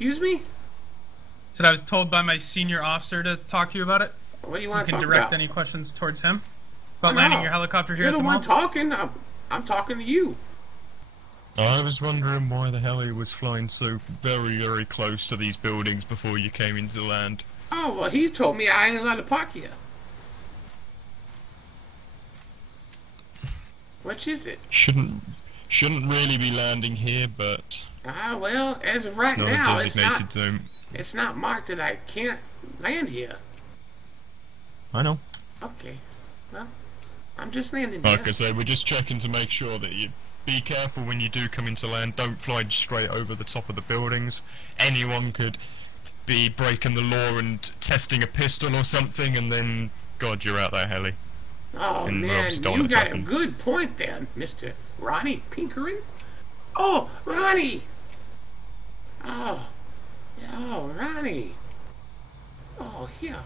Excuse me? Said I was told by my senior officer to talk to you about it. What do you want to talk You can direct about? any questions towards him about landing your helicopter here You're at the the mall. one talking. I'm talking to you. I was wondering why the hell he was flying so very, very close to these buildings before you came into the land. Oh, well, he told me I ain't allowed to park here. Which is it? Shouldn't really be landing here, but Well, as of right it's not now, a designated zone. it's not marked that I can't land here. I know. Okay. Well, I'm just landing Like here. I say, we're just checking to make sure that you be careful when you do come into land. Don't fly straight over the top of the buildings. Anyone could be breaking the law and testing a pistol or something, and then, God, you're out there, heli. Oh, and man, don't you got attack a him. good point there, Mr. Ronnie Pinkering. Oh, Ronnie! Oh, Ronnie. Oh, yeah.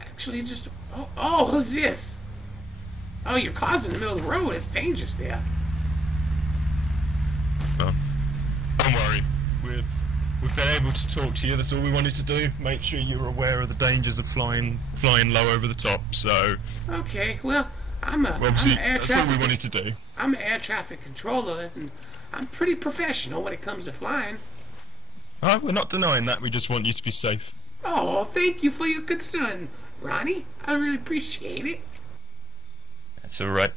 Actually, just... Oh, who's this? Oh, your car's in the middle of the road. It's dangerous there. Oh. Don't worry. We've been able to talk to you. That's all we wanted to do. Make sure you're aware of the dangers of flying low over the top. So Okay, well, I'm obviously an air that's all we traffic... wanted to do. I'm an air traffic controller, and I'm pretty professional when it comes to flying. Alright, we're not denying that. We just want you to be safe. Oh, thank you for your concern, Ronnie. I really appreciate it. That's all right.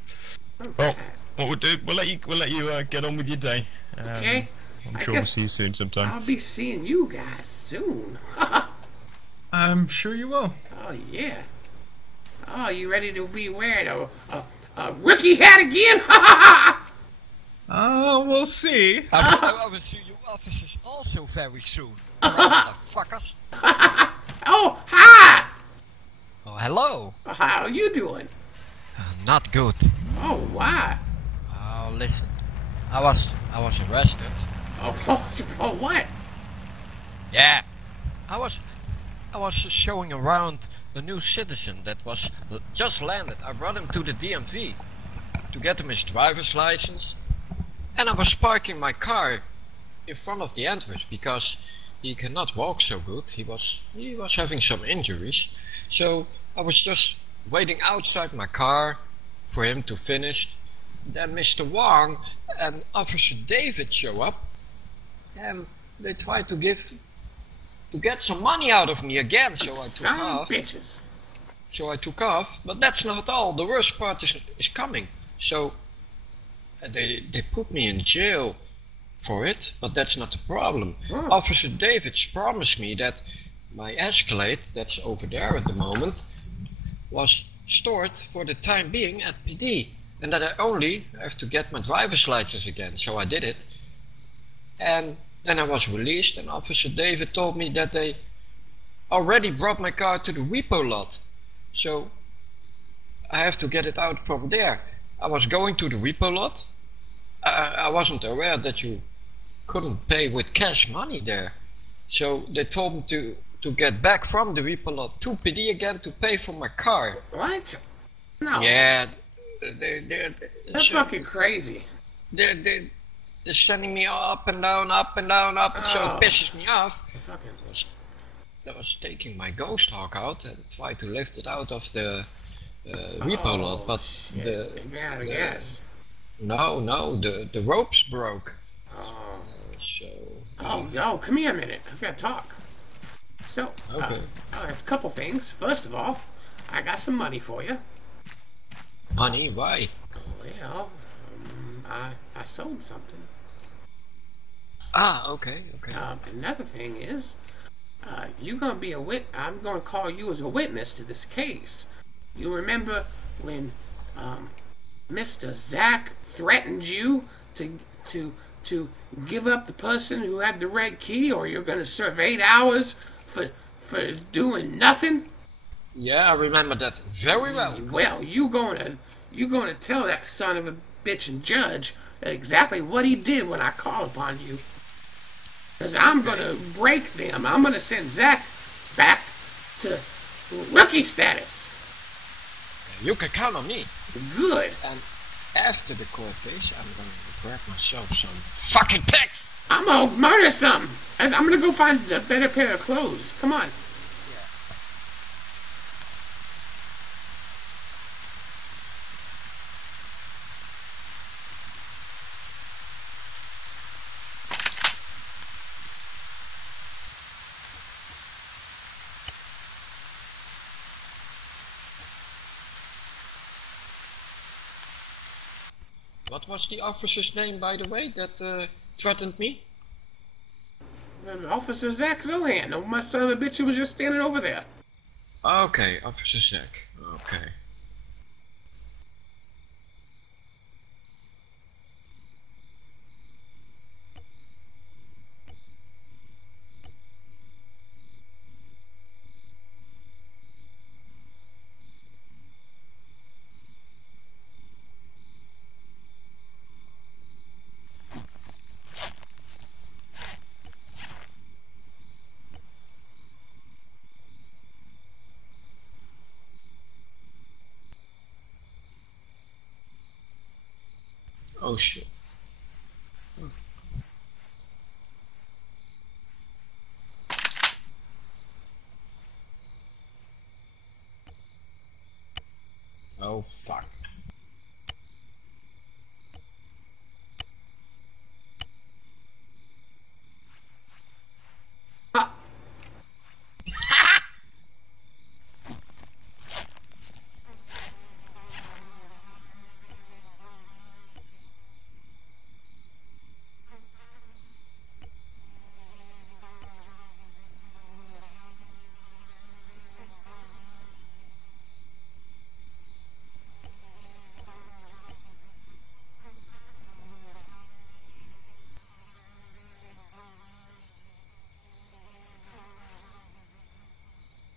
Well, what we'll do, we'll let you get on with your day. Okay. I'm I sure we'll guess see you soon sometime. I'll be seeing you guys soon. I'm sure you will. Oh, yeah. Oh, you ready to be wearing a rookie hat again? We'll see. I will see you officers also very soon. Motherfuckers. Oh, hi! Oh, hello. How are you doing? Not good. Oh, why? Oh, listen. I was arrested. Oh, for what? Yeah. I was showing around a new citizen that was just landed. I brought him to the DMV to get him his driver's license. And I was parking my car in front of the entrance because he cannot walk so good. He was having some injuries. So I was just waiting outside my car for him to finish. Then Mr. Wong and Officer David show up, and they tried to get some money out of me again. So I took off. Bitches. So I took off, but that's not all. The worst part is coming. So they put me in jail for it, but that's not the problem. Oh. Officer Davids promised me that my Escalade, that's over there at the moment, was stored for the time being at PD, and that I only have to get my driver's license again. So I did it, and then I was released, and Officer David told me that they already brought my car to the repo lot, so I have to get it out from there. I was going to the repo lot. I wasn't aware that you couldn't pay with cash money there, so they told me to get back from the repo lot to PD again to pay for my car. What? No. Yeah, That's fucking crazy. they're sending me up and down, up and down, up, and so it pisses me off. Fucking... I was taking my ghost hawk out and tried to lift it out of the repo lot, but Yeah, I guess. no, the ropes broke. Oh. So Oh, come here a minute. I've got to talk. So, Okay. a couple things. First of all, I got some money for you. money, why? Well, I sold something. Ah, okay. Another thing is, you're gonna be I'm gonna call you as a witness to this case. You remember when Mr. Zach threatened you to give up the person who had the red key, or you're gonna serve 8 hours for doing nothing? Yeah, I remember that very well. Well, you gonna tell that son of a bitch and judge exactly what he did when I call upon you. Because I'm gonna break them. I'm gonna send Zach back to rookie status. You can count on me. Good. And after the court case, I'm going to grab myself some fucking pics I'm gonna murder some. I'm gonna go find a better pair of clothes. Come on. What was the officer's name, by the way, that threatened me? Officer Zach Zohan. Oh, my son of a bitch who was just standing over there. Okay, Officer Zack. Okay. Oh shit. Oh fuck. Ah.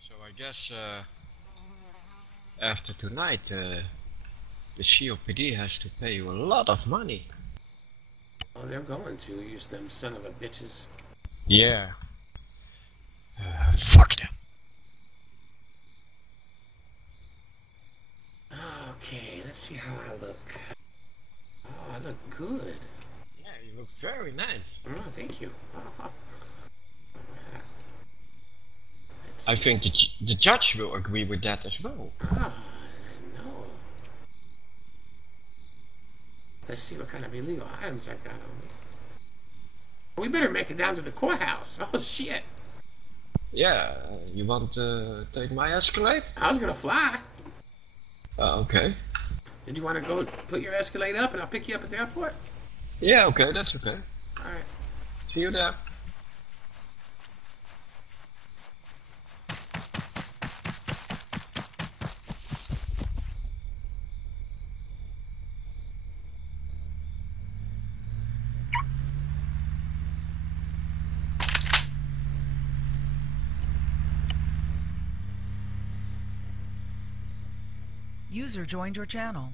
So I guess after tonight the COPD has to pay you a lot of money. Oh, they're going to use them son of a bitches. Yeah. Fuck them. Okay, let's see how I look. Oh, I look good. Yeah, you look very nice. Oh, thank you. I think the judge will agree with that as well. Ah, no. Let's see what kind of illegal items I got on me. We better make it down to the courthouse. Oh, shit. Yeah, you want to take my Escalade? I was gonna fly. Okay. Did you want to go put your Escalade up and I'll pick you up at the airport? Yeah, okay, that's okay. Alright. See you there. User joined your channel.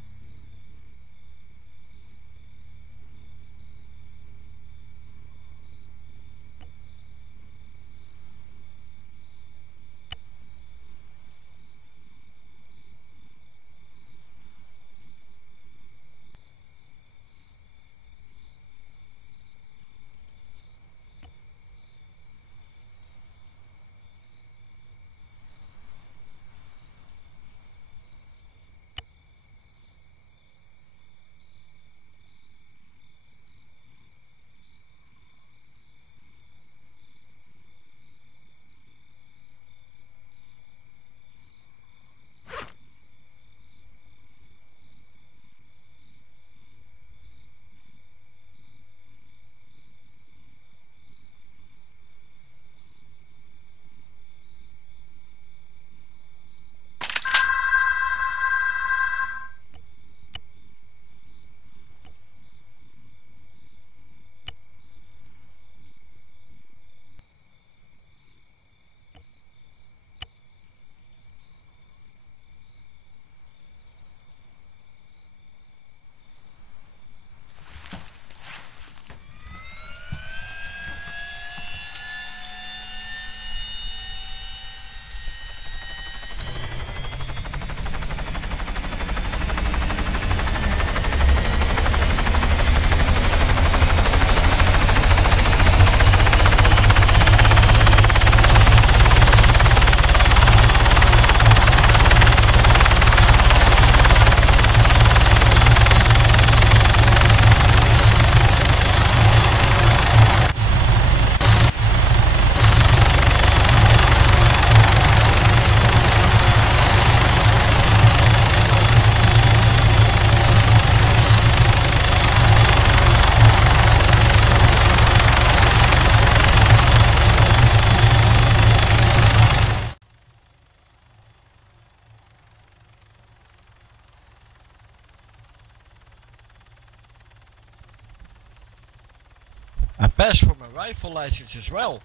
pass for my rifle license as well.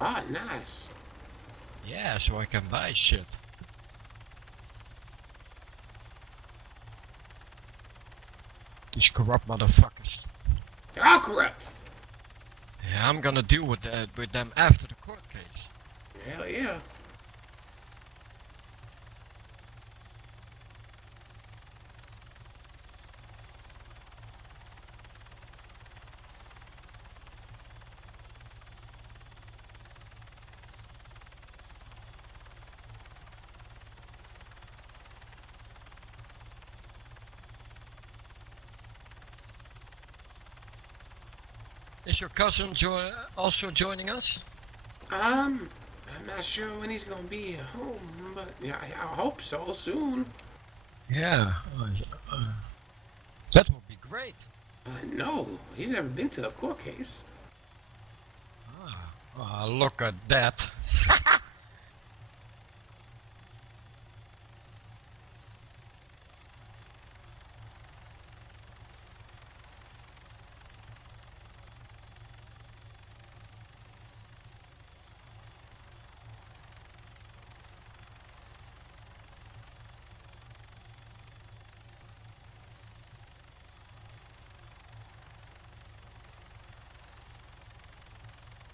Ah, nice. Yeah, so I can buy shit. These corrupt motherfuckers. They're all corrupt. Yeah, I'm gonna deal with them after the court case. Hell yeah. Is your cousin also joining us? I'm not sure when he's gonna be home, but yeah, I hope so soon. Yeah, that would be great. No, he's never been to a court case. Look at that.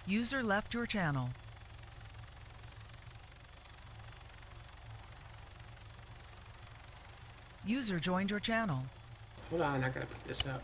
User left your channel. User joined your channel. Hold on, I gotta pick this up.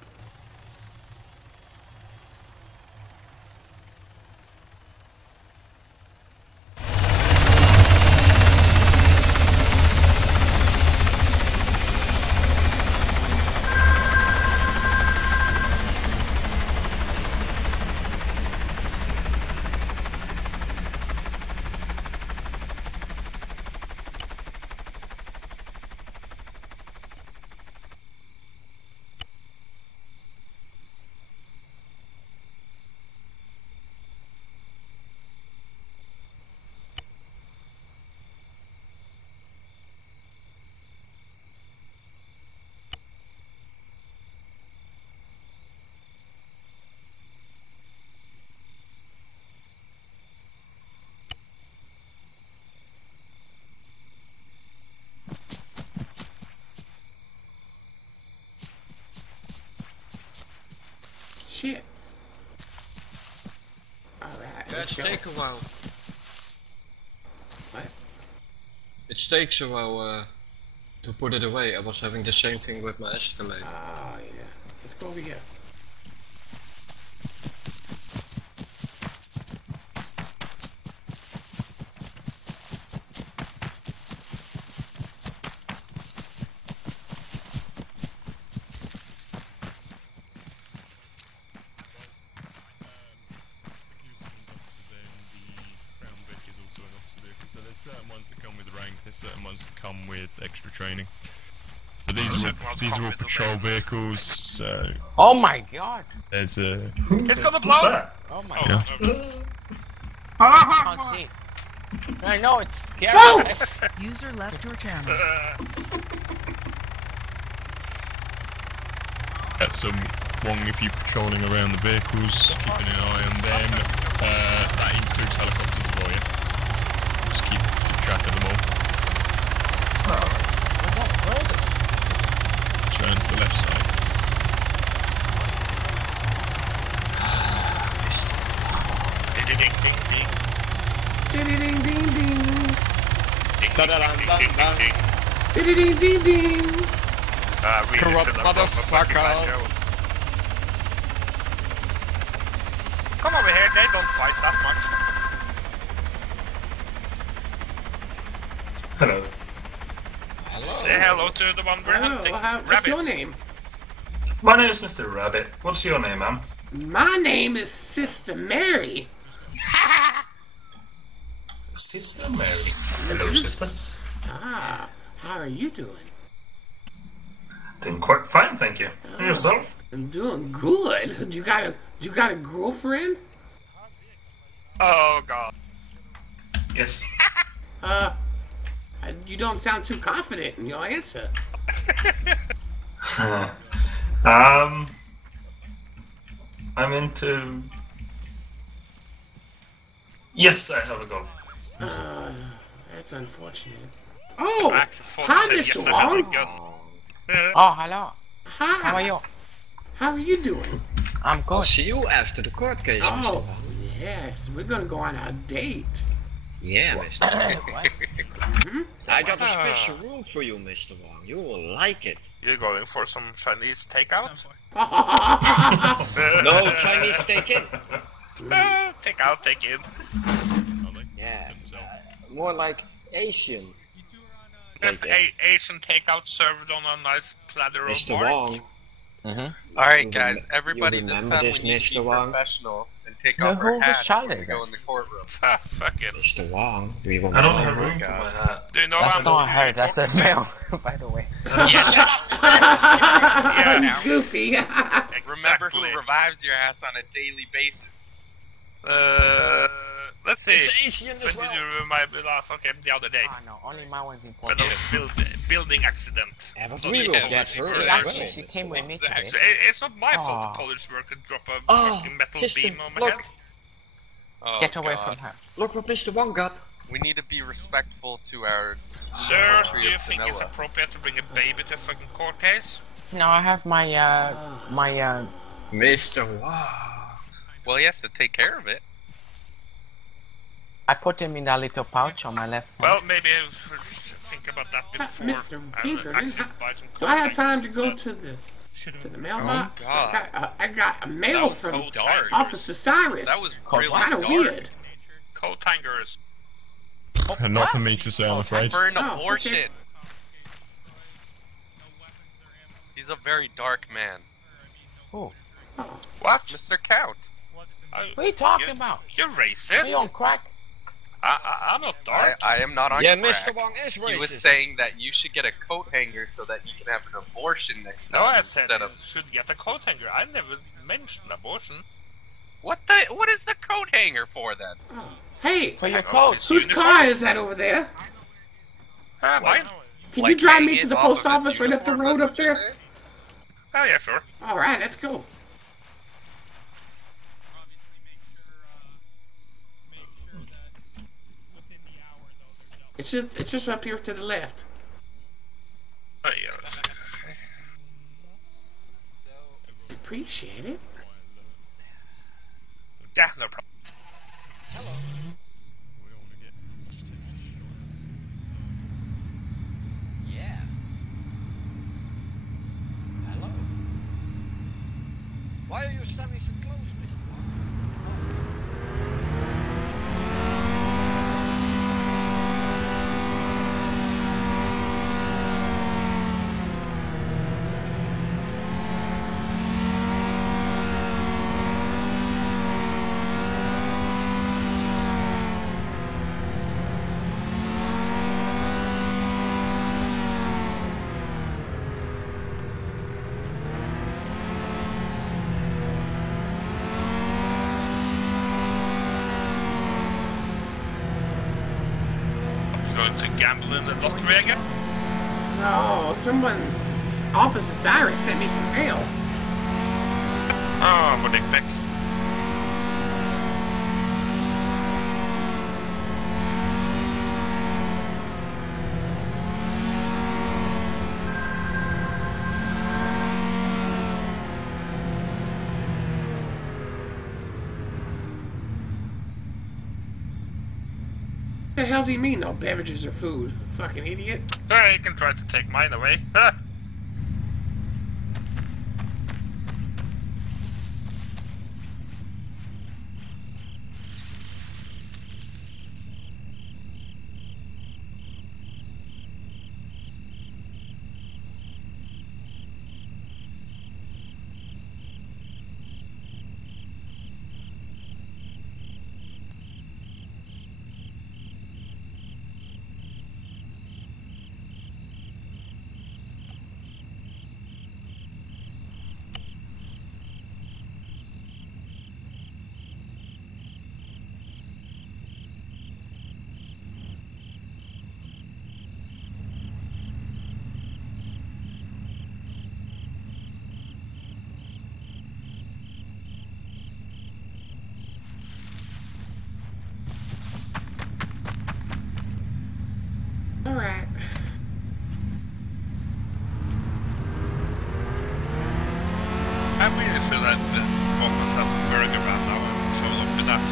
Shit. Alright. That takes a while. What? It takes a while to put it away. I was having the same thing with my escalate. Oh, yeah. Let's go over here. Certain ones that come with rank, there's certain ones that come with extra training. But these are all patrol vehicles, so... Oh my god! There's a... It's gonna blow! Oh my god. I can't see. I know, it's scary. No! User left your channel. That's Wong if you're patrolling around the vehicles, keeping an eye on them. That includes helicopters as well, yeah? Just keep track of them all. Where is it? Turn to the left side. Ding ding ding ding. Ding ding ding ding. Ding ding ding ding. Ding ding ding ding. Corrupt motherfuckers. Come over here, they don't bite that much. Hello. Hello. Say hello to the one we're hunting. What's Rabbit. your name? My name is Mr. Rabbit. What's your name, ma'am? My name is Sister Mary. Sister Mary. Hello, sister. Ah, how are you doing? Doing quite fine, thank you. And yourself? I'm doing good. You got a girlfriend? Oh god. Yes. You don't sound too confident in your answer. I'm into Yes, I have a golf. That's unfortunate. Oh, I actually thought hi, you said Mr. yes, I have a Wong. gun. Oh, hello. Hi. How are you? How are you doing? I'm I'll good. see you after the court case, Mr. Oh, Wong. yes. We're gonna go on a date. Yeah, Mr. Wong. What? I got a special room for you, Mr. Wong. You will like it. You're going for some Chinese takeout? No Chinese take-in. Take out, take in. Yeah, more like Asian. Asian takeout served on a nice platter of Mr. bark. Wong. Alright You guys, rem- everybody you this remember time this, we need to Mr. be Wong? professional and take off Who our was hats child when we is go that? in the courtroom. Fuck it. Mr. Wong, do you remember? I don't have room for my hat. Do you know That's how not her. That's a male, by the way. Yeah. Goofy. Remember who Exactly. revives your ass on a daily basis. Let's see. It's Asian as When well. did you remind me last? Okay, the other day. Oh no, only my one's When important. those building accident. Yeah, but Bloody we will hell, get it's her very as Actually, well, she Mr. came with Wong. me So today. it's not my fault Aw. the police worker drop a Oh, fucking metal sister, beam on my look. head. Oh, Get away God. from her. Look what Mr. Wong got. We need to be respectful to our Sir, do country you of think it's Vanilla. appropriate to bring a baby to a fucking court case? No, I have my Mr. Wong. Well, he has to take care of it. I put him in that little pouch on my left side. Well, maybe I should think about that before. Mr. Pinkerton, actually buy some do I have coat time to hangers go instead. to the mailbox? Oh, God. I got a mail That was from so dark. Officer Cyrus. That was It's really kind of dark. weird. Coat hangers. Not for me to say, I'm afraid. For an Oh, abortion. okay. He's a very dark man. What? Mr. Count. What are you talking about? You're Are you racist? on crack? I'm not dark. I am not on Yeah, crack. Mr. Wong is He was racist. saying that you should get a coat hanger so that you can have an abortion next No, time I said instead you of should get a coat hanger. I never mentioned abortion. what is the coat hanger for then? Hey, For your Hang on, coat. it's whose uniform. car is that over there? Mine? Can Like you drive me hanging to the off post of his office right up the uniform, road that's up what you're there? saying? Oh yeah, sure. All right, let's go. It's just up here to the left. Oh, yeah. Appreciate it. Yeah, no problem. Yeah. Hello. Why are you standing so close, Mr. Wong? You going to gamble in the lottery again? No, Officer Cyrus sent me some mail. Oh, more dick pics. What the hell's he mean? No beverages or food? Fucking idiot. You can try to take mine away. Alright. I'm really sure that Focus has a burger band now, so look for that.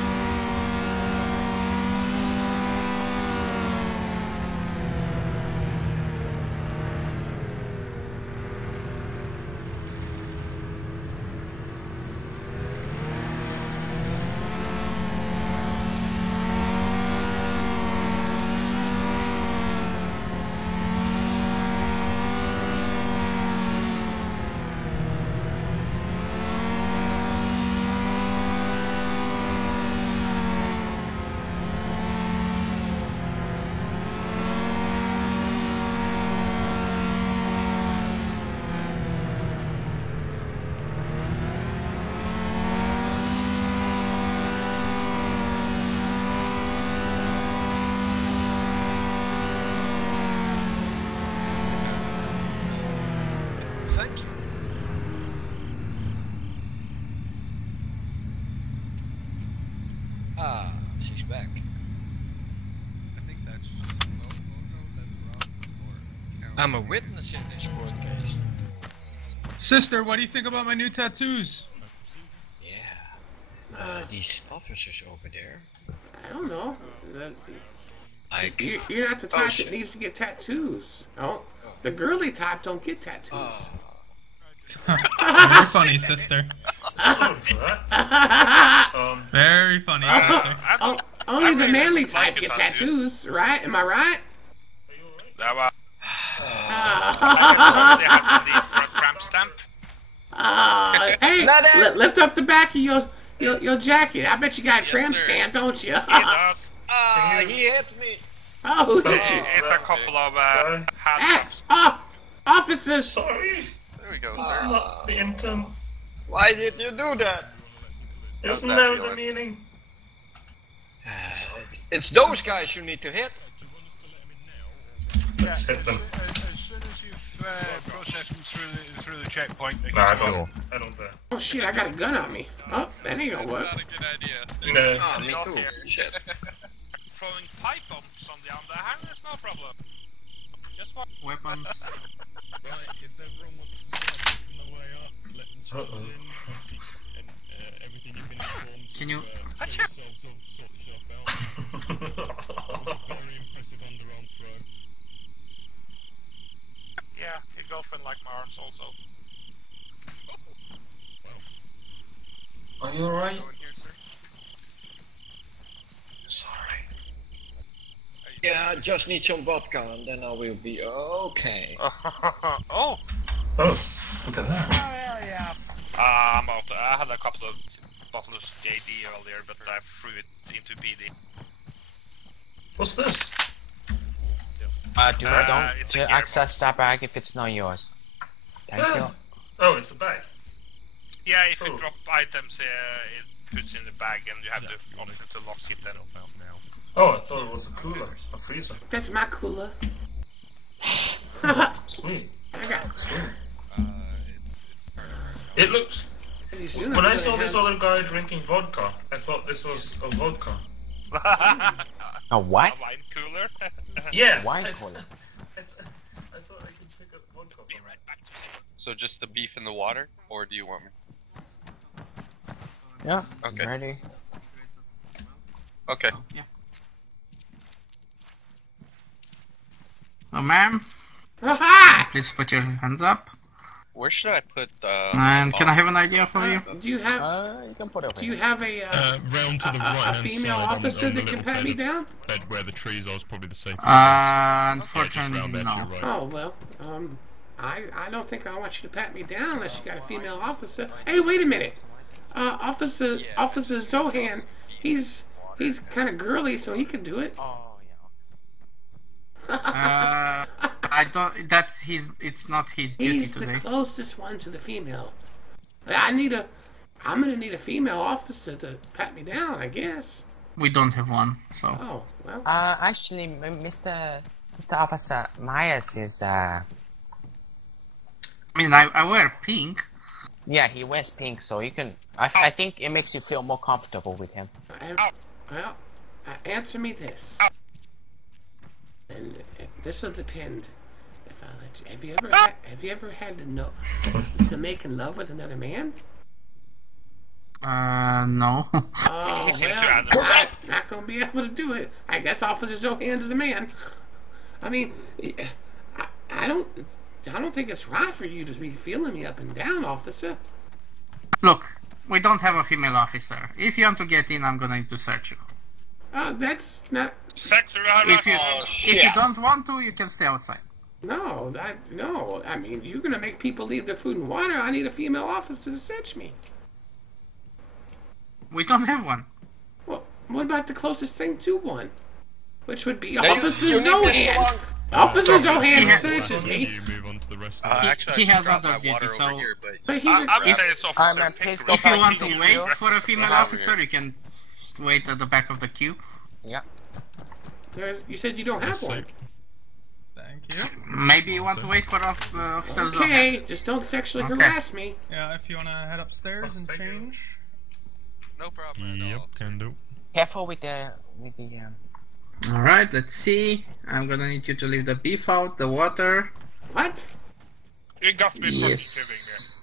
Thank you. Ah, she's back. I think that's. I'm a witness in this court case. Sister, what do you think about my new tattoos? Yeah. These officers over there. I don't know. Like. You're not the type shit. that needs to get tattoos. Oh, the girly type don't get tattoos. Very funny, sister. Sorry for that. Very funny, sister. Only the really manly don't like type a get tattoo. tattoos, right? Am I right? That was. I guess somebody has a need for a tramp stamp. Hey, Not that. lift up the back of your jacket. I bet you got a tramp sir. stamp, don't you? He does. He hit me. Oh, who did you? It's a couple of Ah, handcuffs. officers! Sorry, There we go, it's sir. not the intent. Why did you do that? It was How's that never the feeling? meaning. It's those guys you need to hit. Let's hit them. As soon as you've processed them through the checkpoint, they Nah, I can don't. I don't dare. Oh shit, I got a gun on me. Oh, that ain't gonna work. Not a good idea. No. Ah, me Not too. here. Shit. throwing pipe bombs on the underhand, there's no problem. Just one. Weapons. Can you? Achoo! Yeah, your girlfriend like my arms also. Are you alright? Go in here, sir. Sorry. Yeah, I just need some vodka and then I will be okay. Oh! Oh, look at that. Yeah. I'm out. I had a couple of bottles of JD earlier, but I threw it into PD. What's this? It's a Don't gearbox. access that bag if it's not yours. Thank you. Oh, it's a bag. Yeah, if you Oh. drop items, it puts in the bag and you have the option to lock it then. Oh, I thought it was a cooler, a freezer. That's my cooler. Sweet. I got. Sweet. It looks. Pretty soon When I'm I saw gonna this have- other guy drinking vodka, I thought this was a vodka. A what? A wine cooler. Yeah. Wine I cooler. thought I could pick up vodka. Be right back. So just the beef in the water, or do you want me? Yeah. Okay. Ready? Okay. Oh, ma'am, Ha please put your hands up. Where should I put the? And can I have an idea for you? Do you have? You can put it Do you over. have a Round to the right a hand female side officer on the that can little pat me down? bed where the trees are is probably the safest. Unfortunately, round there to no. the right. Oh well, I don't think I want you to pat me down unless you got a female officer. Hey, wait a minute, Officer Zohan, he's kind of girly, so he can do it. Oh, yeah. I don't. That's his. It's not his duty He's the today. closest one to the female. I'm gonna need a female officer to pat me down, I guess. We don't have one, so. Oh well. Actually, Mr. Officer Myers is, I mean, I wear pink. yeah, he wears pink, so you can, I think it makes you feel more comfortable with him. Well, answer me this. And this will depend if I let you. Have you ever had to making love with another man? No. Oh, He's into well, animals. not gonna be able to do it. I guess Officer Johannes is a man. I mean, I don't think it's right for you to be feeling me up and down, officer. Look, we don't have a female officer. If you want to get in, I'm gonna need to search you. That's not. Sexual If you harassment. don't want to, you can stay outside. No, no. I mean, you're gonna make people leave their food and water. I need a female officer to search me. We don't have one. Well, what about the closest thing to one? Which would be you Officer need Mr. Zohan. Wong. Officer Zohan Yeah. searches me. You move on to the rest of Actually, he I has dropped other my water duties, over so here, but But he's I would say it's Officer man, please go If you back want to to the wait queue. for a female Have officer, you can wait at the back of the queue. Yeah. You said you don't have one. Thank you. Maybe you want to wait for officer Zohan. Okay, just don't sexually Okay. harass me. Yeah, if you wanna head upstairs and change. no problem at Yep, all. can do. Careful with the Alright, let's see. I'm gonna need you to leave the beef out, the water. What? You got me from Yes.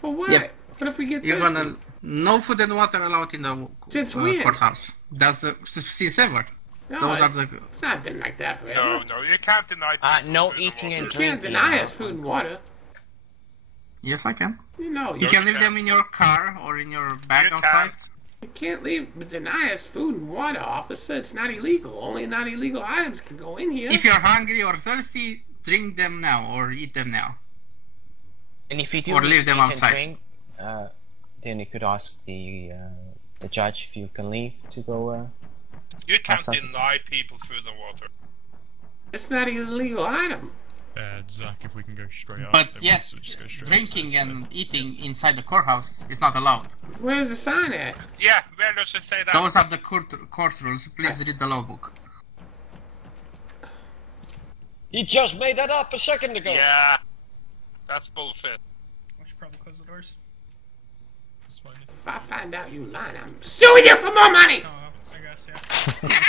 For what? Yep. What if we get You're thirsty? gonna... No food and water allowed in the Since when? courthouse. That's since ever. No, Those are it's, the... it's not been like that forever. No, you can't deny people no food eating water. and You can't drinking. deny us food and water. Yes, I can. You know, You can leave them in your car or in your bag You outside. can't. You can't deny us food and water, officer. It's not illegal. Only not illegal items can go in here. If you're hungry or thirsty, drink them now or eat them now. And if you do Or need leave to them eat and outside. drink, then you could ask the judge if you can leave to go. You can't Outside. deny people food and water. It's not an illegal item. Zach, if we can go straight up. But then yes, we'll just go straight drinking upstairs, and eating inside the courthouse is not allowed. Where's the sign at? Yeah, where does it say that? Those are the court rules. Please read the law book. He just made that up a second ago. Yeah, that's bullshit. I should probably close the doors. That's fine. If I find out you lying, I'm suing you for more money! Oh, I guess, yeah.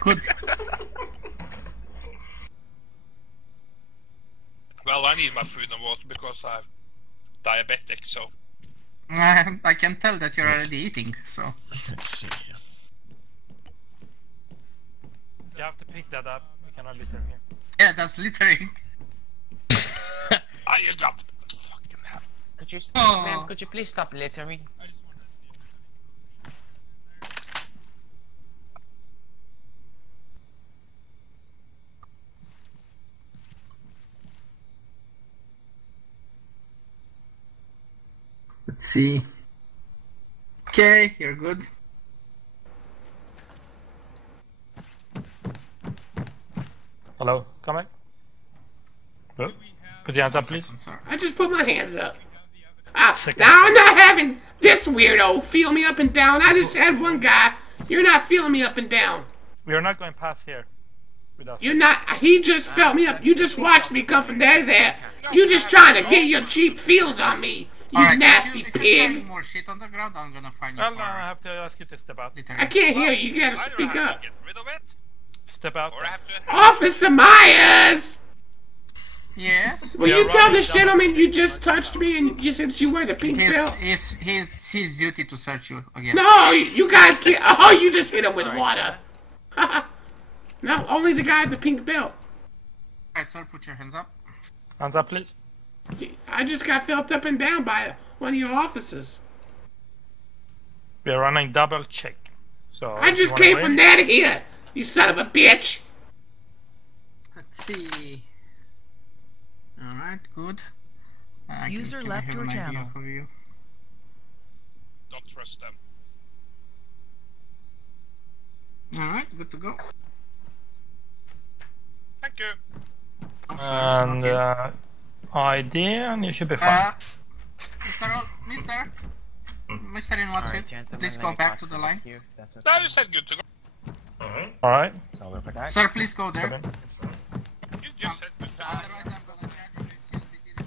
Good. Well, I need my food and water because I'm diabetic, so... I can tell that you're already eating, so... Let's see. You have to pick that up. We cannot litter here. Yeah, that's littering. Ah, you got fucking hell. Could you, Oh. ma'am? Could you please stop littering? Let's see. Okay, you're good. Hello, come back. Hello? Put your hands up, please. I'm sorry. I just put my hands up. Ah, Second. now I'm not having this weirdo feel me up and down. I just had one guy. You're not feeling me up and down. We are not going past here. With us. You're not. He just felt me up. You just watched me come from there to there. You just trying to get your cheap feels on me. You Alright, nasty if you're finding pig. more shit on the ground, I'm gonna find you Well, for no, I have to ask you to step out. littering. I can't hear you. You gotta I don't speak have up. to get rid of it, Step out. or I have to... Officer Myers! Yes? Will Yeah, you tell Robbie, this gentleman you just touched me and you said you wear the pink belt? It's his duty to search you again. No, you guys can't. Oh, you just hit him with water. No, only the guy with the pink belt. Alright, sir, put your hands up. Hands up, please. I just got felt up and down by one of your officers. We are running double check. So I if just you wanna came wait- from there to here, you son of a bitch. Let's see. Alright, good. User left have your an idea channel. for you. Don't trust them. Alright, good to go. Thank you. I'm sorry, And okay. ID, and you should be fine. Mr. In what Alright, suit? gentlemen, Please let go me back pass to the through line. queue, if that's No, okay. you said good to go. Alright. Alright. Sorry for that. Sir, please go there. Okay. You just said good to go. Otherwise, I'm gonna charge you with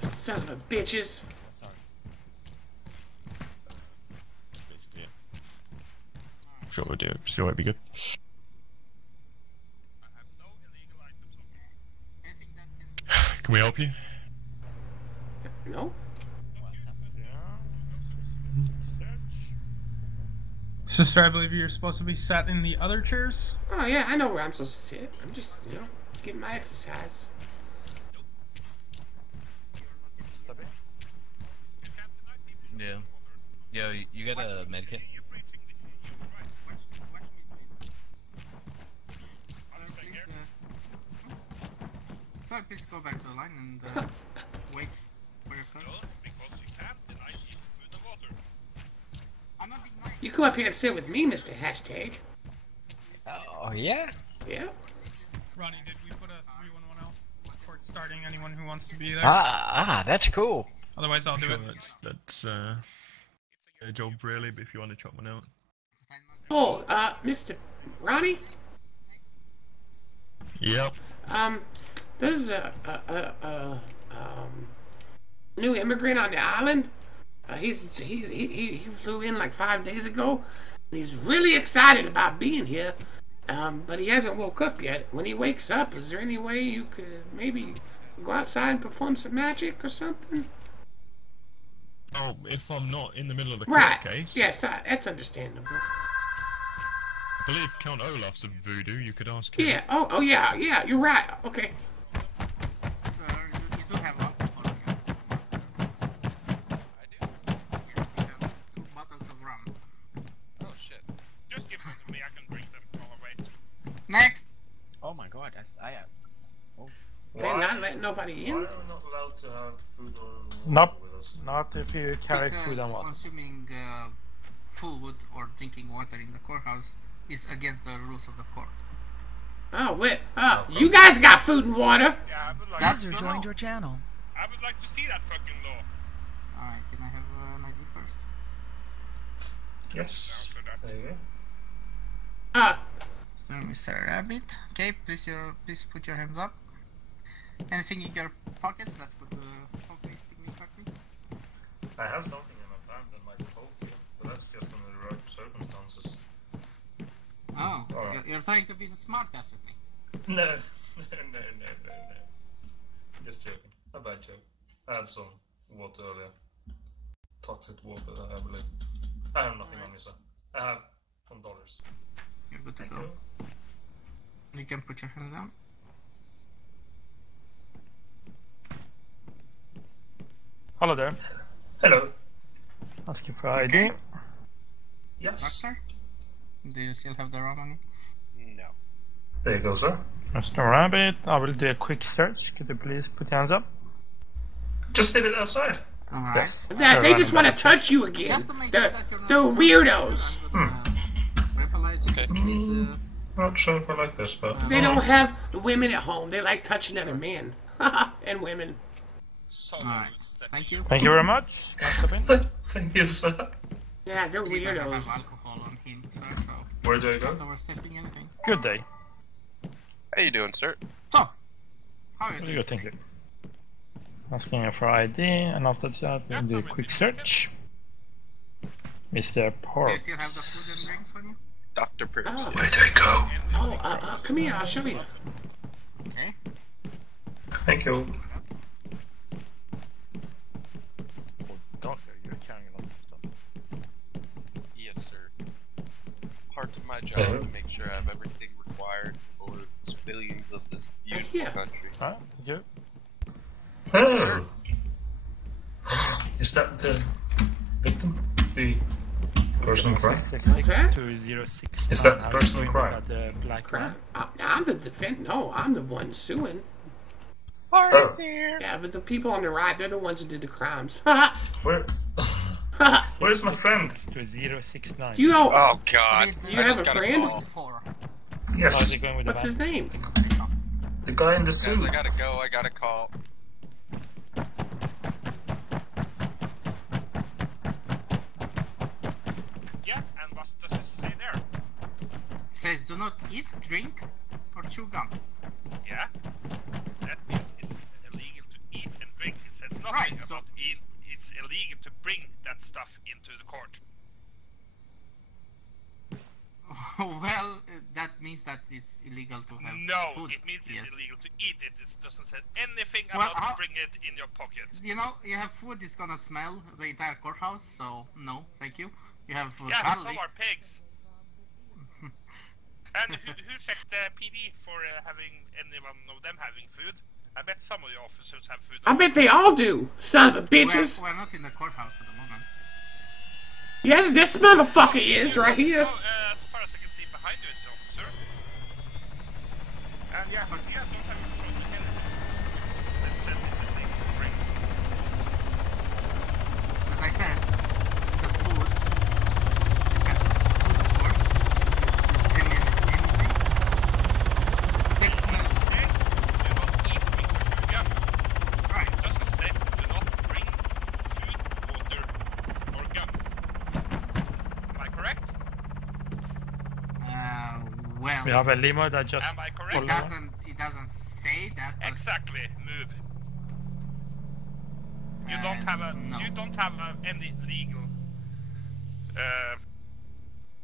CCTV. Son of a bitches. sure we'll do it. Sure, it'll be good. Can we help you? No? Sister, I believe you're supposed to be sat in the other chairs? Oh yeah, I know where I'm supposed to sit. I'm just, getting my exercise. Yeah. Yo, you got a medkit? Sir, please go back to the line and wait for your turn. You come up here and sit with me, Mr. Hashtag. Oh, yeah? Yeah? Ronnie, did we put a 311 out? Court starting, anyone who wants to be there? That's cool. Otherwise, I'll do Sure, it. that's a job really, but if you want to chop one out. Oh, Mr. Ronnie? Yep. There's a new immigrant on the island. He flew in like 5 days ago. And he's really excited about being here. But he hasn't woke up yet. When he wakes up, is there any way you could maybe go outside and perform some magic or something? Oh, if I'm not in the middle of the Right. court case. Yes, that's understandable. I believe Count Olaf's a voodoo. You could ask him. Yeah. Oh, yeah. You're right. Okay. You do have alcohol here. I do? Yes, you have 2 bottles of rum. Oh shit. Just give them to me, I can drink them all away. Next! Oh my god, I have. Oh. They're not letting nobody Why in? are we not allowed to have food or Nope. water with us? Not if you carry Because food and water. consuming food or drinking water in the courthouse is against the rules of the court. Oh, wait. You guys got food and water. Yeah, I would like That's to, the law. channel. I would like to see that fucking law. Alright, can I have an ID first? Yes. There you Uh, So, Mr. Rabbit. Okay, please put your hands up. Anything in your pockets that would hopefully hurt me? go. I have something in my pant that might poke you, but that's just under the right circumstances. Oh, Alright. you're trying to be the smart ass with me. No. Just joking. A bad joke. I had some water earlier. Toxic water, I believe. I have nothing on me, sir. I have some dollars. You're good to Thank go. you. You can put your hands down. Hello there. Hello. Asking for ID. Yes. Doctor? Do you still have the rum on you? No. There you go, sir. Mr. Rabbit, I will do a quick search. Could you please put your hands up? Just leave it outside. Alright. Yes. that, they just want to touch you again. Just to make sure The that you're not weirdos. I'm gonna breathalyze Okay. these, Not sure if I like this, but... They don't have women at home. They like touching other men. And women. Alright. Thank you. Thank you very much. Can I step in? Thank you, sir. Yeah, they're He doesn't weirdos. have alcohol on him, sir, so Where do I go? not overstepping anything. Good day. How you doing, sir? So, how are you Very doing? good, thank you. Asking you for ID, and after that we'll do a quick search. Mr. Do you Park. still have the food and drinks on you? Dr. Prince. Oh. Where do I go? Oh, come here. I'll show you. Okay. Thank you. Doctor, you're carrying a lot of stuff. Yes, sir. Part of my job Uh-huh. to make sure I have everything required for the civilians of this beautiful Yeah. country. Alright, thank you. Oh. Is that the victim? The person who cried? 666-2069. Is that How person you who doing cried? about the black Crap. man? I'm the defendant. No, I'm the one suing. Oh. Yeah, but the people on the right, they're the ones who did the crimes. Where? Where's my friend? 2069. You know, Oh god. You I have just a got friend? call. Yes. How's it going with what's the his van? name? The guy in the Guys, suit. I gotta go. I got a call. Yeah, and what does it say there? Says do not eat, drink, or chew gum. Yeah? That means it's illegal to eat and drink. It says nothing Right, so- about it's illegal to bring that stuff into the court. Well, that means that it's illegal to have No, food. it means it's Yes. illegal to eat it. It doesn't say anything Well, about bring it in your pocket. You know, you have food, it's gonna smell the entire courthouse, so no, thank you. You have Yeah, so garlic. are pigs. And who checked the PD for having anyone of them having food? I bet some of the officers have food. I bet they all do, son of a bitches. We're not in the courthouse at the moment. Yeah, this motherfucker is right here. As far as I can see behind you is the officer. And yeah, don't have your front anything. That says it's illegal to bring. As I said, the food, you can food of course, anything. It says do not eat meat or chew gum. Right. It doesn't say do not bring food, water, or gum. Am I correct? Well, We have a limo that just... Am I correct? it doesn't say that. But Exactly. Move. You don't have a. no. You don't have any legal.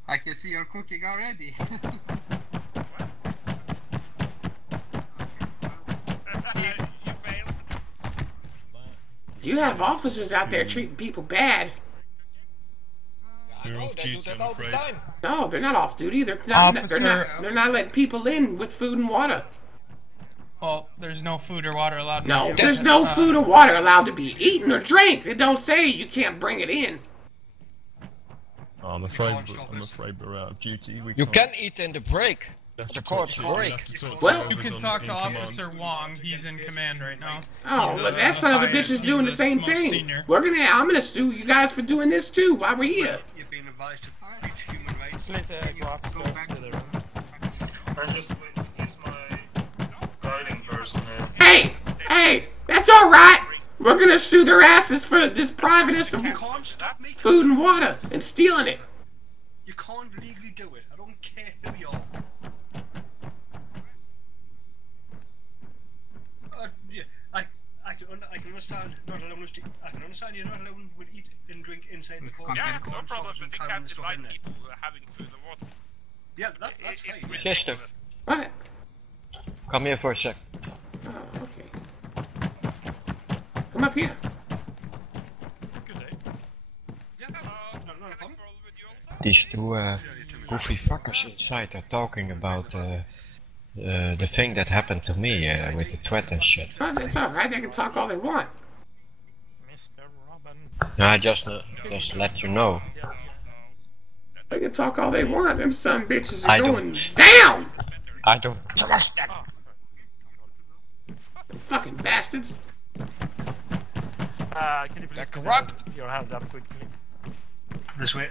I can see you're cooking already. You failed. You have officers out there treating people bad. You're off duty, I'm afraid. No, they're not off duty. They're not letting people in with food and water. Well, there's no food or water allowed. No, there's no food or water allowed to be eaten or drank. It don't say you can't bring it in. Oh, I'm afraid we're out of duty. You can eat in the break. The court's break. Well, You can talk to Officer Wong. He's in command right now. Oh, but that son of a bitch is doing the same thing. I'm gonna sue you guys for doing this too while we're here. You've been advised to reach human rights. Go back to the room. I just he's my guiding person here. Hey, that's all right. We're gonna sue their asses for depriving us of food and water and stealing it. You can't legally do it. I don't care who you are. Yeah, I can understand not allowing us to. I can understand you're not allowing to eat and drink inside the court. Yeah, no problem. But you can't invite people who are having food and water. Yeah, that's fine. Sister, What? come here for a sec. Oh, okay. Come up here. Good day. Yeah, no problem. These two goofy fuckers inside are talking about the thing that happened to me with the threat and shit. Oh, that's all right. They can talk all they want. Mr. Robin. I just let you know. They can talk all they want. Them son bitches I are don't- going down. I don't trust them. Them fucking bastards. Can you please corrupt. Your hands up quickly. This way.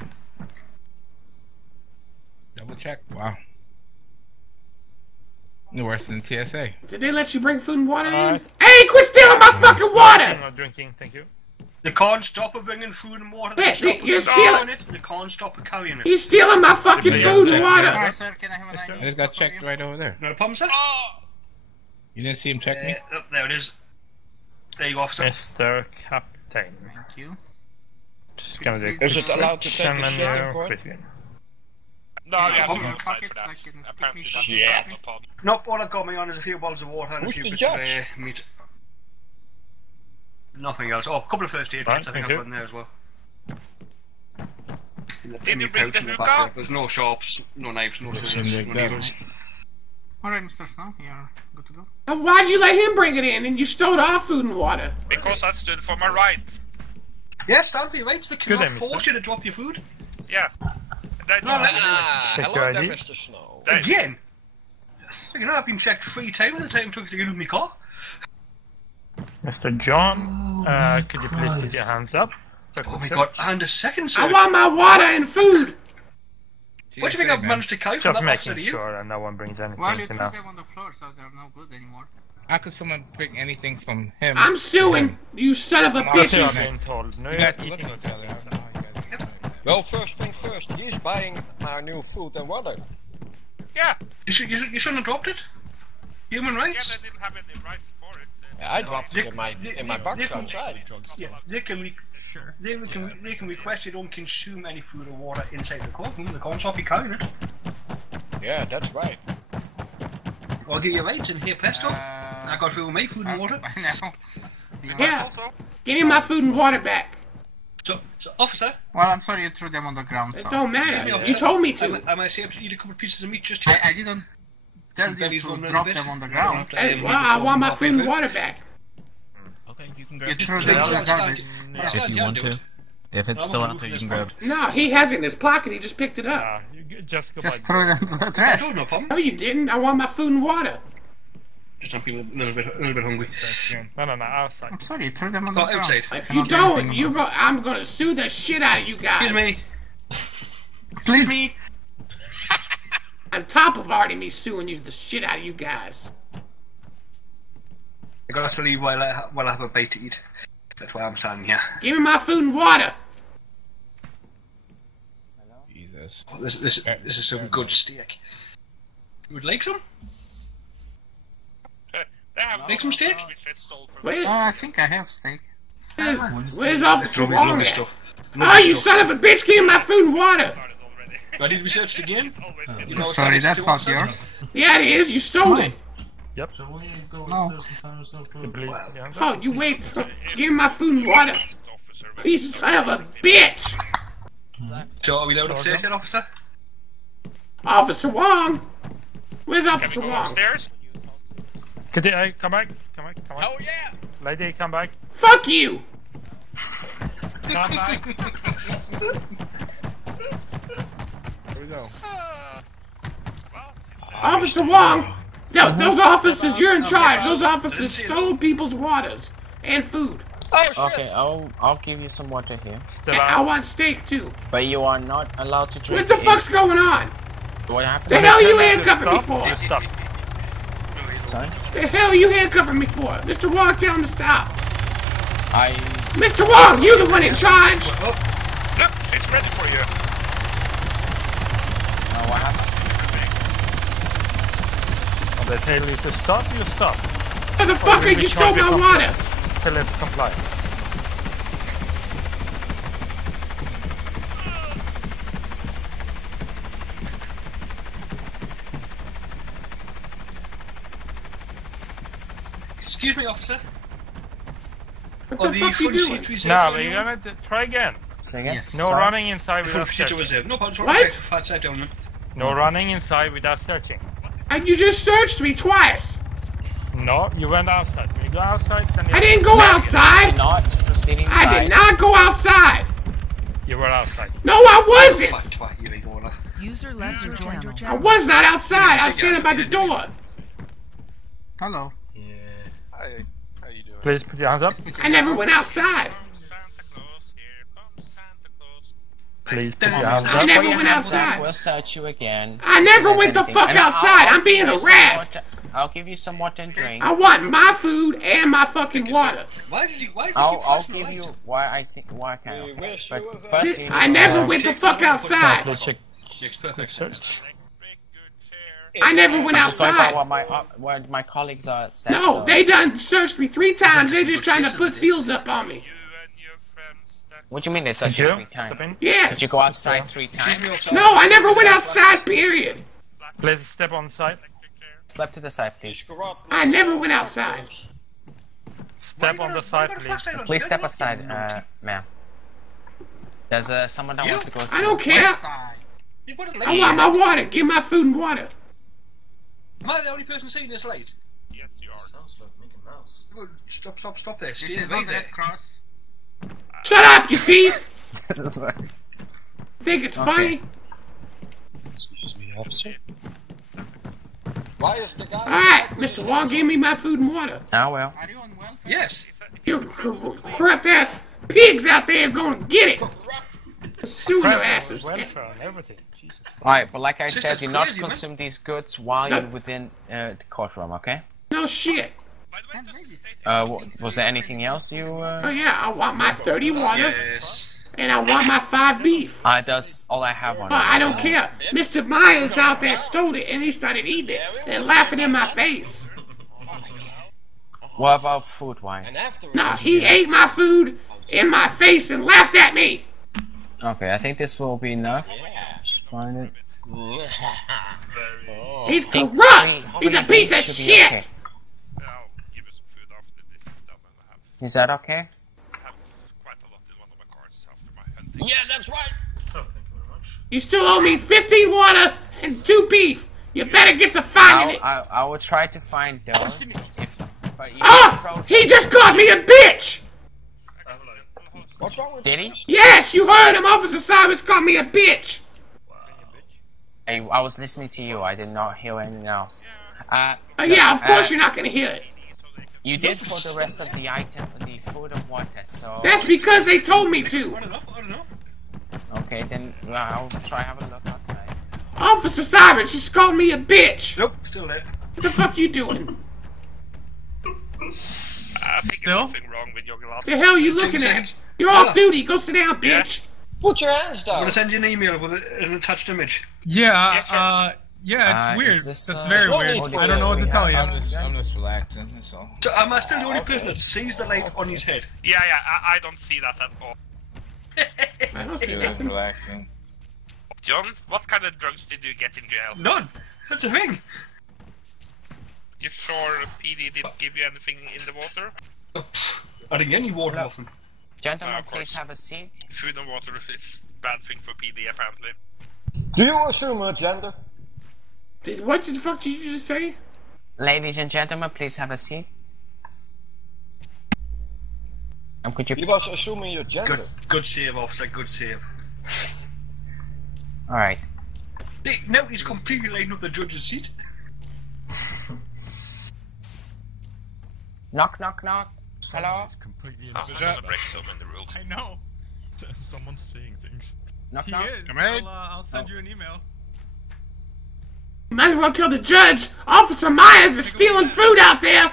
Double check. Wow. No worse than TSA. Did they let you bring food and water in? Hey, quit stealing my fucking water! Not drinking, thank you. They can't stop her bringing food and water. Hey, They stop you're her stealing- carrying it. They can't stop her carrying it. He's stealing my fucking food and water! Alright, sir, can I have an I ID? just got checked right over there. No problem, sir. You didn't see him check me? Oh, there it is. There you go, officer. Mr. Captain. Thank you. Just gonna do a Is quick it allowed to search take a and shit then, in court? quit again. No, you have to problem. go outside for Pockets, that. I can Apparently stick that's me not something. a problem. Nope, all I've got me on is a few bottles of water and Who's a few the bits judge? of meat. Nothing else. Oh, a couple of first aid Right, kits I think thank I've you. got in there as well. Did you bring the in the hookah? back. There's no sharps, no knives, no scissors, no needles. Alright, Mr. Snow, you're good to go. Now, why'd you let him bring it in and you stole our food and water? Because I stood for my rights. Yes, stand for your rights. They cannot day, force mister. you to drop your food. Yeah. They No, Check hello your there, ID. Mr. Snow. Again? You know, I've been checked 3 times the time it took to get in my car. Mr. John, could you please put your hands up? for a Oh quick my search? god, and a second, sir. I want my water and food! What do you think I've managed to carry from Just that officer making to you? sure that no one brings anything Well, you to threw now. them on the floor, so they're no good anymore. How could someone bring anything from him? I'm suing you son of a That's what I've bitches! been told. No, You you're guys can look eating at each other. I don't know how you guys are. Well, first thing first, he's buying my new food and water. Yeah. You shouldn't have dropped it. Human Yeah, rights. they didn't have any rights for it. Yeah, I dropped it in my box outside. Yeah, they can request you don't consume any food or water inside the courtroom. The can't stop you carrying it. Yeah, that's right. I'll give you rights in here, Pesto. I got through my food and water. Yeah. Give me my food and water back. So, officer. Well, I'm sorry you threw them on the ground. It So. don't matter. You told me to. I might say to eat a couple of pieces of meat just here. I didn't tell you to drop them on the ground. Hey, well, I want my food and water back. Okay, you can grab You it. threw them in the garbage. If you want to. If it's still out there, you can grab it. No, he has it in his pocket. He just picked it up. Just go Just throw them to the trash. No problem. No, you didn't. I want my food and water. Just I'm feeling a little bit hungry. No, outside. I'm sorry, you threw them on the ground. Outside. If you don't, I'm gonna sue the shit out of you guys. Excuse me. On top of already me suing you the shit out of you guys. I gotta to leave while I have a bite to eat. That's why I'm standing here. Give me my food and water. Jesus. Oh, this is some good steak. You would like some? Make some steak? Wait. Oh, I think I have steak. Where's Officer Wong at? Oh, you son of a bitch! Give me my food and water. Why did we search again? Sorry, that's not yours. Yeah, it is. You stole it. Yep. So when you go upstairs and find yourself food. Oh, you wait. Give me my food and water. You son of a bitch. So are we allowed upstairs then, officer? Officer Wong. Where's Officer Wong? Upstairs? Could I come back? Come back. Oh yeah! Lady, come back. Fuck you. Come back. Here we go. Officer Wong. No, those officers, you're in charge. Those officers stole people's waters and food. Oh shit! Okay, I'll give you some water here. I want steak too. But you are not allowed to drink. What the fuck's going on? What happened? The hell are you handcuffing me for? Stop. Sorry? The hell are you handcuffing me for? Mr. Wong, tell him to stop. Mr. Mr. Wong, you the one in charge. Look, it's ready for you. What happened? When they tell you to stop, you stop. Motherfucker, you stole my water. Tell them to comply. Excuse me, officer. What the fuck you doing? Now, we're gonna try again. Say again? Yes. No running inside without searching. No problem. What? Upside down. No running inside without searching. And you just searched me twice. No, you went outside. When you go outside, then you... I didn't go outside. Not proceed inside. I did not go outside. You were outside. No, I wasn't. User left your channel. I was not outside. I was standing by the door. Hello. Hi. How you doing? Please put your hands up. I never went outside. Please put your hands I up. never went outside. We'll search you again. I never went the fuck outside. I'm being harassed. I'll give you some water and drink. I want my food and my fucking water. Why did you I'll give you why can't I? But first I never went the fuck outside. Let's check. Quick search. I never went I'm just going by outside. what my colleagues are saying. No, they done searched me 3 times. They just trying to put fields up on me. What do you mean they searched you 3 times? Yes. Did you go outside 3 times? No, I never went outside, period. Please step on side. Step to the side, please. I never went outside. Step on the side, please. Please step aside, ma'am. There's someone that wants to go through. I don't care. I want my water. Give my food and water. Am I the only person seeing this light? Yes, you are. Sounds like Mickey Mouse. Stop there. Stay This is right not there. Red Cross. Shut up, you thief. Right. Think it's funny? Excuse me, officer. Why is the guy? Alright, Mr. Wong, give me my food and water. Ah, well. Are you on welfare? Yes. You corrupt ass pigs out there gonna get it. Sue your asses. Welfare and everything. Jesus. Alright, but like I said, that's do not crazy, man. consume these goods while you're within the courtroom, okay? No shit. Was there anything else you, Oh yeah, I want my 30 water. Yes. And I want my 5 beef. that's all I have on I don't care. Mr. Myers out there stole it and he started eating it and laughing in my face. What about food-wise? No, he ate my food in my face and laughed at me. Okay, I think this will be enough. Just find it. Oh. He's corrupt! He's a piece of shit! I'll give you some food after this is done, and I have Is that okay? quite a lot in one of my cars after my hunting. Yeah, that's right! Oh, thank you very much. You still owe me 15 water and 2 beef! You better get to finding it! I will try to find those. But you He just called me a bitch! What's wrong with Did he? Yes, you heard him! Officer Cyrus called me a bitch! I was listening to you. I did not hear anything else. Yeah, of course you're not gonna hear it. You did for the rest of the item, the food and water, so... That's because they told me to. I don't know. Okay, then I'll try have a look outside. Officer Cyrus just called me a bitch! Nope, still there. What the fuck you doing? I think there's something wrong with your glasses. The hell you looking at? You're off duty. Go sit down, bitch. Put your hands down. I'm gonna send you an email with an attached image. Yeah, it's weird. That's very weird. I don't know what to tell you. I'm just relaxing, that's all. So am I still the only person that sees the light on his head? Yeah, I don't see that at all. I don't see nothing. Relaxing. John, what kind of drugs did you get in jail? None. That's a thing. You sure PD didn't give you anything in the water? I didn't get any water off him. Gentlemen, please have a seat. Food and water is a bad thing for PD, apparently. Do you assume a gender? What the fuck did you just say? Ladies and gentlemen, please have a seat. Could you... He was assuming your gender. Good save, officer. Good save. Alright. Now he's completely lighting up the judge's seat. Knock, knock, knock. Hello? Completely I'm gonna break so many rules. I know. Someone's seeing things. Knock, He knock. is. Come in. I'll send you an email. You might as well tell the judge Officer Myers is stealing food out there!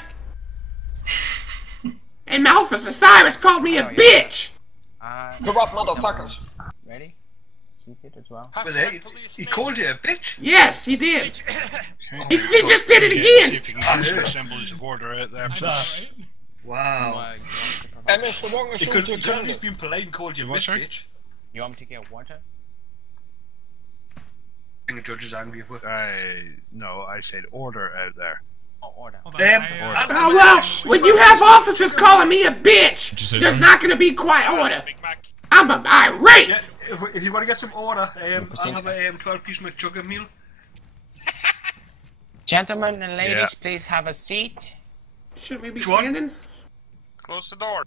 And Officer Cyrus called me a bitch! Corrupt motherfuckers. Ready? Seated as well. He called you a bitch? Yes, he did. He just did it See again! if you can get some assemblies of order out there. Wow. And Mr. Wong He assumed could your at gender. least been polite and called you a bitch. You want me to get water? I think the judge is angry with No, I said order out there. Oh, order. Oh well, when you have officers calling me a bitch, there's not gonna be quiet order. I'm irate! Yeah, if you want to get some order, I'll have a 12-piece McJugger meal. Gentlemen and ladies, please have a seat. Should we be standing? Close the door.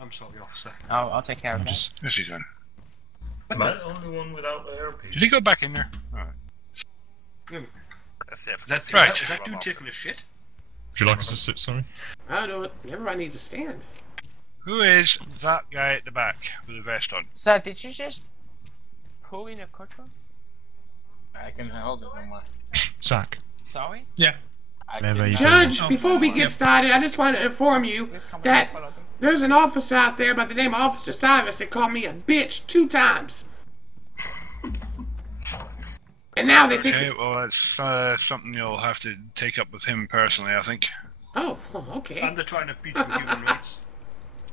I'm sorry, officer. I'll take care of that. What's he doing? Am I the only one without the earpiece? Did he go back in there? Alright. Is that dude taking a shit? Would you like us to sit, sorry? I'll do it. Everybody needs to stand. Who is that guy at the back with the vest on? Sir, did you just pull in a cutlass? I can hold it on my... Zach. Sorry? Yeah. Judge, before we get started, I just want to inform you that there's an officer out there by the name of Officer Cyrus that called me a bitch 2 times. And now they think... Okay, well that's something you'll have to take up with him personally, I think. Oh, okay. And they're trying to beat you with human rights.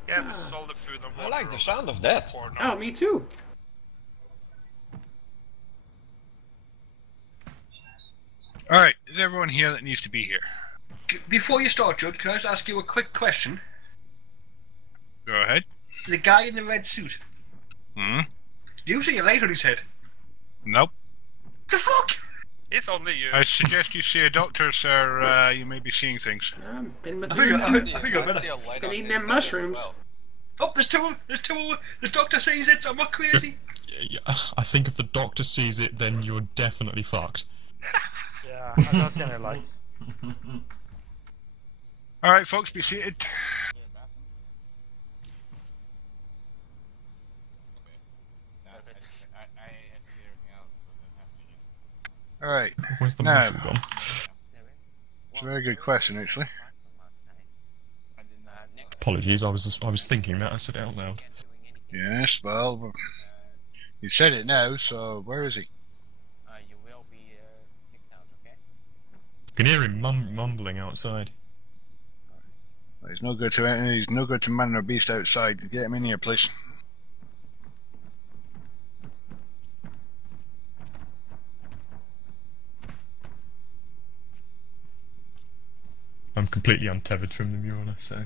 Yeah, this is all the food and water. I like the sound of that. Oh, me too. Alright, is everyone here that needs to be here? Before you start, Judge, can I just ask you a quick question? Go ahead. The guy in the red suit, Hmm? do you see a light on his head? Nope. The fuck? It's only you. I suggest you see a doctor, sir. You may be seeing things. Been I think I better. Been eating them mushrooms. Oh, there's two. The doctor says it. I'm not crazy. Yeah, I think if the doctor sees it, then you're definitely fucked. Yeah, I don't see any light. Alright, folks, be seated. Alright, Where's the now, mushroom gone? it's a very good question, actually. Apologies, I was thinking that. I said it out loud. Yes, well, you said it now, so where is he? You will be kicked out, okay? I can hear him mumbling outside. Well, he's no good to man or beast outside. Get him in here, please. I'm completely untethered from them, Your Honour, so...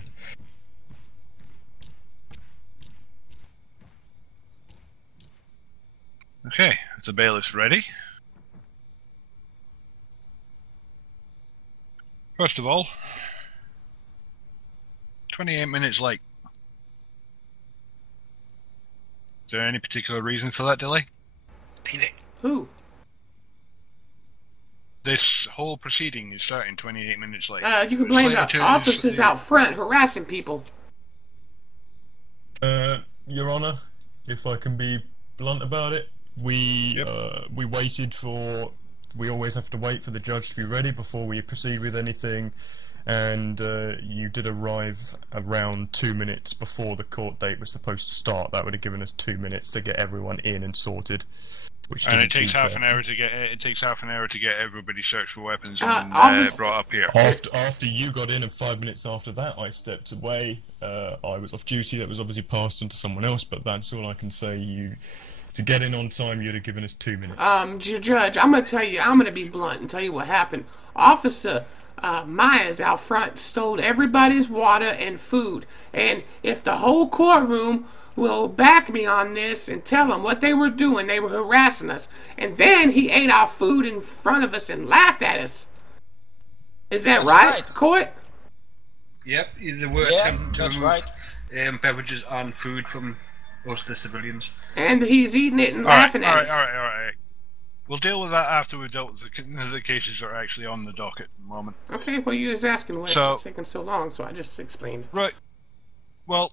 Okay, is the bailiff ready? First of all, 28 minutes late. Is there any particular reason for that delay? Who? This whole proceeding is starting 28 minutes late. You can blame the officers out front harassing people. Your Honour, if I can be blunt about it, we waited for... We always have to wait for the judge to be ready before we proceed with anything, and you did arrive around 2 minutes before the court date was supposed to start. That would have given us 2 minutes to get everyone in and sorted. And it takes half an hour to get everybody searched for weapons and brought up here. After you got in, and 5 minutes after that, I stepped away. I was off duty. That was obviously passed on to someone else, but that's all I can say. To get in on time, you'd have given us 2 minutes. Judge, I'm gonna tell you. I'm gonna be blunt and tell you what happened. Officer Myers out front stole everybody's water and food, and if the whole courtroom will back me on this and tell them what they were doing, they were harassing us, and then he ate our food in front of us and laughed at us. Is that right, Court? Yep, there were attempting to remove beverages and food from most of the civilians. And he's eating it and laughing at us. Alright. We'll deal with that after we've dealt with the cases that are actually on the docket at the moment. Okay, well, you was asking why it's taking so long, so I just explained. Right. Well,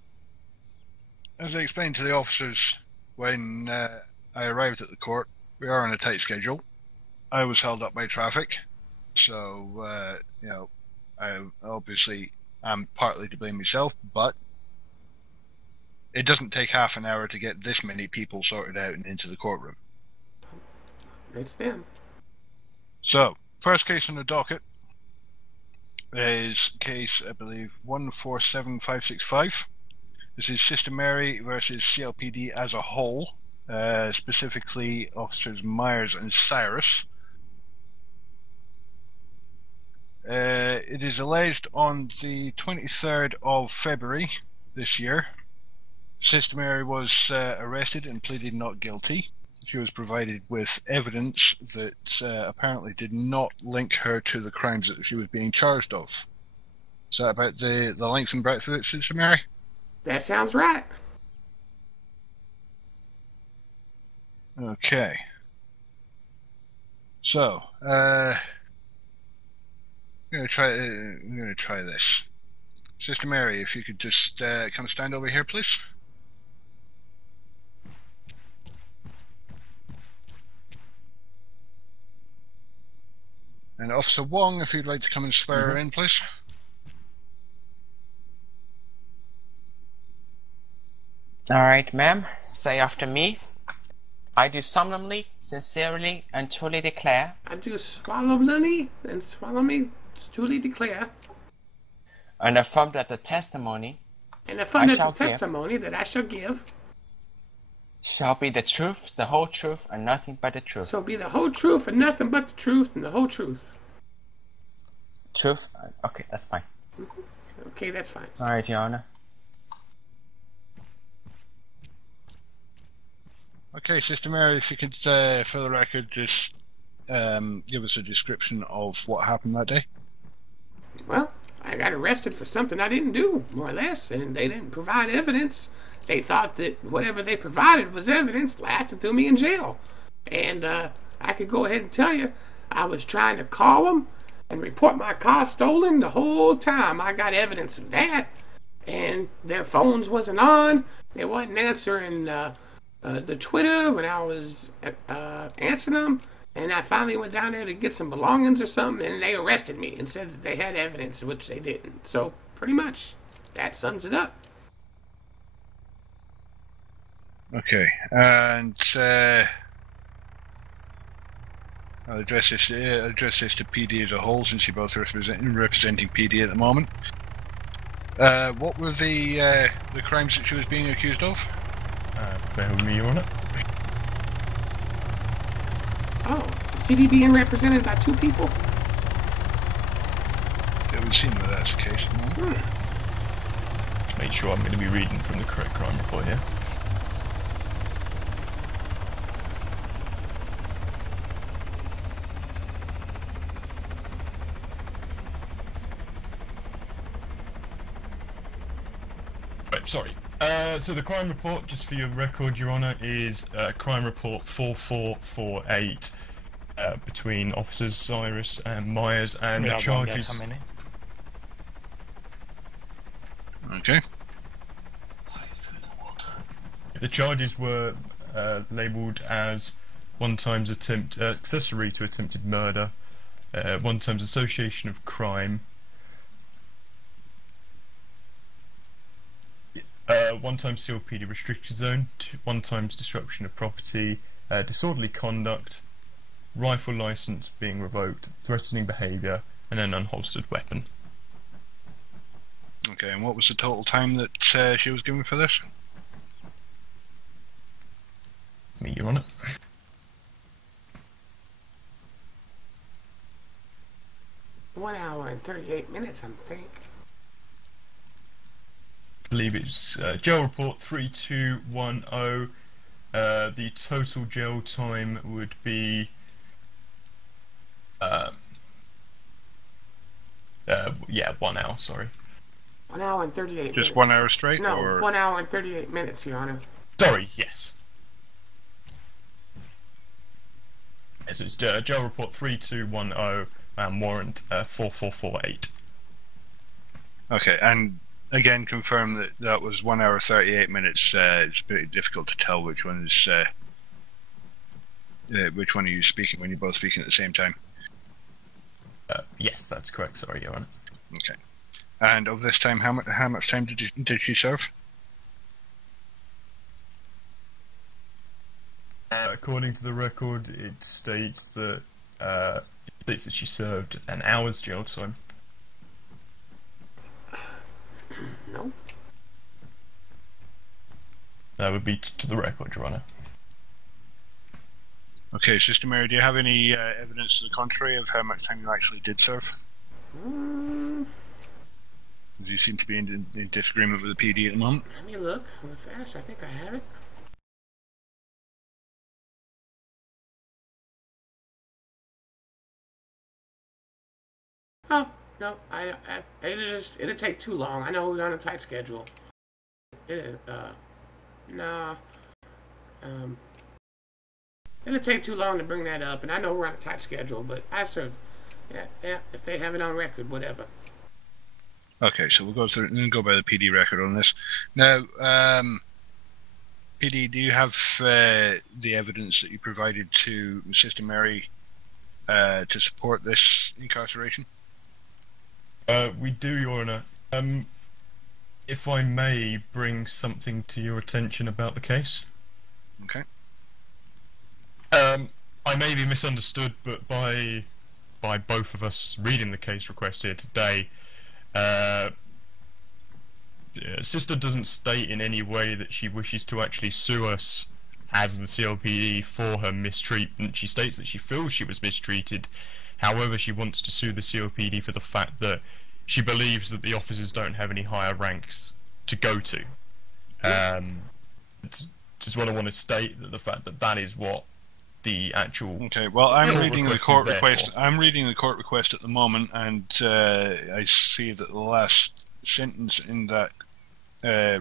as I explained to the officers when I arrived at the court, we are on a tight schedule. I was held up by traffic, so, I obviously am partly to blame myself, but it doesn't take half an hour to get this many people sorted out and into the courtroom. It's them. So, first case on the docket is case, I believe, 147565. This is Sister Mary versus CLPD as a whole, specifically Officers Myers and Cyrus. It is alleged on the 23rd of February this year. Sister Mary was arrested and pleaded not guilty. She was provided with evidence that apparently did not link her to the crimes that she was being charged of. Is that about the length and breadth of it, Sister Mary? That sounds right. Okay. So, I'm gonna try this. Sister Mary, if you could just come stand over here, please. And Officer Wong, if you'd like to come and swear her in, please. Alright, ma'am, say after me. I do solemnly, sincerely, and truly declare. I do solemnly and solemnly, truly declare. And affirm that the testimony. And affirm that the testimony that I shall give. Shall be the truth, the whole truth, and nothing but the truth. Shall be the whole truth and nothing but the truth and the whole truth. Truth? Okay, that's fine. Okay, that's fine. Alright, Your Honor. Okay, Sister Mary, if you could, for the record, just give us a description of what happened that day. Well, I got arrested for something I didn't do, more or less, and they didn't provide evidence. They thought that whatever they provided was evidence, laughed and threw me in jail. And I could go ahead and tell you, I was trying to call them and report my car stolen the whole time. I got evidence of that, and their phones wasn't on. They wasn't answering the Twitter when I was answering them. And I finally went down there to get some belongings or something, and they arrested me and said that they had evidence, which they didn't. So, pretty much, that sums it up. Okay, and I'll address this to PD as a whole, since you're both representing PD at the moment. What were the crimes that she was being accused of? Bear with me, Your Honor. Oh, the city being represented by two people? it would seem that that's the case. Just make sure I'm going to be reading from the correct crime report here. Right, sorry. So the crime report, just for your record, Your Honour, is crime report 4448 between officers Cyrus and Myers, and the charges. How many? Okay. The charges were labelled as accessory to attempted murder, one times association of crime, one times CLPD restricted zone, one times disruption of property, disorderly conduct, rifle licence being revoked, threatening behaviour, and an unholstered weapon. Okay, and what was the total time that she was given for this? Me, Your Honour. One hour and 38 minutes, I think. I believe it's jail report 3210. The total jail time would be yeah, 1 hour, sorry. 1 hour and 38 minutes. Just 1 hour straight? No, or... 1 hour and 38 minutes, Your Honor. Sorry, yes. Yes, it's jail report 3210 and warrant 4448. Okay, and again confirm that that was 1 hour 38 minutes. It's pretty difficult to tell which one is which one are you speaking when you're both speaking at the same time. Yes, that's correct. Sorry, Your Honour. Okay. And of this time, how much time did she serve? According to the record, it states that she served an hour's jail time. No. That would be to the record, Your Honour. Okay, Sister Mary, do you have any evidence to the contrary of how much time you actually did serve? Do you seem to be in disagreement with the PD at the moment? Let me look real fast. I think I have it. Oh, no, it'll take too long. I know we're on a tight schedule. It'll take too long to bring that up, and I know we're on a tight schedule, but I served. Yeah, if they have it on record, whatever. Okay, so we'll go through and go by the PD record on this. Now, PD, do you have the evidence that you provided to Sister Mary to support this incarceration? We do, Your Honour. If I may bring something to your attention about the case. Okay. I may be misunderstood, but by both of us reading the case request here today, Sister doesn't state in any way that she wishes to actually sue us as the CLPD for her mistreatment. She states that she feels she was mistreated. However, she wants to sue the CLPD for the fact that she believes that the officers don't have any higher ranks to go to. Just what I want to state, that the fact that that is what the actual. Okay, well, I'm reading the court request. For. I'm reading the court request at the moment, and I see that the last sentence in that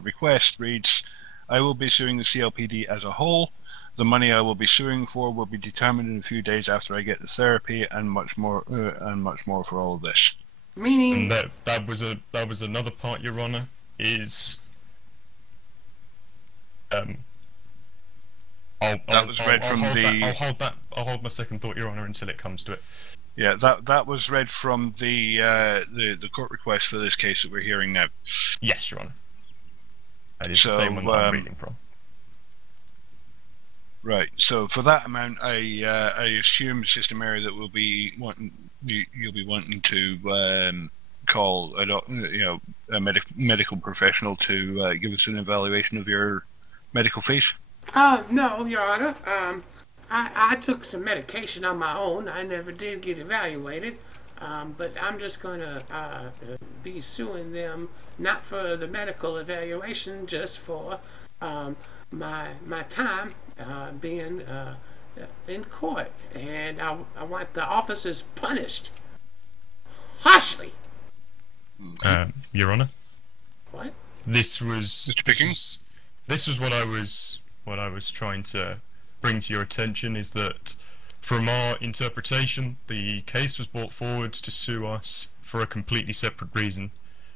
request reads, "I will be suing the CLPD as a whole. The money I will be suing for will be determined in a few days after I get the therapy, and much more for all of this." Meaning and that was another part, Your Honour, is I'll hold my second thought, Your Honour, until it comes to it. Yeah, that was read from the court request for this case that we're hearing now. Yes, Your Honour. That is the same one that I'm reading from. Right. So for that amount, I assume, Sister Mary, that you'll be wanting to call a medical professional to give us an evaluation of your medical fees. No, Your Honor. I took some medication on my own. I never did get evaluated. but I'm just gonna be suing them, not for the medical evaluation, just for my time being in court, and I want the officers punished harshly. Your Honor. What? This was what I was trying to bring to your attention, is that from our interpretation, the case was brought forward to sue us for a completely separate reason,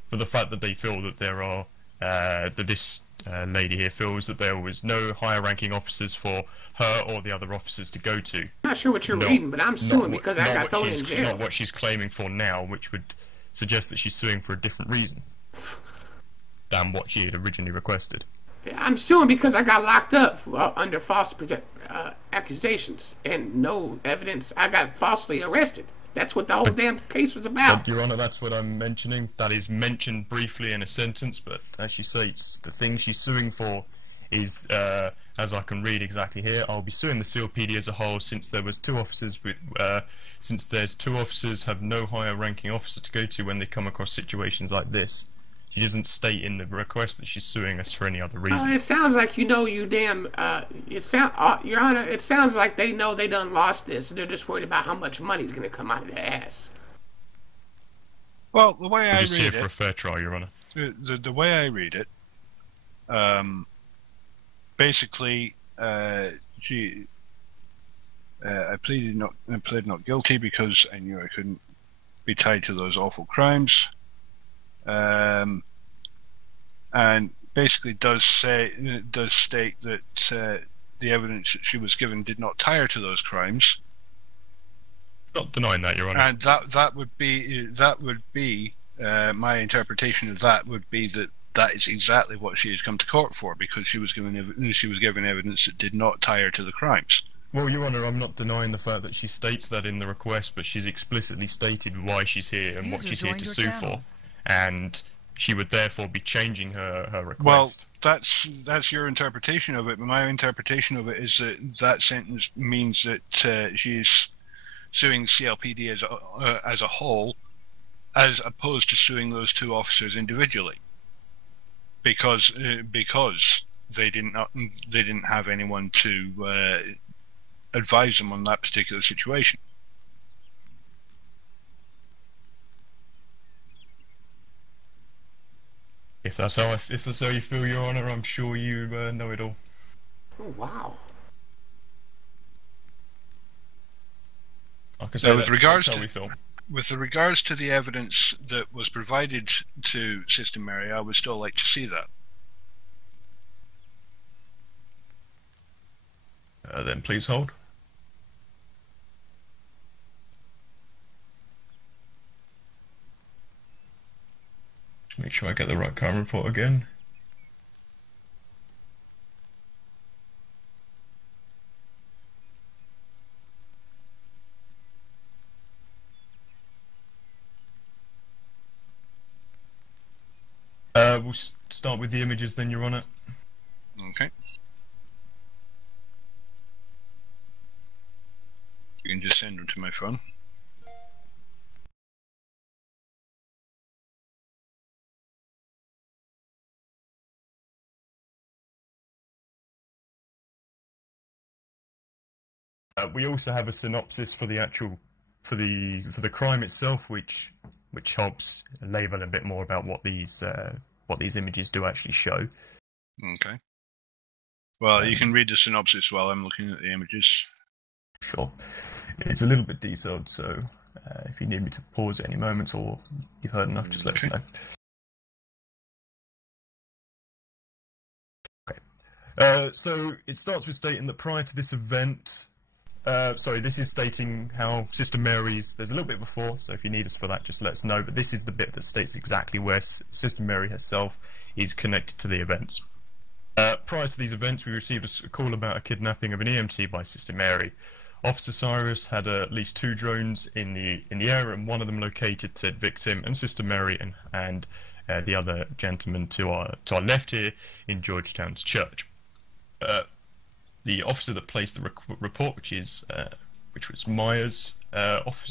for the fact that they feel that there are that this lady here feels that there was no higher ranking officers for her or the other officers to go to. I'm not sure what you're reading, but I'm suing because I got thrown in jail. Not what she's claiming for now, which would suggest that she's suing for a different reason than what she had originally requested. I'm suing because I got locked up under false accusations and no evidence. I got falsely arrested. That's what the whole damn case was about. But, Your Honor, that's what I'm mentioning. That is mentioned briefly in a sentence, but as she states, the thing she's suing for is, as I can read exactly here, I'll be suing the CLPD as a whole since there was two officers with, since there's two officers have no higher ranking officer to go to when they come across situations like this. She doesn't state in the request that she's suing us for any other reason. It sounds like you damn. Your Honor, it sounds like they know they done lost this, and they're just worried about how much money's going to come out of their ass. Well, the way I read it, just here for a fair trial, Your Honor. The way I read it, basically, she. I pleaded not guilty because I knew I couldn't be tied to those awful crimes. And basically does state that the evidence that she was given did not tie her to those crimes. Not denying that, Your Honor. And that would be my interpretation of that would be that is exactly what she has come to court for, because she was given evidence that did not tie her to the crimes. Well, Your Honor, I'm not denying the fact that she states that in the request, but she's explicitly stated why she's here and what she's here to sue for. And she would therefore be changing her request. Well, that's your interpretation of it, but my interpretation of it is that sentence means that she's suing CLPD as a whole, as opposed to suing those two officers individually, because they didn't have anyone to advise them on that particular situation. If that's how you feel, Your Honor, I'm sure you know it all. Oh wow! Like I say, with regards to the evidence that was provided to Sister Mary, I would still like to see that. Then please hold. Make sure I get the right crime report again. We'll start with the images then, Your Honor. Okay. You can just send them to my phone. We also have a synopsis for the actual for the crime itself, which helps label a bit more about what these images do actually show. Okay. Well, you can read the synopsis while I'm looking at the images. Sure. It's a little bit detailed, so if you need me to pause at any moment or you've heard enough, just let us know. Okay. So it starts with stating that prior to this event. This is stating how Sister Mary's... There's a little bit before, so if you need us for that, just let us know. But this is the bit that states exactly where Sister Mary herself is connected to the events. Prior to these events, we received a call about a kidnapping of an EMT by Sister Mary. Officer Cyrus had at least 2 drones in the area, and one of them located said victim and Sister Mary and the other gentleman to our left here in Georgetown's church. The officer that placed the report, which was Myers,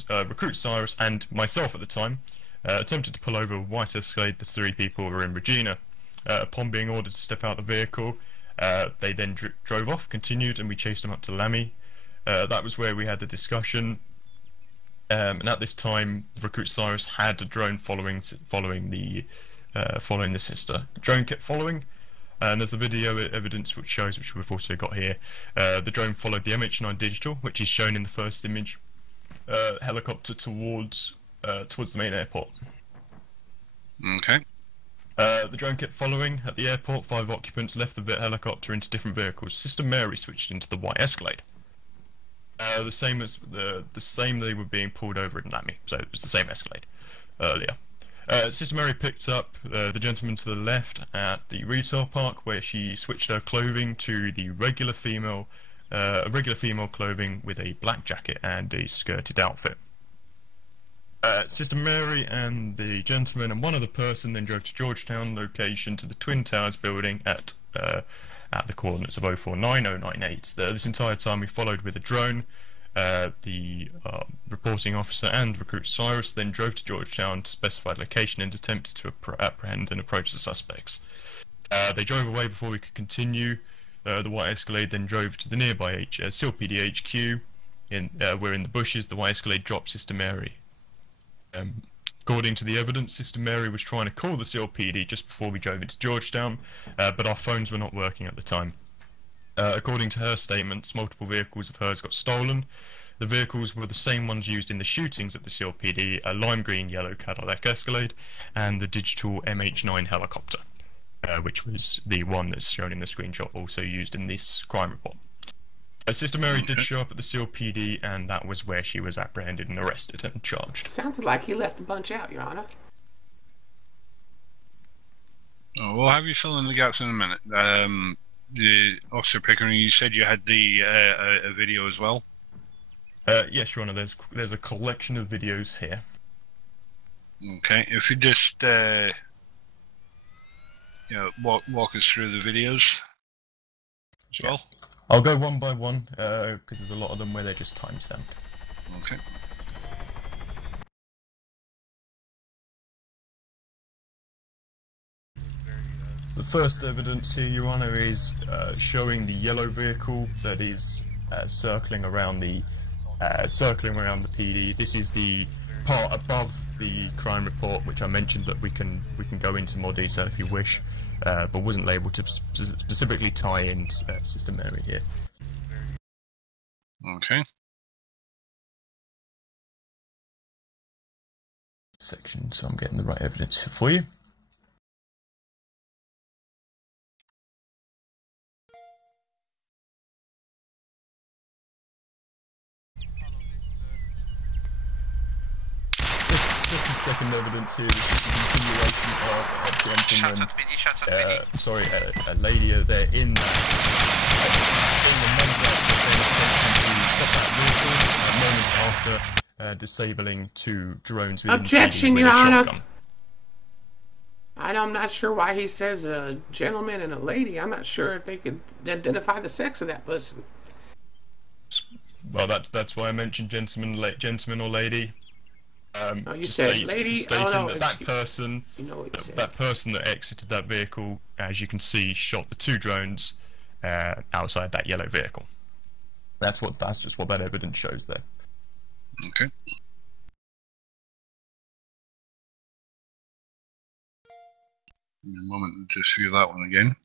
Recruit Cyrus and myself at the time attempted to pull over a white Escalade. The 3 people were in Regina. Upon being ordered to step out of the vehicle, they then drove off, continued, and we chased them up to Lammy. That was where we had the discussion. And at this time, Recruit Cyrus had a drone following the sister. The drone kept following, and there's the video evidence which shows, which we've also got here. The drone followed the MH9 digital, which is shown in the first image, helicopter towards the main airport. Okay. The drone kept following. At the airport, 5 occupants left the helicopter into different vehicles. Sister Mary switched into the white Escalade. The same they were being pulled over in Lammy, so it was the same Escalade earlier. Sister Mary picked up the gentleman to the left at the retail park, where she switched her clothing to the regular female clothing with a black jacket and a skirted outfit. Sister Mary and the gentleman and one other person then drove to Georgetown location to the Twin Towers building at the coordinates of 049098. This entire time we followed with a drone. The reporting officer and Recruit Cyrus then drove to Georgetown to specified location and attempted to apprehend and approach the suspects. They drove away before we could continue. The white Escalade then drove to the nearby CLPD HQ. Where in the bushes, the white Escalade dropped Sister Mary. According to the evidence, Sister Mary was trying to call the CLPD just before we drove into Georgetown, but our phones were not working at the time. According to her statements, multiple vehicles of hers got stolen. The vehicles were the same ones used in the shootings at the CLPD, a lime green yellow Cadillac Escalade, and the digital MH9 helicopter, which was the one that's shown in the screenshot, also used in this crime report. Sister Mary did show up at the CLPD, and that was where she was apprehended and arrested and charged. Sounded like he left a bunch out, Your Honor. Oh, we'll have you fill in the gaps in a minute. The Officer Pickering, you said you had the a video as well? Yes, Your Honor, there's a collection of videos here. Okay, if you just walk us through the videos as well. I'll go one by one, because there's a lot of them where they're just timestamped. Okay. The first evidence here, Your Honour, is showing the yellow vehicle that is circling around the PD. This is the part above the crime report, which I mentioned that we can go into more detail if you wish, but wasn't able to specifically tie in Sister Mary here. Okay. Section, so I'm getting the right evidence here for you. Second evidence here is the continuation of a gentleman, a lady there in the stop that vehicle moments after disabling 2 drones with Objection, Your Honor. I'm not sure why he says a gentleman and a lady. I'm not sure if they could identify the sex of that person. Well, that's why I mentioned gentleman or lady. You said lady. Stating that person that exited that vehicle, as you can see, shot the 2 drones outside that yellow vehicle. That's just what that evidence shows there. Okay. In a moment, just view that one again.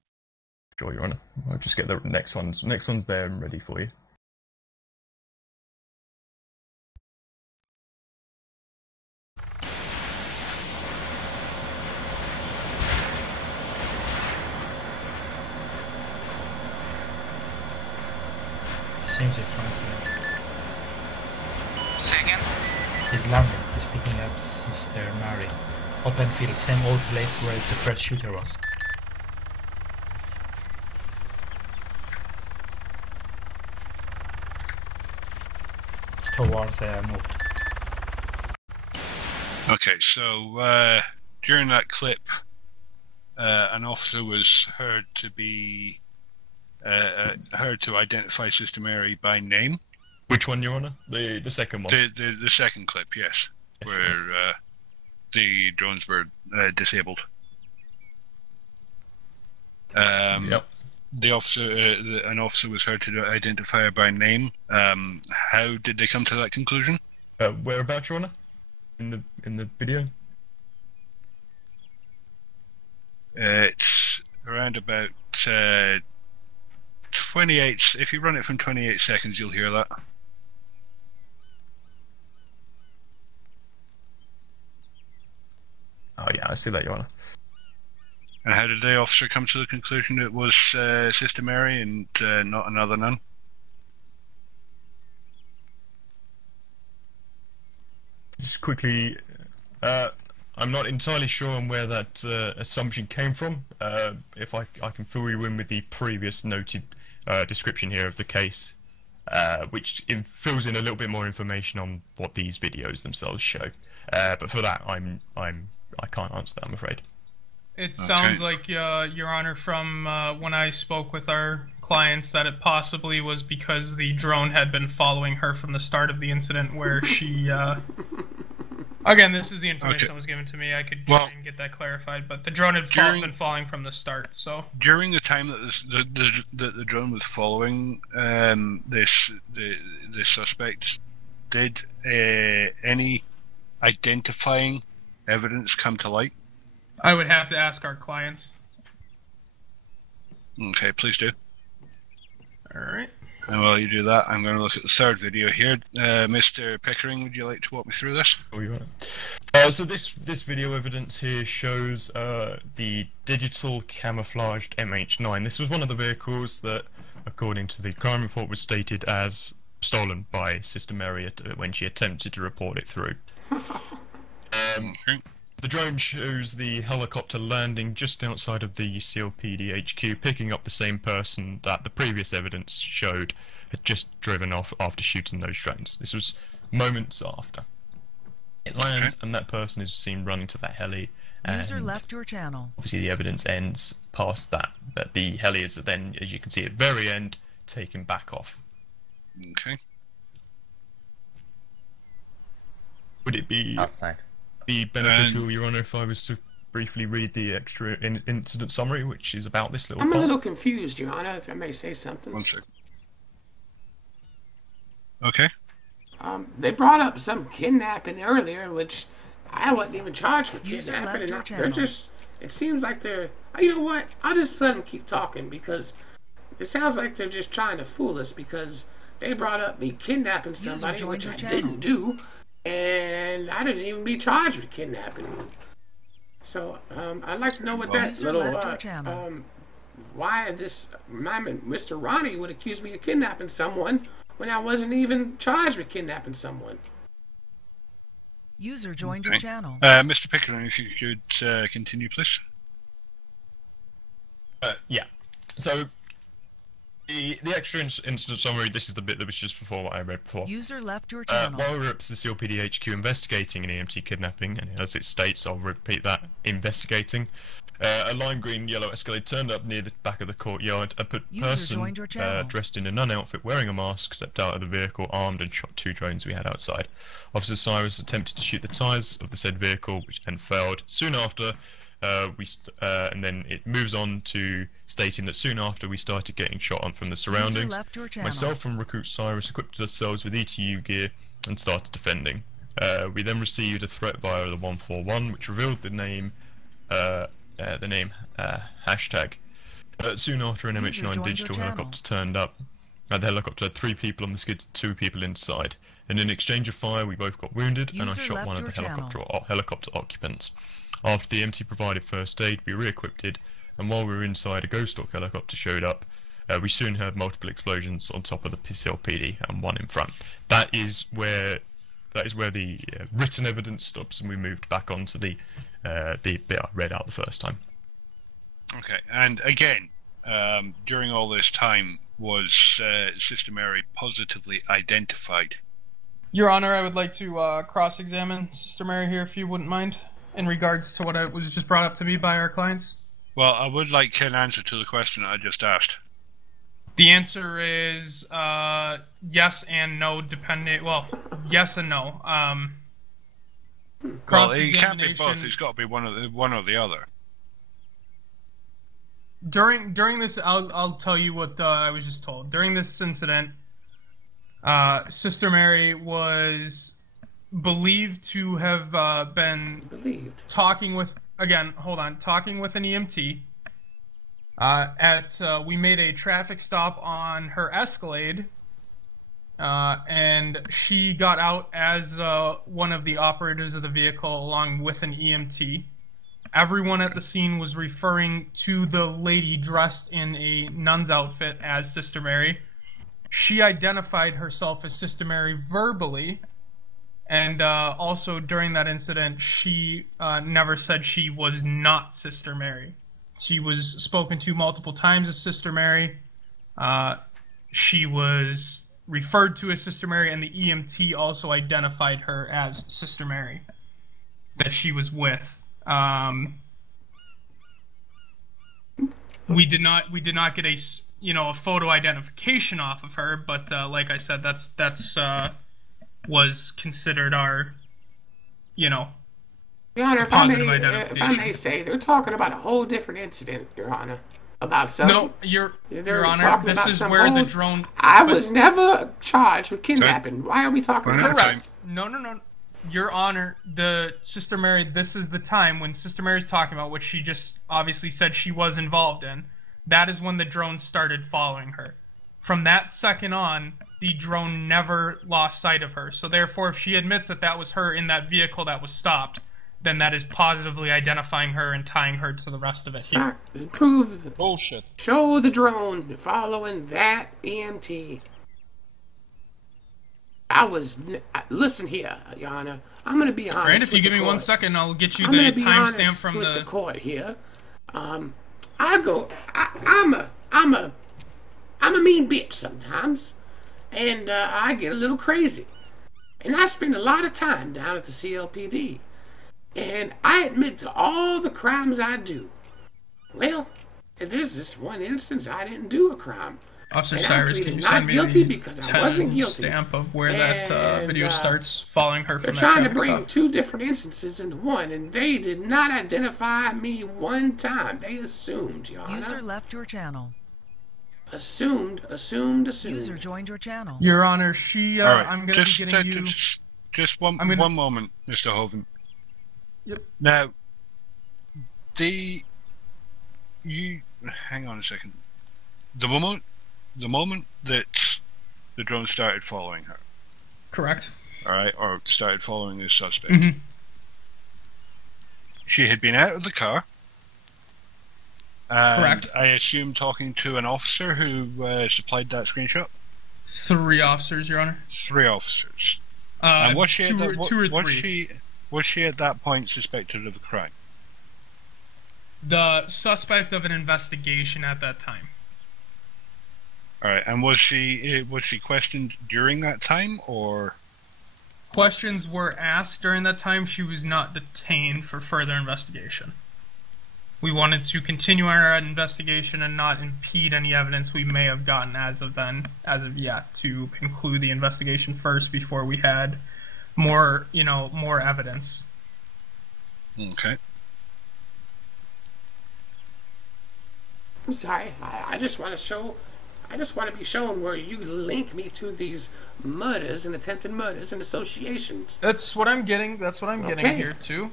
Sure, Your Honour. I'll just get the next ones. Next one's there and ready for you. Seems he's trying to... Say again? He's landing. He's picking up Sister Mary. Open field, same old place where the first shooter was. Towards north. Okay, so during that clip, an officer was heard to identify Sister Mary by name. Which one, Your Honour? The second one? The second clip, yes. Where the drones were disabled. Yep. The officer, an officer was heard to identify her by name. How did they come to that conclusion? Whereabouts, Your Honour? In the video? It's around about 28. If you run it from 28 seconds, you'll hear that. Oh yeah, I see that, Your Honour. And how did the officer come to the conclusion it was Sister Mary and not another nun? Just quickly, I'm not entirely sure on where that assumption came from. If I can fill you in with the previous noted description here of the case, which fills in a little bit more information on what these videos themselves show. But for that, I can't answer that, I'm afraid. It sounds like, Your Honor, from when I spoke with our clients, that it possibly was because the drone had been following her from the start of the incident, where she... Again, this is the information that was given to me. I could try and get that clarified, but the drone had been following from the start. So during the time that the drone was following the suspects, did any identifying evidence come to light? I would have to ask our clients. Okay, please do. Alright. And while you do that, I'm going to look at the third video here. Mr. Pickering, would you like to walk me through this? Oh, you so this video evidence here shows the digital camouflaged MH9. This was one of the vehicles that, according to the crime report, was stated as stolen by Sister Mary when she attempted to report it through. The drone shows the helicopter landing just outside of the CLPD HQ, picking up the same person that the previous evidence showed had just driven off after shooting those drones. This was moments after. It lands, and that person is seen running to that heli. User left your channel. Obviously, the evidence ends past that, but the heli is then, as you can see at the very end, taken back off. Okay. Would it be outside? Be beneficial, Your Honour, if I was to briefly read the extra incident summary, which is about this little I'm part? a little confused, Your Honour, if I may say something. One second. Okay. They brought up some kidnapping earlier, which I wasn't even charged for kidnapping. And they're just, it seems like they're, you know what, I'll just let them keep talking, because it sounds like they're just trying to fool us, because they brought up me kidnapping somebody, which I didn't do. And I didn't even be charged with kidnapping. So, I'd like to know what that little, why this, Mr. Ronnie would accuse me of kidnapping someone when I wasn't even charged with kidnapping someone. User joined your channel. Mr. Pickering, if you could continue, please. Yeah. So, the extra incident summary, this is the bit that was just before what I read before. User left your channel. While we were up to the CLPD HQ investigating an EMT kidnapping, and as it states, I'll repeat that, investigating, a lime green yellow Escalade turned up near the back of the courtyard. A person dressed in a nun outfit wearing a mask stepped out of the vehicle armed and shot 2 drones we had outside. Officer Cyrus attempted to shoot the tyres of the said vehicle, which then failed. Soon after, and then it moves on to stating that soon after we started getting shot on from the surroundings. Myself and Recruit Cyrus equipped ourselves with ETU gear and started defending. We then received a threat via the 141, which revealed the name hashtag. Soon after, an MH9 digital helicopter turned up. The helicopter had 3 people on the skids, 2 people inside. And in exchange of fire, we both got wounded, and I shot one of the helicopter occupants. After the EMT provided first aid, we re-equipped, and while we were inside, a Ghost Hawk helicopter showed up. We soon heard multiple explosions on top of the CLPD and one in front. That is where the written evidence stops, and we moved back onto the bit I read out the first time. Okay, and again, during all this time, was Sister Mary positively identified? Your Honor, I would like to cross-examine Sister Mary here, if you wouldn't mind, in regards to what was just brought up to me by our clients. Well, I would like an answer to the question I just asked. The answer is yes and no, depending. Well, yes and no. Well, it can't be both. It's got to be one or the other. During this, I'll tell you what I was just told. During this incident, Sister Mary was believed to have been talking with talking with an EMT. We made a traffic stop on her Escalade, and she got out as one of the operators of the vehicle along with an EMT. Everyone at the scene was referring to the lady dressed in a nun's outfit as Sister Mary. She identified herself as Sister Mary verbally, and also during that incident, she never said she was not Sister Mary. She was spoken to multiple times as Sister Mary. She was referred to as Sister Mary, and the EMT also identified her as Sister Mary that she was with. We did not get a photo identification off of her, but like I said, that's was considered our Your Honor, if I may say, they're talking about a whole different incident, Your Honor. About something. No, Your Honor, this is where the drone. I was never charged with kidnapping. Why are we talking about that? No. Your Honor, the Sister Mary, this is the time when Sister Mary's talking about what she just obviously said she was involved in. That is when the drone started following her. From that second on, the drone never lost sight of her. So therefore, if she admits that that was her in that vehicle that was stopped, then that is positively identifying her and tying her to the rest of it. Prove the bullshit. Show the drone following that EMT. Listen here, Your Honor. I'm going to be honest. Grant, if you give me 1 second, I'll get you the timestamp from the court here. I'm a mean bitch sometimes, and I get a little crazy, and I spend a lot of time down at the CLPD, and I admit to all the crimes I do. Well, there's this one instance I didn't do a crime. Officer Cyrus, can you send me the stamp of where that video starts following her from that They're trying to bring two different instances into one, and they did not identify me one time. They assumed, Your Honor. User left your channel. Assumed. User joined your channel. Your Honor, she, right. I'm going to be getting you... Just one moment, Mr. Hoven. Yep. Now, hang on a second. The moment that the drone started following her. Correct. Alright, or started following the suspect. Mm-hmm. She had been out of the car. And correct. I assume talking to an officer who supplied that screenshot? 3 officers, Your Honor. 3 officers. And was she two or three. Was she at that point suspected of a crime? The suspect of an investigation at that time. Alright, and was she questioned during that time, or? Questions were asked during that time. She was not detained for further investigation. We wanted to continue our investigation and not impede any evidence we may have gotten as of yet, to conclude the investigation first before we had more evidence. Okay. I'm sorry. I just want to be shown where you link me to these murders and attempted murders and associations. That's what I'm getting. That's what I'm getting here too.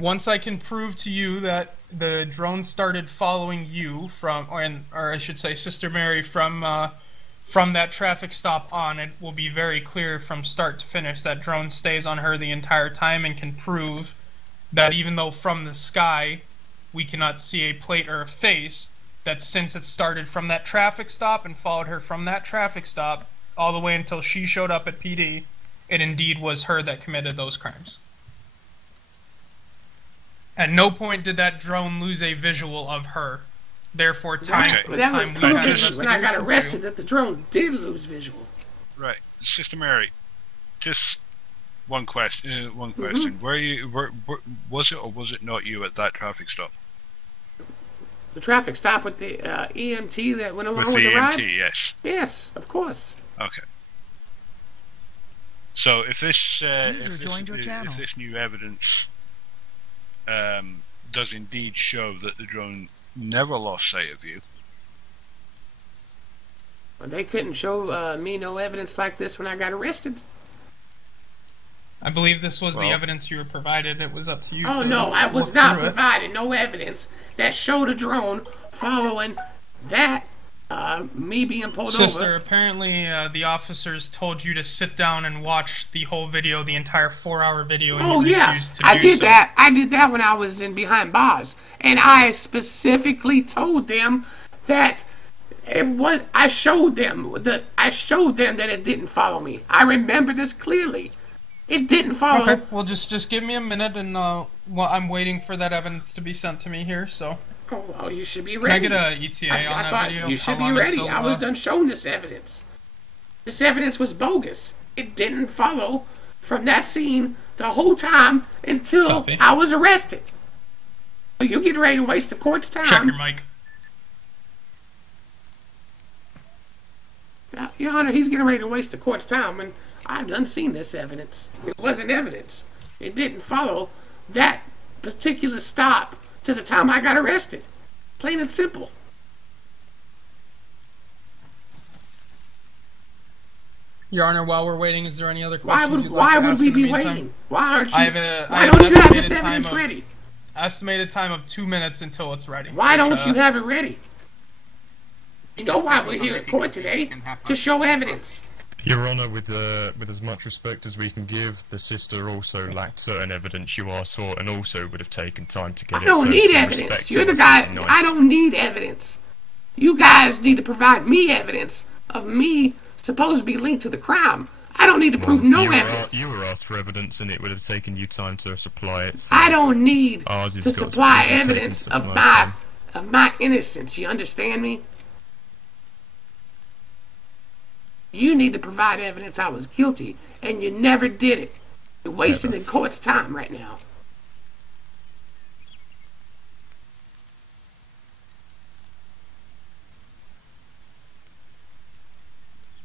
Once I can prove to you that the drone started following you or I should say Sister Mary from that traffic stop on, it will be very clear from start to finish that drone stays on her the entire time and can prove that even though from the sky we cannot see a plate or a face, that since it started from that traffic stop and followed her from that traffic stop all the way until she showed up at PD, it indeed was her that committed those crimes. At no point did that drone lose a visual of her. Therefore, time when I got arrested that the drone did lose visual. Right, Sister Mary. Just one question. Mm-hmm. Was it or was it not you at that traffic stop? The traffic stop with the EMT that went along With with the the ride? EMT, yes. Yes, of course. Okay. So if this joined your channel. if this new evidence does indeed show that the drone never lost sight of you, Well, they couldn't show me no evidence like this when I got arrested. I believe this was the evidence you were provided. It was up to you. Oh to no, I was look not through it. provided no evidence that showed a drone following that me being pulled Sister, over. apparently the officers told you to sit down and watch the whole video, the entire 4-hour video, and Oh you yeah, refused to I do did so. that. I did that when I was in behind bars, and I specifically told them that it was. I showed them that it didn't follow me. I remember this clearly. It didn't follow. Okay, well just give me a minute, and well, I'm waiting for that evidence to be sent to me here. So. Oh, well, you should be Can ready. I get a ETA on I that thought video? you should How be long ready. until, I was done showing this evidence. This evidence was bogus. It didn't follow from that scene the whole time until I was arrested. So you're getting ready to waste the court's time. Check your mic. Your Honor, he's getting ready to waste the court's time, and I've done seen this evidence. It wasn't evidence. It didn't follow that particular stop to the time I got arrested. Plain and simple. Your Honor, while we're waiting, is there any other questions Why would we be waiting? Why aren't you? Why don't you have this evidence ready? Estimated time of 2 minutes until it's ready. Why don't you have it ready? You know why we're here in court today? To show evidence. Your Honour, with as much respect as we can give, the sister also lacked certain evidence you asked for, and also would have taken time to get it. I don't need evidence. You're the guy. I don't need evidence. You guys need to provide me evidence of me supposed to be linked to the crime. I don't need to prove no evidence. You were asked for evidence, and it would have taken you time to supply it. So I don't need to supply evidence of my innocence. You understand me? You need to provide evidence I was guilty, and you never did it. You're wasting the court's time right now.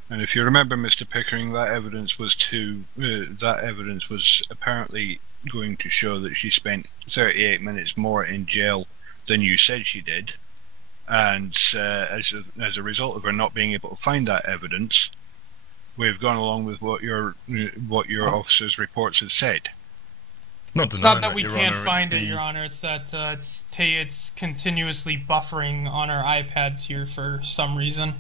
and if you remember, Mr. Pickering, that evidence was apparently going to show that she spent 38 minutes more in jail than you said she did. And as a result of her not being able to find that evidence, we've gone along with what your officer's reports had said. It's not that we can't find it, Your Honor. It's that it's continuously buffering on our iPads here for some reason.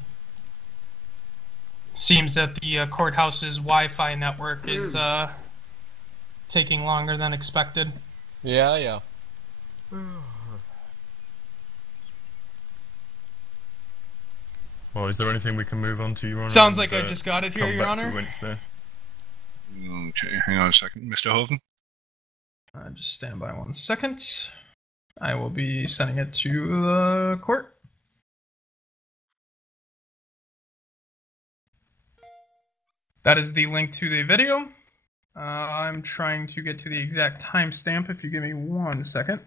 Seems that the courthouse's Wi-Fi network is taking longer than expected. Yeah. Well, is there anything we can move on to, Your Honour? Sounds like I just got it here, Your Honor. Okay, hang on a second, Mr. Hoven. Just stand by 1 second. I will be sending it to the court. That is the link to the video. I'm trying to get to the exact timestamp if you give me 1 second.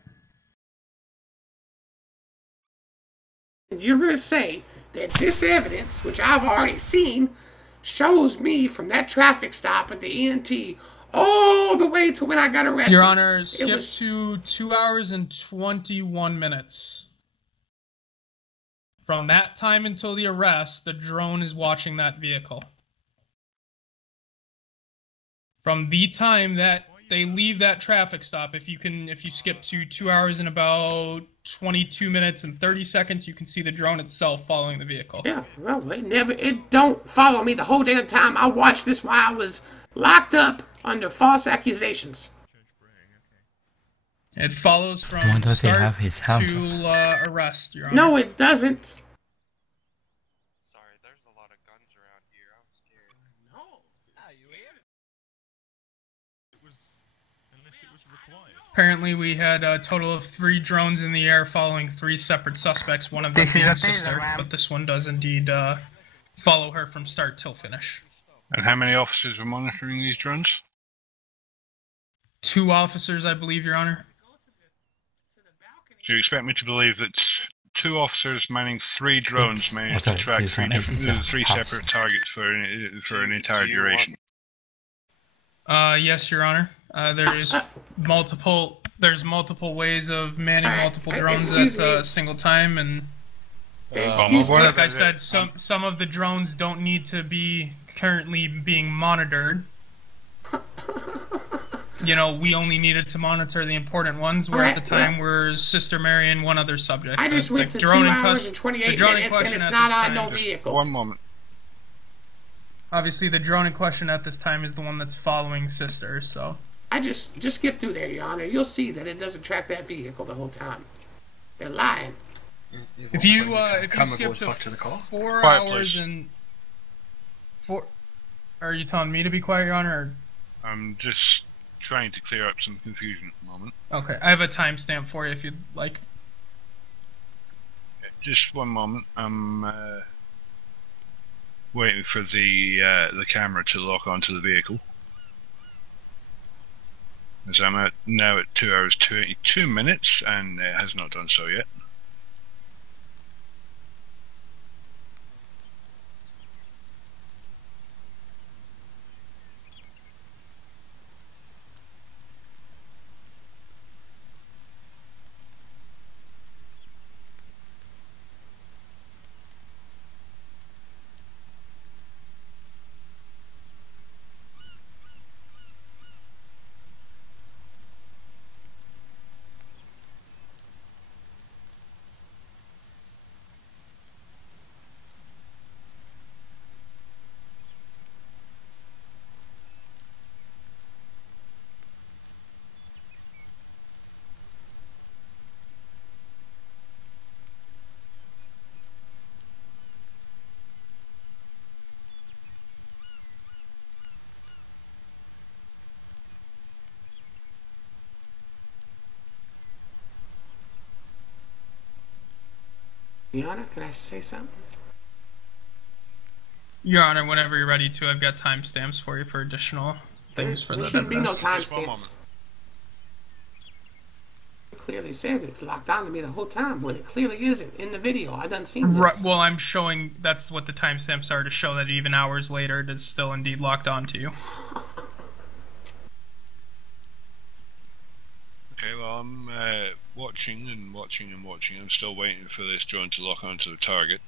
You're going to say that this evidence, which I've already seen, shows me from that traffic stop at the ENT all the way to when I got arrested. Your Honor, skip to 2 hours and 21 minutes. From that time until the arrest, the drone is watching that vehicle. From the time that they leave that traffic stop, if you skip to 2 hours and about 22 minutes and 30 seconds, you can see the drone itself following the vehicle. Yeah, well, it don't follow me the whole damn time. I watched this while I was locked up under false accusations. It follows from Why does he start have his hands to arrest, Your Honor. No, it doesn't. Apparently, we had a total of 3 drones in the air following 3 separate suspects, one of them being sister, but this one does indeed follow her from start till finish. And how many officers were monitoring these drones? 2 officers, I believe, Your Honor. So you expect me to believe that 2 officers manning 3 drones managed to track 3 separate targets for an entire duration. Yes, Your Honor. There's multiple ways of manning multiple drones at a single time, and like I said, some of the drones don't need to be currently being monitored. You know, we only needed to monitor the important ones, where at the time we're Sister Mary and one other subject. I just went to 2 hours and 28 minutes and it's not on no vehicle. One moment. Obviously, the drone in question at this time is the one that's following Sister, so... I just skip through there, Your Honor. You'll see that it doesn't track that vehicle the whole time. They're lying. If you skip to 4 hours and... 4... Are you telling me to be quiet, Your Honor, or... I'm just trying to clear up some confusion at the moment. Okay, I have a timestamp for you if you'd like. Just one moment. I'm waiting for the camera to lock onto the vehicle. As I'm now at 2 hours 22 minutes, and it has not done so yet. Your Honor, can I say something? Your Honor, whenever you're ready to, I've got timestamps for you for additional things for the There shouldn't be no timestamps. It clearly said it's locked on to me the whole time when it clearly isn't in the video. I done seen this. Right, well, I'm showing that's what the timestamps are, to show that even hours later it is still indeed locked on to you. Okay, well, I'm watching and watching and watching. I'm still waiting for this drone to lock onto the target.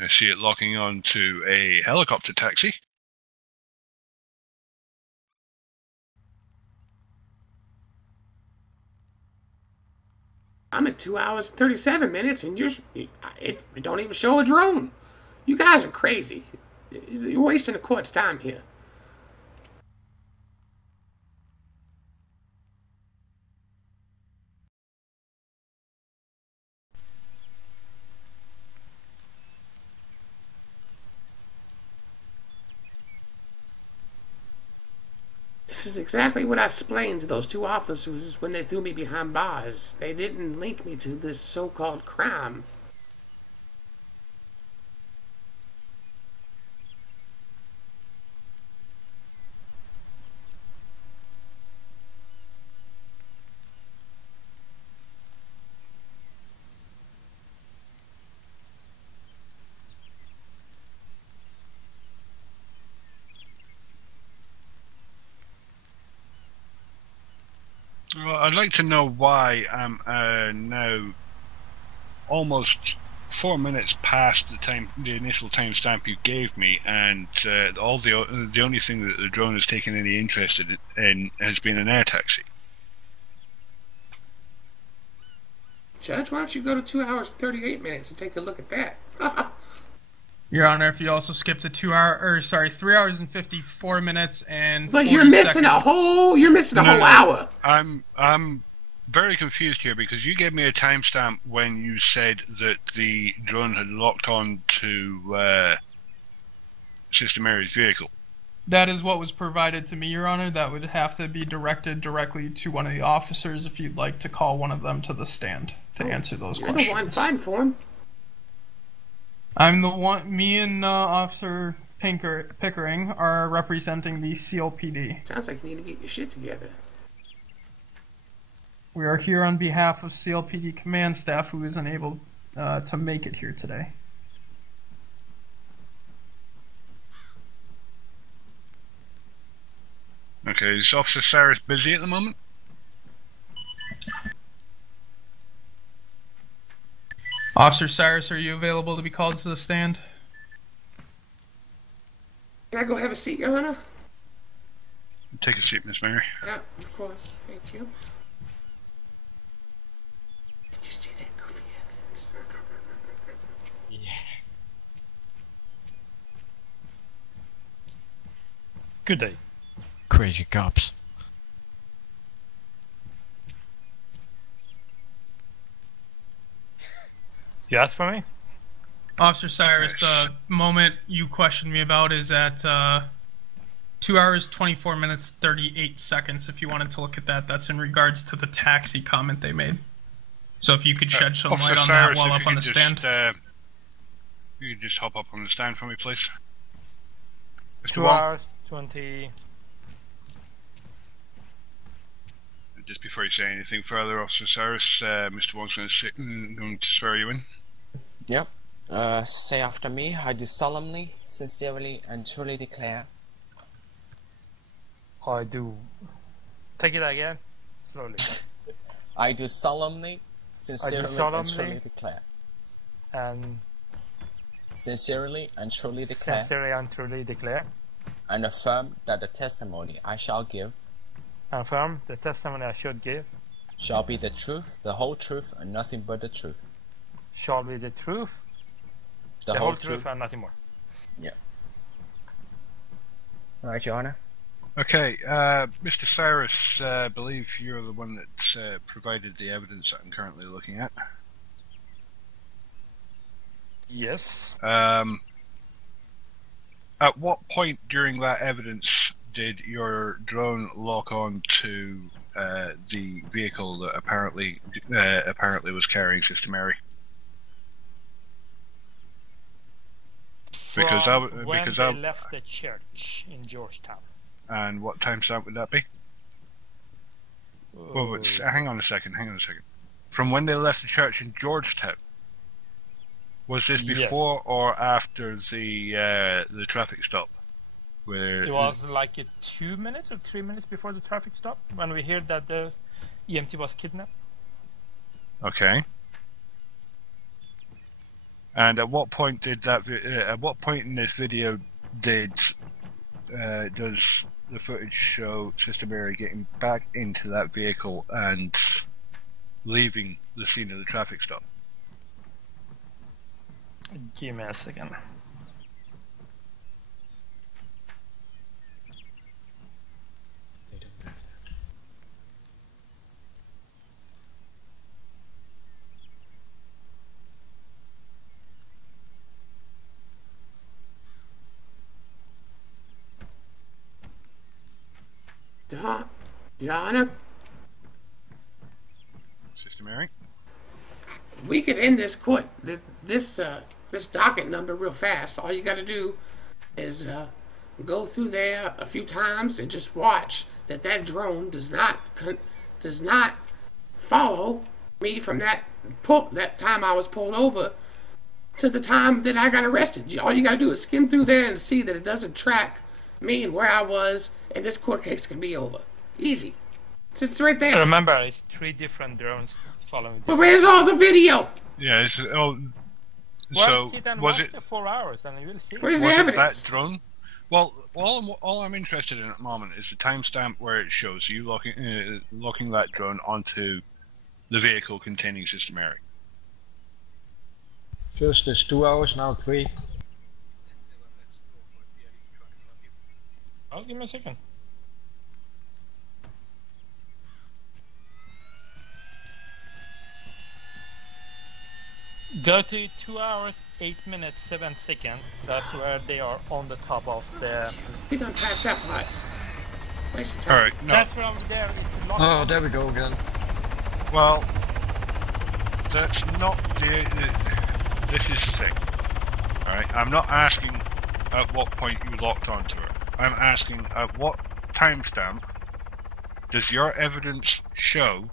I see it locking onto a helicopter taxi. I'm at 2 hours and 37 minutes and it don't even show a drone. You guys are crazy. You're wasting the court's time here. This is exactly what I explained to those 2 officers when they threw me behind bars. They didn't link me to this so-called crime. Well, I'd like to know why I'm now almost 4 minutes past the initial timestamp you gave me, and the only thing that the drone has taken any interest in has been an air taxi. Judge, why don't you go to 2 hours and 38 minutes and take a look at that? Your Honor, if you also skip to 3 hours and 54 minutes and. But you're missing a whole hour. I'm very confused here because you gave me a timestamp when you said that the drone had locked on to Sister Mary's vehicle. That is what was provided to me, Your Honor. That would have to be directed directly to one of the officers if you'd like to call one of them to the stand to answer those questions. You're the one fine for him. I'm the one. Me and Officer Pickering are representing the CLPD. Sounds like you need to get your shit together. We are here on behalf of CLPD command staff who isn't able to make it here today. Okay, is Officer Cyrus busy at the moment? Officer Cyrus, are you available to be called to the stand? Can I go have a seat, Your Honor? Take a seat, Miss Mary. Yeah, of course. Thank you. Did you see that goofy evidence? Yeah. Good day. Crazy cops. You asked for me? Officer Cyrus, the moment you questioned me about is at 2 hours, 24 minutes, 38 seconds. If you wanted to look at that, that's in regards to the taxi comment they made. So if you could shed some Officer light on Cyrus, that while if up on the you stand. You could just hop up on the stand for me, please. Mr. 2 Wong. hours, 20... Just before you say anything further, Officer Cyrus, Mr. Wong's going to swear you in. Yep. Say after me, I do solemnly, sincerely, and truly declare. I do. Take it again, slowly. I do solemnly, sincerely, and truly declare. And sincerely and truly declare. Sincerely and truly declare. And affirm that the testimony I shall give. Affirm the testimony I should give. Shall be the truth, the whole truth, and nothing but the truth. Shall be the truth, the whole truth, and nothing more. Yeah. Alright, Your Honor. Okay, Mr. Cyrus, I believe you're the one that provided the evidence that I'm currently looking at. Yes. At what point during that evidence did your drone lock on to the vehicle that apparently was carrying Sister Mary? Because when they left the church in Georgetown. And what timestamp would that be? Well, hang on a second. From when they left the church in Georgetown. Was this before or after the traffic stop? Where it was like 2 minutes or 3 minutes before the traffic stop when we heard that the EMT was kidnapped. Okay. And at what point did that? At what point in this video does the footage show Sister Mary getting back into that vehicle and leaving the scene of the traffic stop? Give me a second. Your Honor? Sister Mary? We could end this court, this docket number real fast. All you gotta do is go through there a few times and just watch that drone does not follow me from that time I was pulled over to the time that I got arrested. All you gotta do is skim through there and see that it doesn't track me and where I was, and this court case can be over. Easy. It's right there. Remember, it's 3 different drones following. But where's all the video? Yeah, well, so sit and was watch it the 4 hours and you will see. Where's the was evidence? It that drone? Well, all I'm interested in at the moment is the timestamp where it shows you locking that drone onto the vehicle containing Sister Mary. First is 2 hours, now 3. Oh, give me a second. Go to 2 hours, 8 minutes, 7 seconds. That's where they are on the top of the... We done past that part. Alright, no. That's from there. It's locked. Oh, there we go again. Well, that's not the... this is the thing. Alright, I'm not asking at what point you locked onto her. I'm asking at what timestamp does your evidence show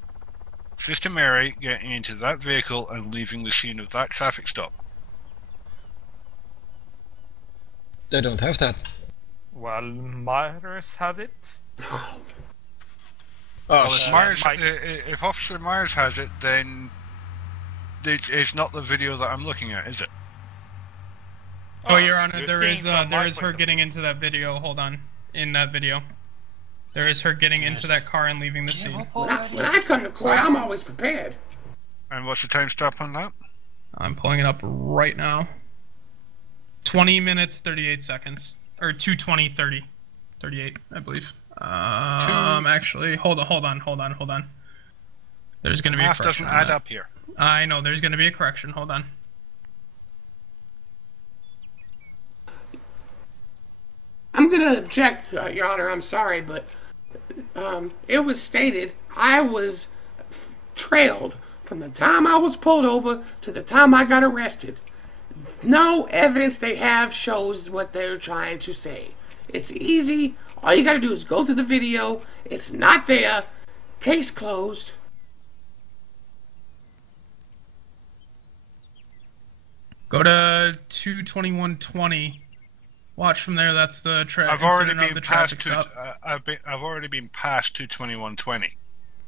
Sister Mary getting into that vehicle and leaving the scene of that traffic stop? They don't have that. Well, Myers has it. Well, if Officer Myers has it, then it's not the video that I'm looking at, is it? Oh, Your Honor, there is her getting into that video. Hold on, in that video, there is her getting into that car and leaving the scene. When I come to court, I'm always prepared. And what's the timestamp on that? I'm pulling it up right now. 20 minutes 38 seconds, or 2:20:30, 38, I believe. Actually, hold on. There's going to be a correction. Math doesn't add up here. I know, there's going to be a correction. Hold on. I'm going to object, Your Honor. I'm sorry, but it was stated I was trailed from the time I was pulled over to the time I got arrested. No evidence they have shows what they're trying to say. It's easy. All you got to do is go through the video. It's not there. Case closed. Go to 2:21:20. Watch from there. That's the I've already been of the past traffic stop. I've already been past 2:21:20.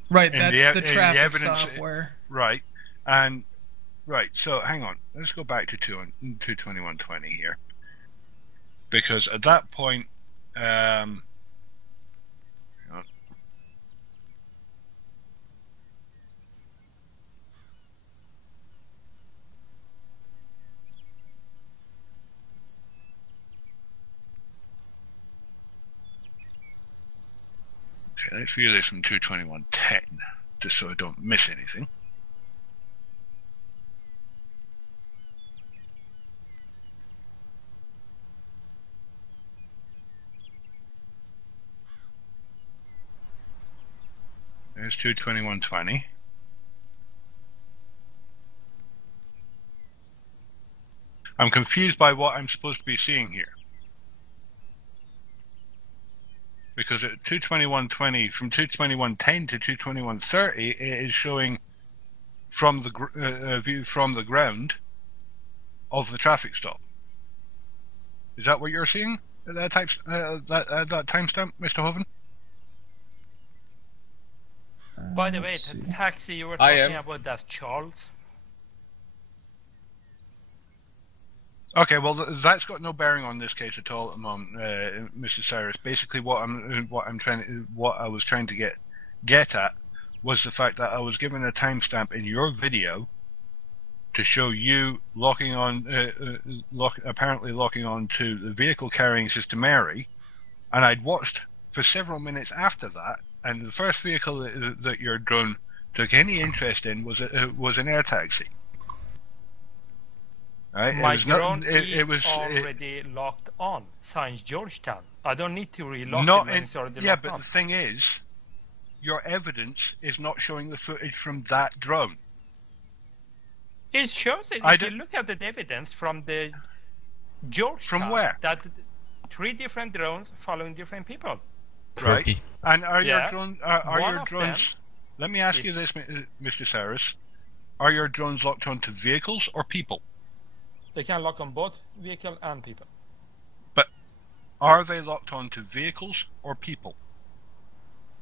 Right, that's the traffic stop where. Right, right. So hang on. Let's go back to 2:21:20 here, because at that point, okay, let's view this from 2:21:10, just so I don't miss anything. There's 2:21:20. I'm confused by what I'm supposed to be seeing here. Because at 2:21:20, from 2:21:10 to 2:21:30, it is showing from the view from the ground of the traffic stop. Is that what you're seeing at that timestamp, Mr. Hoven? By the way, the taxi you were talking about, that's Charles. Okay, well, that's got no bearing on this case at all at the moment, Mr. Cyrus. Basically, what I was trying to get at was the fact that I was given a timestamp in your video to show you apparently locking on to the vehicle carrying Sister Mary, and I'd watched for several minutes after that. And the first vehicle that your drone took any interest in was an air taxi. Right? My drone is already locked on. Signs Georgetown. I don't need to relock it. It's already locked but on. The thing is, your evidence is not showing the footage from that drone. It shows it. If you look at the evidence from the Georgetown. From where? That 3 different drones following different people. Right. And are your One of drones? them Let me ask you this, Mr. Cyrus: are your drones locked onto vehicles or people? They can lock on both vehicle and people. But are they locked onto vehicles or people?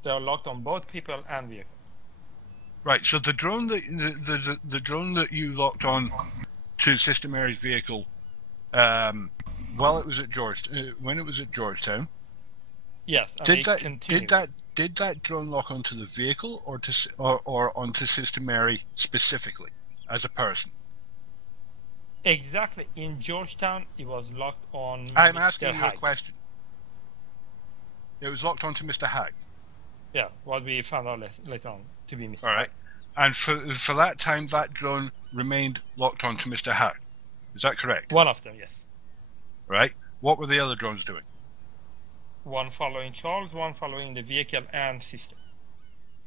They are locked on both people and vehicle. Right. So the drone that the drone that you locked on to Sister Mary's vehicle, while it was at when it was at Georgetown. Yes. Did that drone lock onto the vehicle or onto Sister Mary specifically as a person? Exactly. In Georgetown, it was locked on. I'm Mr. asking you a Hag. question. It was locked onto Mr. Hag. Yeah, what we found out later on to be Mr. All right. And for that time, that drone remained locked onto Mr. Hag. Is that correct? One of them, yes. Right. What were the other drones doing? One following Charles, one following the vehicle and sister.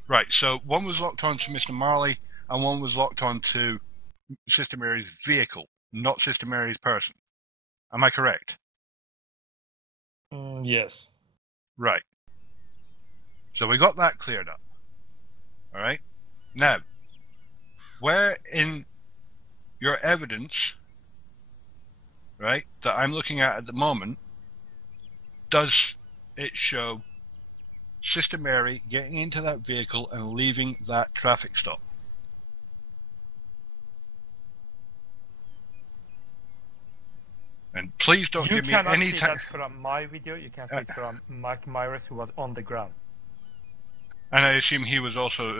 Right, so one was locked onto Mr. Marley, and one was locked onto Sister Mary's vehicle, not Sister Mary's person. Am I correct? Yes. Right. So we got that cleared up. Alright? Now, where in your evidence, right, that I'm looking at the moment, does it show Sister Mary getting into that vehicle and leaving that traffic stop? And please don't give me any time. You cannot see that from my video. You can see it from Mike Myers, who was on the ground. And I assume he was also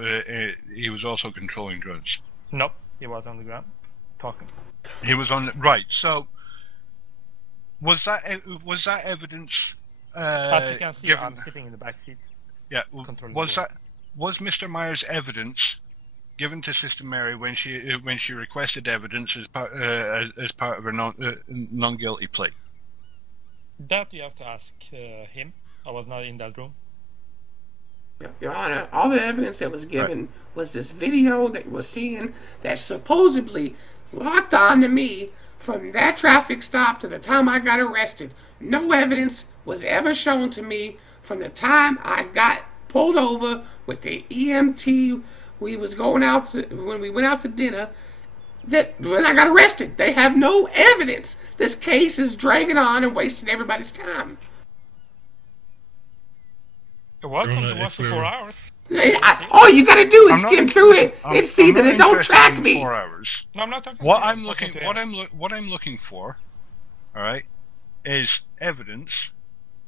controlling drones. Nope, he was on the ground talking. He was on right. So was that evidence? As you can see, I'm sitting in the back seat. Yeah. Was Mr. Myers' evidence given to Sister Mary when she requested evidence as part of her non-guilty plea? That you have to ask him. I was not in that room. Your Honor, all the evidence that was given was this video that was seen that supposedly locked on to me from that traffic stop to the time I got arrested. No evidence was ever shown to me from the time I got pulled over with the EMT. We was going out when we went out to dinner. That when I got arrested, they have no evidence. This case is dragging on and wasting everybody's time. Welcome to watch the 4 hours. All you gotta do is skim through it and see that it don't track me. 4 hours. No, I'm not talking. What I'm looking for, all right, is evidence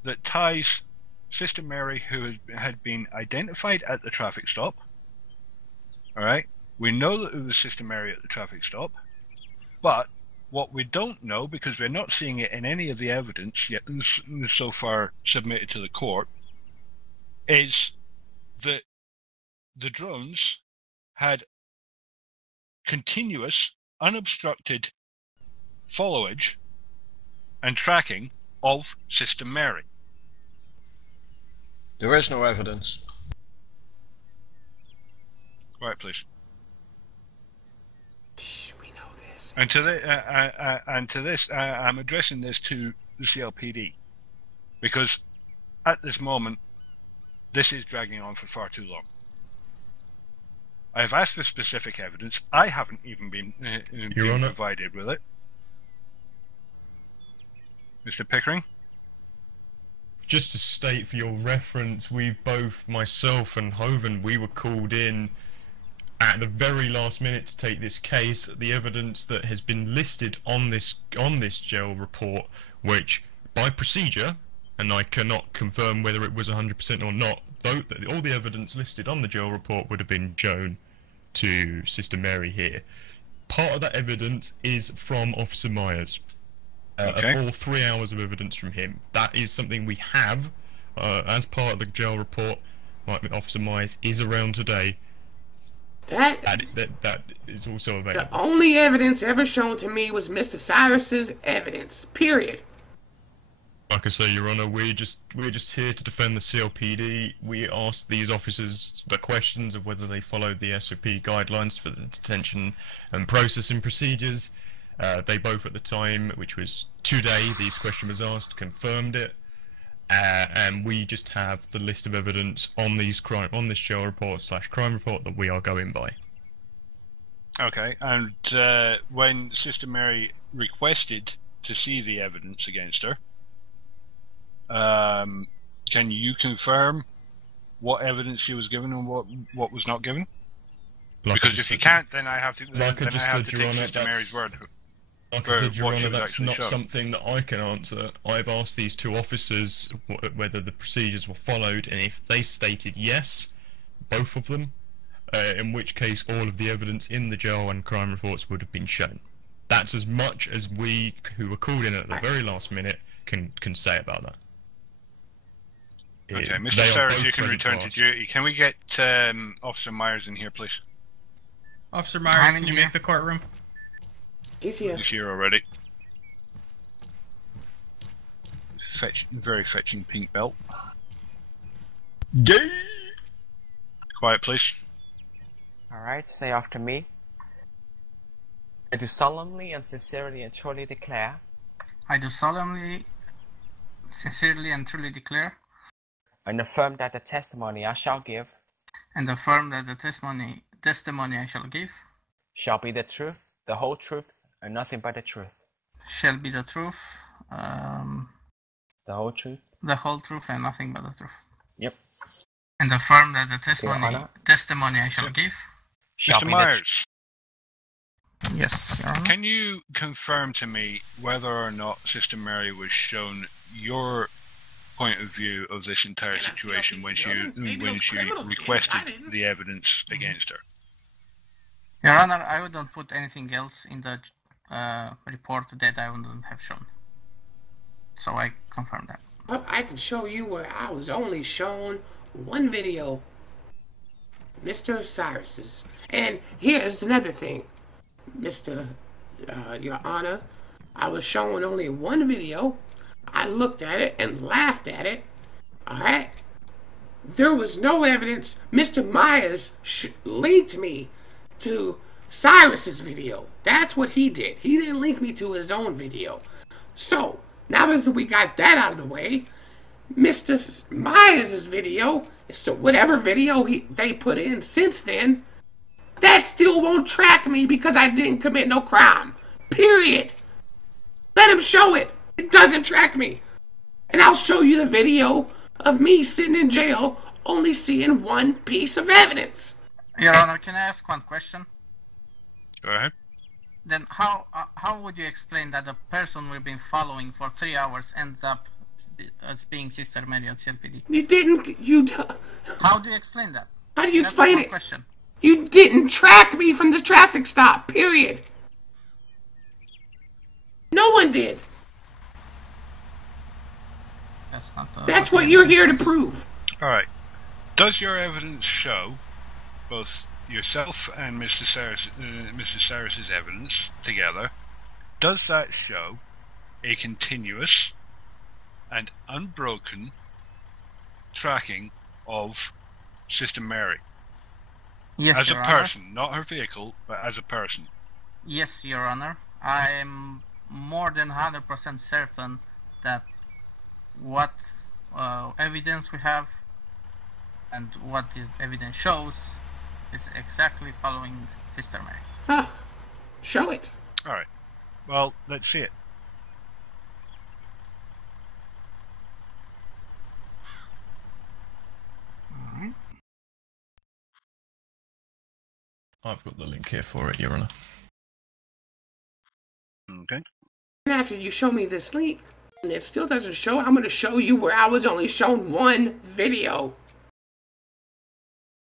that ties Sister Mary, who had been identified at the traffic stop. All right, we know that it was Sister Mary at the traffic stop, but what we don't know, because we're not seeing it in any of the evidence yet so far submitted to the court, is that the drones had continuous, unobstructed followage and tracking of Sister Mary. There is no evidence. Right, please. Shh, we know this. And to this, I'm addressing this to the CLPD, because at this moment, this is dragging on for far too long. I have asked for specific evidence. I haven't even been provided with it. Mr. Pickering? Just to state for your reference, we both, myself and Hoven, we were called in at the very last minute to take this case. The evidence that has been listed on this jail report, which by procedure, and I cannot confirm whether it was 100% or not, though all the evidence listed on the jail report would have been shown to Sister Mary here. Part of that evidence is from Officer Myers. A full 3 hours of evidence from him. That is something we have as part of the jail report. Officer Myers is around today. That is also available. The only evidence ever shown to me was Mr. Cyrus's evidence. Period. Like I say, Your Honour, we're just here to defend the CLPD. We asked these officers the questions of whether they followed the SOP guidelines for the detention and processing procedures. They both at the time, which was today, this question was asked, confirmed it. And we just have the list of evidence on this jail report / crime report that we are going by. Okay, and when Sister Mary requested to see the evidence against her, can you confirm what evidence she was given and what was not given? Because if you can't, then I have to take Sister Mary's word. Like I said, Your Honour, that's not something that I can answer. I've asked these two officers whether the procedures were followed, and if they stated yes, both of them, in which case all of the evidence in the jail and crime reports would have been shown. That's as much as we, who were called in at the very last minute, can say about that. Okay, Mr. Sarah, you can return to duty. Can we get Officer Myers in here, please? Officer Myers, can you make the courtroom? He's here. He's here already. Very fetching pink belt. Gay! Quiet, please. Alright, say after me. I do solemnly and sincerely and truly declare I do solemnly, sincerely, and truly declare. And affirm that the testimony I shall give. And affirm that the testimony I shall give. Shall be the truth, the whole truth, and nothing but the truth. Shall be the truth. The whole truth. The whole truth and nothing but the truth. Yep. And affirm that the testimony I shall give. Shall Mr. be Myers. Yes, Your Honor. Can you confirm to me whether or not Sister Mary was shown your point of view of this entire situation when she requested the evidence against her? Your Honor, I wouldn't put anything else in the report that I wouldn't have shown. So I confirm that. Well, I can show you where I was only shown one video, Mr. Cyrus's. And here's another thing, Your Honor. I was shown only one video. I looked at it and laughed at it. Alright? There was no evidence. Mr. Myers linked me to Cyrus's video. That's what he did. He didn't link me to his own video. So, now that we got that out of the way, Mr. Myers' video, so whatever video they put in since then, that still won't track me because I didn't commit no crime. Period. Let him show it. It doesn't track me. And I'll show you the video of me sitting in jail only seeing one piece of evidence. Your Honor, can I ask one question? Go ahead. Then how would you explain that the person we've been following for 3 hours ends up as being Sister Mary at CLPD? How do you explain that? How do you That's explain one it? question. You didn't track me from the traffic stop, period. No one did. That's what you're here to prove. Alright. Does your evidence show, both yourself and Mr. Cyrus's evidence together, does that show a continuous and unbroken tracking of Sister Mary? Yes, as Your a Honor. person, not her vehicle, but as a person. Yes, Your Honor. I am more than 100% certain that what evidence we have and what the evidence shows is exactly following Sister Mary. Huh. Show it. Alright. Well, let's see it. I've got the link here for it, Your Honor. Okay. And after you show me this link, and it still doesn't show, I'm going to show you where I was only shown one video.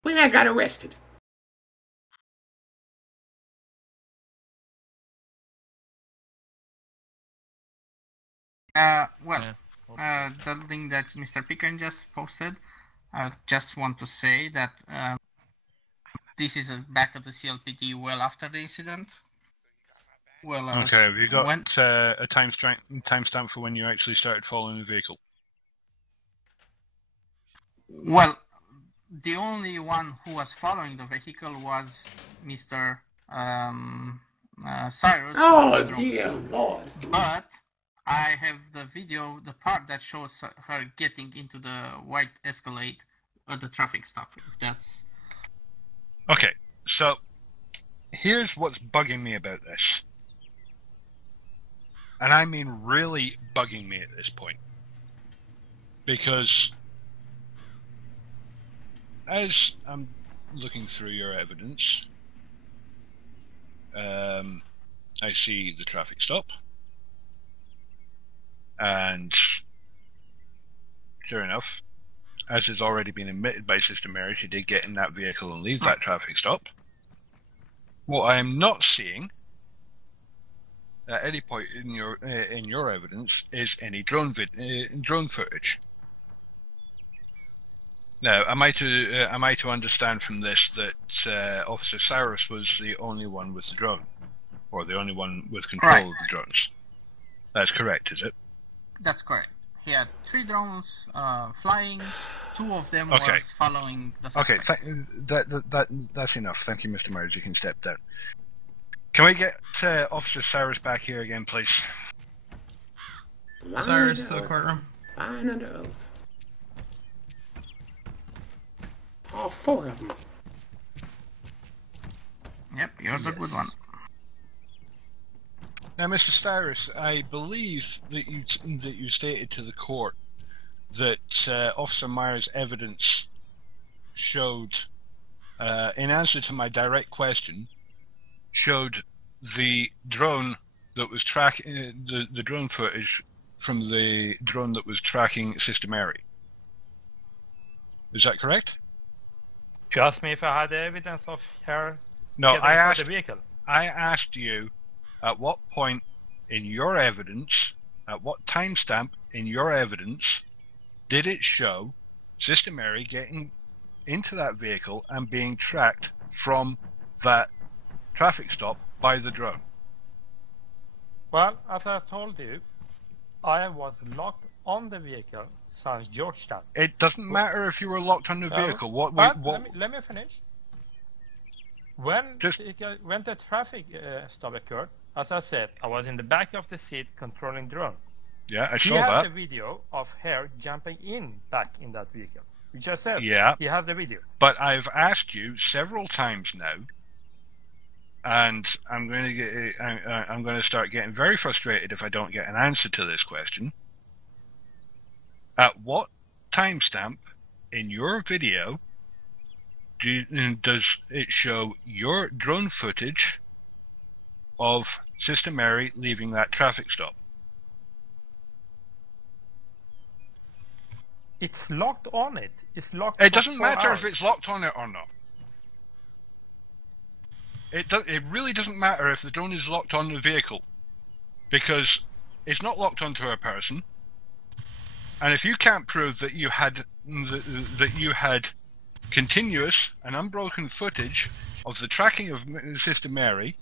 When I got arrested. The link that Mr. Pickern just posted, I just want to say that this is back at the CLPD well after the incident. Well, Okay, have you got a timestamp for when you actually started following the vehicle? Well, the only one who was following the vehicle was Mr. Cyrus. Oh, dear Lord. But I have the video, the part that shows her getting into the white Escalade at the traffic stop. If that's... Okay, so here's what's bugging me about this. And I mean really bugging me at this point. Because as I'm looking through your evidence, I see the traffic stop. And sure enough, as has already been admitted by Sister Mary, she did get in that vehicle and leave that traffic stop. What I am not seeing at any point in your evidence is any drone footage. Now, am I to understand from this that Officer Cyrus was the only one with the drone, or the only one with control of the drones? That's correct, is it? That's correct. He had 3 drones flying. 2 of them Okay. was following the Okay, suspect. that's enough. Thank you, Mr. Myers. You can step down. Can we get Officer Cyrus back here again, please? Cyrus to the courtroom. Fine under oath. All 4 of them. Yep, you're the good one. Now, Mr. Cyrus, I believe that you stated to the court that Officer Meyer's evidence showed, in answer to my direct question, showed the drone that was tracking the drone footage from the drone that was tracking Sister Mary. Is that correct? You asked me if I had evidence of her No, getting out of the vehicle. I asked you at what point in your evidence, at what timestamp in your evidence, did it show Sister Mary getting into that vehicle and being tracked from that traffic stop by the drone? Well, as I told you, I was locked on the vehicle since Georgetown. It doesn't matter if you were locked on the vehicle. Let me finish. When the traffic stop occurred, as I said, I was in the back of the seat controlling drone. Yeah, I saw that. He has the video of her jumping back in that vehicle. Which I said. Yeah. He has the video. But I've asked you several times now, and I'm going to start getting very frustrated if I don't get an answer to this question. At what timestamp in your video does it show your drone footage of Sister Mary leaving that traffic stop? It's locked on it. It's locked. It doesn't matter if it's locked on it or not. It really doesn't matter if the drone is locked on the vehicle, because it's not locked onto a person. And if you can't prove that you had continuous and unbroken footage of the tracking of Sister Mary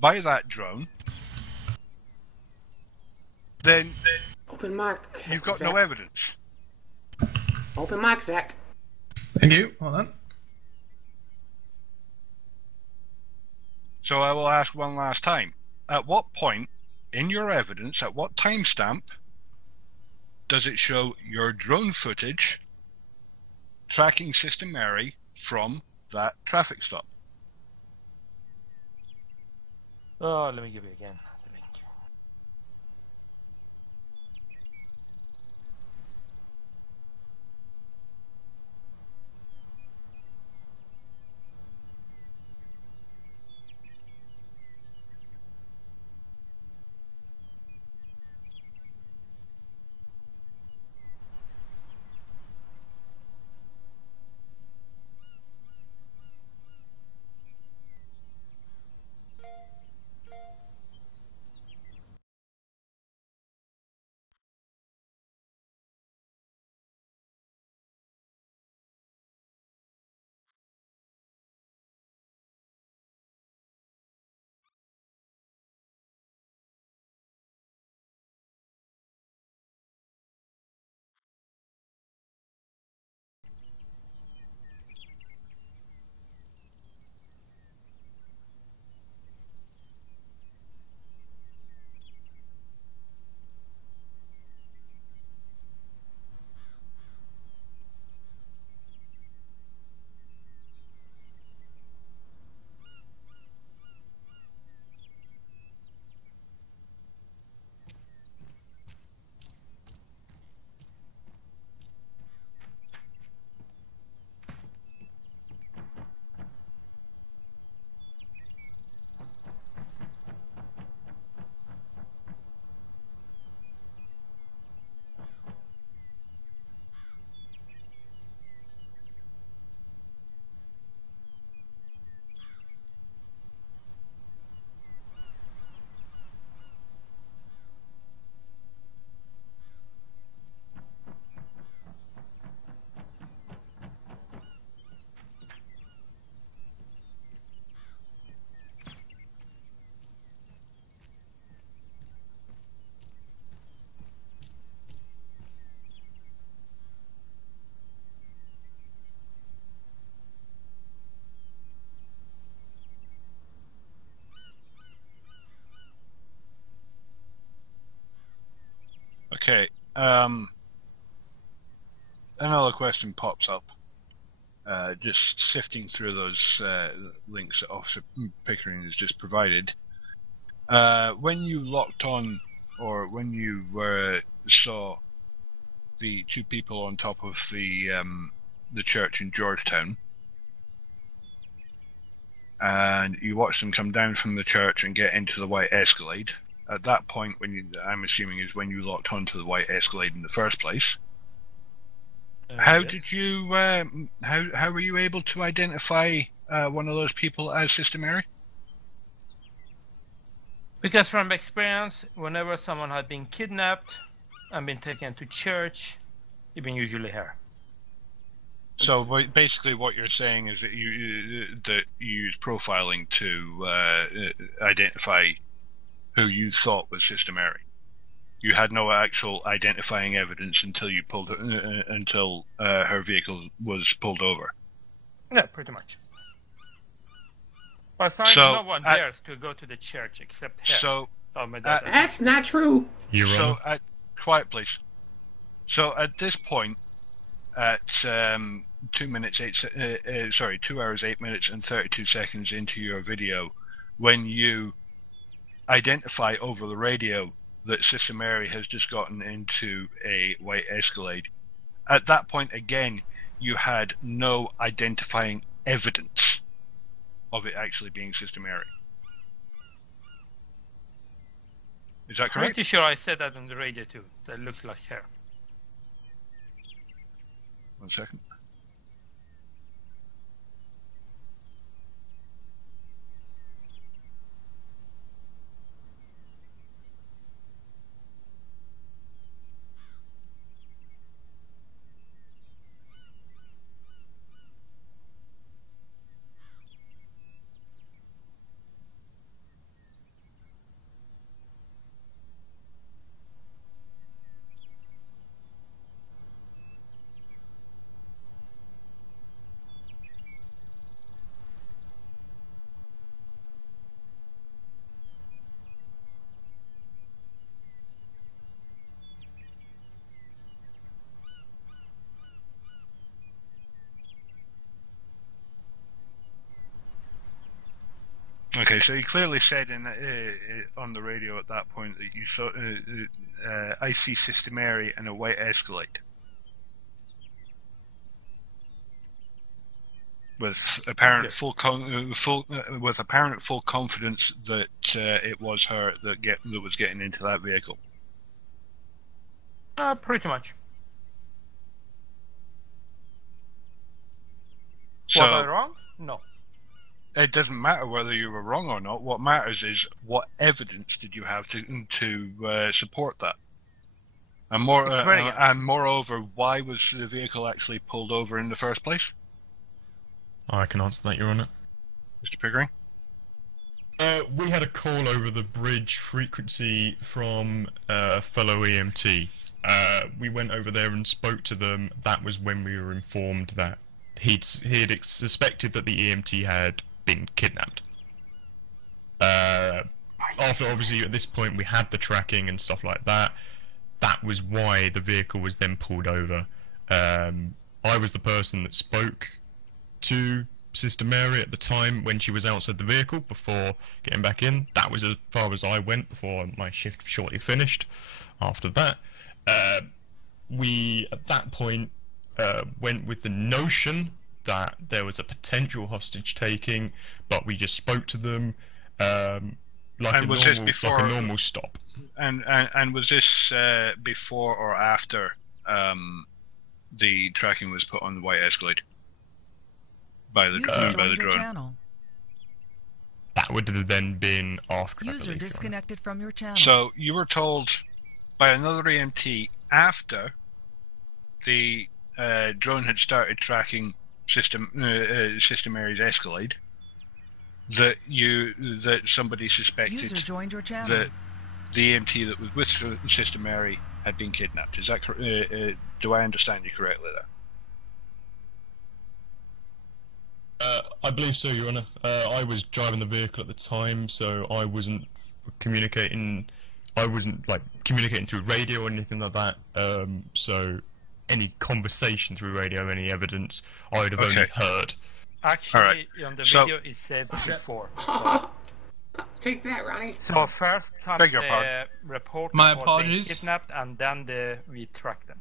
by that drone, then open mic. You've got Zach. no evidence. Open mic, Zach. Thank you. Hold on. So I will ask one last time. At what point in your evidence, at what timestamp, does it show your drone footage tracking Sister Mary from that traffic stop? Oh, let me give you again. Okay. Another question pops up. Just sifting through those links that Officer Pickering has just provided. When you locked on, or when you saw the two people on top of the church in Georgetown, and you watched them come down from the church and get into the white Escalade. At that point, I'm assuming is when you locked onto the white Escalade in the first place. How yes. did you? How were you able to identify one of those people as Sister Mary? Because from experience, whenever someone had been kidnapped and been taken to church, it's been usually her. So basically, what you're saying is that you use profiling to identify who you thought was Sister Mary. You had no actual identifying evidence until you pulled until her vehicle was pulled over. Yeah, pretty much. But no one dares to go to the church except her. So that's not true. Quiet, please. So at this point, at 2 hours 8 minutes and 32 seconds into your video, when you identify over the radio that Sister Mary has just gotten into a white Escalade, at that point again you had no identifying evidence of it actually being Sister Mary. Is that correct? Pretty sure I said that on the radio too. That looks like her. 1 second. Okay, so you clearly said on the radio at that point that you saw I see Sister Mary in a white Escalade with apparent full confidence that it was her that was getting into that vehicle. Pretty much. So, was I wrong? No. It doesn't matter whether you were wrong or not. What matters is what evidence did you have to support that, and moreover, why was the vehicle actually pulled over in the first place? I can answer that, Your Honour. Mr. Pickering? We had a call over the bridge frequency from a fellow EMT. We went over there and spoke to them. That was when we were informed that he'd suspected that the EMT had been kidnapped. After, obviously, at this point we had the tracking and stuff like that. That was why the vehicle was then pulled over. I was the person that spoke to Sister Mary at the time when she was outside the vehicle before getting back in. That was as far as I went before my shift shortly finished. After that, we, at that point, went with the notion that there was a potential hostage taking, but we just spoke to them like a normal stop. And was this before or after the tracking was put on the white Escalade by the drone? That would have then been after. User disconnected from your channel. So you were told by another EMT after the drone had started tracking Sister Mary's Escalade that somebody suspected that the EMT that was with Sister Mary had been kidnapped. Is that do I understand you correctly there? I believe so, Your Honour. I was driving the vehicle at the time, so I wasn't communicating I wasn't like communicating through radio or anything like that. So any conversation through radio, any evidence, I'd have only heard. Actually, on the video it said before. So. Take that, Ronnie. So first comes the report My of being apologies. kidnapped, and then we track them.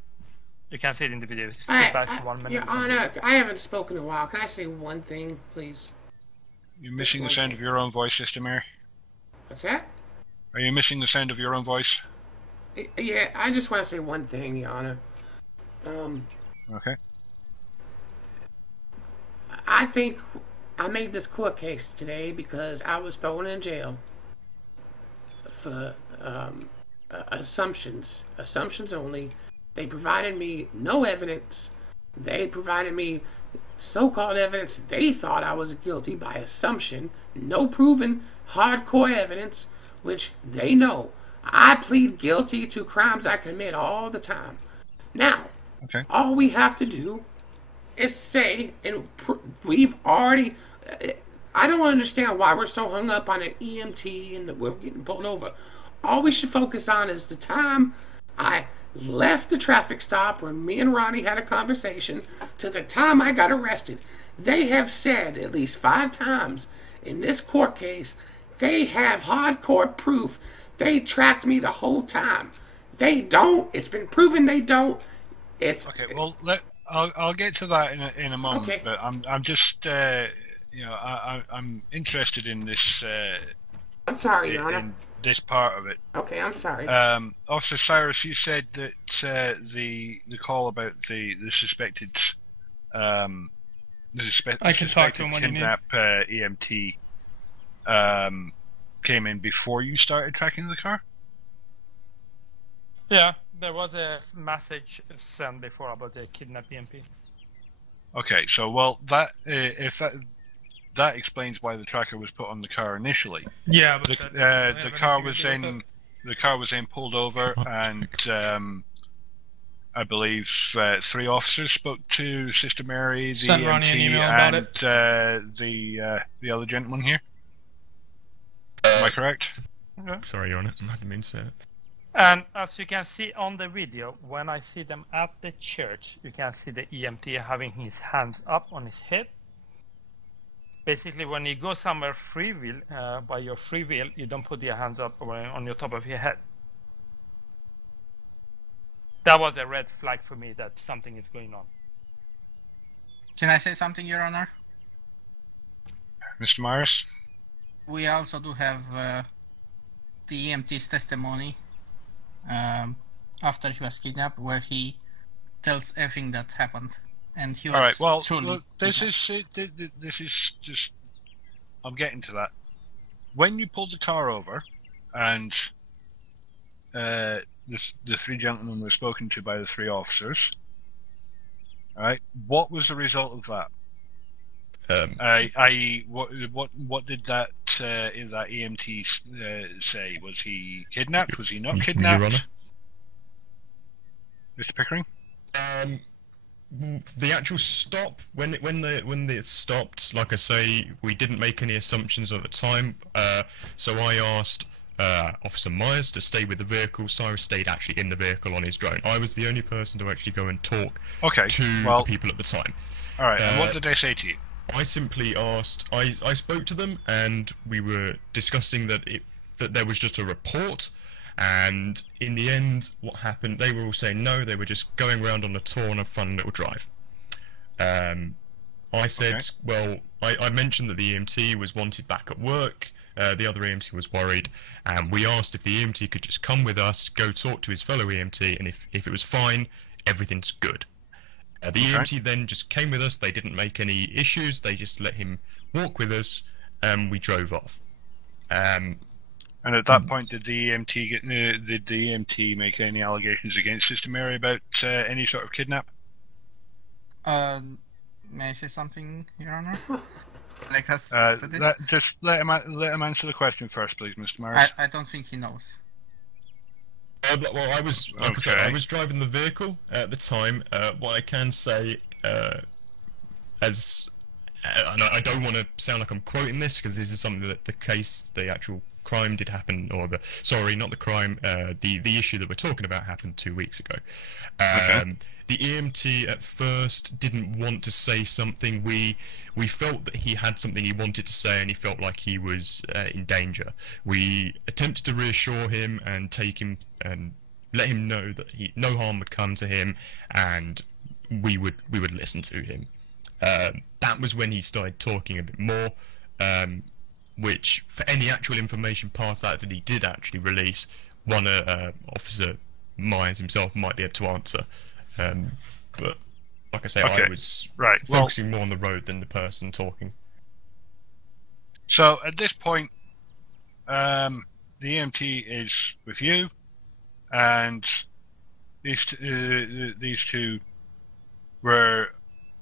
You can see it in the video. Skip Alright, back 1 minute. Your Honor, I haven't spoken in a while. Can I say one thing, please? You're missing the sound of your own voice, Sister Mary. What's that? Are you missing the sound of your own voice? Yeah, I just want to say one thing, Your Honor. Okay. I think I made this court case today because I was thrown in jail for assumptions only. They provided me no evidence. They provided me so-called evidence they thought I was guilty by assumption. No proven hardcore evidence, which they know. I plead guilty to crimes I commit all the time. Now, all we have to do is say, and we've already... I don't understand why we're so hung up on an EMT and that we're getting pulled over. All we should focus on is the time I left the traffic stop when me and Ronnie had a conversation to the time I got arrested. They have said at least 5 times in this court case, they have hardcore proof. They tracked me the whole time. They don't. It's been proven they don't. It's okay. Well, I'll get to that in a moment. Okay. But I'm just I'm interested in this. I'm sorry, Your Honor. In this part of it. Okay, I'm sorry. Officer Cyrus, you said that the call about the suspected I can talk to him when you need. kidnap EMT came in before you started tracking the car. Yeah, there was a message sent before about the kidnapped EMP. Okay, so well that if that explains why the tracker was put on the car initially. Yeah, but the car was then pulled over, and I believe 3 officers spoke to Sister Mary, the Sent Ronnie an email about and the other gentleman here. Am I correct? Okay. Sorry, Your Honor, I didn't mean to say it. And as you can see on the video, when I see them at the church, you can see the EMT having his hands up on his head. Basically, when you go somewhere free will, by your free will, you don't put your hands up on your top of your head. That was a red flag for me that something is going on. Can I say something, Your Honor? Mr. Myers? We also do have the EMT's testimony after he was kidnapped, where he tells everything that happened, and he was all right. Well, truly look, this is just. I'm getting to that. When you pulled the car over, and the 3 gentlemen were spoken to by the 3 officers, all right, what was the result of that? What did that EMT say? Was he kidnapped? Was he not kidnapped? Your Honor? Mr. Pickering? The actual stop, when they stopped, like I say, we didn't make any assumptions at the time. So I asked Officer Myers to stay with the vehicle. Cyrus stayed actually in the vehicle on his drone. I was the only person to actually go and talk to the people at the time. All right. And what did they say to you? I simply asked. I spoke to them, and we were discussing that there was just a report. And in the end, what happened? They were all saying no. They were just going around on a tour on a fun little drive. I said, well, I mentioned that the EMT was wanted back at work. The other EMT was worried, and we asked if the EMT could just come with us, go talk to his fellow EMT, and if it was fine, everything's good. The EMT then just came with us. They didn't make any issues. They just let him walk with us, and we drove off. And at that point, did the EMT make any allegations against Sister Mary about any sort of kidnap? May I say something, Your Honor? Like just let him answer the question first, please, Mr. Myers. I don't think he knows. Well, I was like I said, I was driving the vehicle at the time. What I can say, and I don't want to sound like I'm quoting this because this is something that the actual crime did happen, or not the crime, the issue that we're talking about happened 2 weeks ago. The EMT at first didn't want to say something. We felt that he had something he wanted to say, and he felt like he was in danger. We attempted to reassure him and take him and let him know that no harm would come to him, and we would listen to him. That was when he started talking a bit more, which, for any actual information past that he did actually release, one Officer Myers himself might be able to answer. But like I say, I was focusing more on the road than the person talking. So at this point, the EMT is with you, and these two were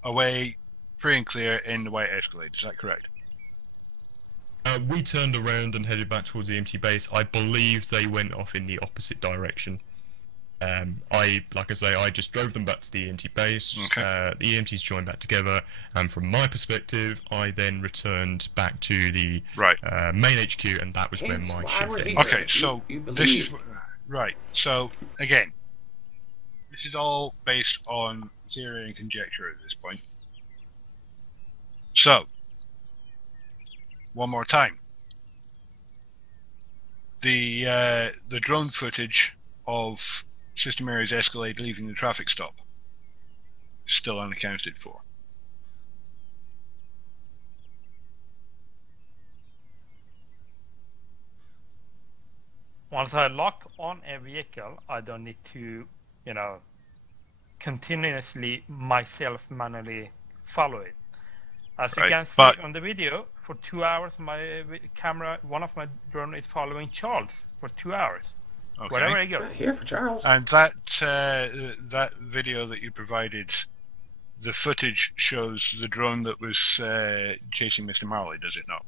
away, free and clear in the white Escalade. Is that correct? We turned around and headed back towards the EMT base. I believe they went off in the opposite direction. Like I say, I just drove them back to the EMT base. The EMTs joined back together, and from my perspective, I then returned back to the main HQ, and that was when my shift ended. Okay, so this is right. So again, this is all based on theory and conjecture at this point. So, one more time, the drone footage of Sister Mary's Escalade leaving the traffic stop is still unaccounted for. Once I lock on a vehicle, I don't need to, continuously myself manually follow it. As you can see on the video, for 2 hours, my camera, one of my drone is following Charles for 2 hours. Wherever I go. Here for Charles. And that video that you provided, the footage shows the drone that was chasing Mr. Marley, does it not?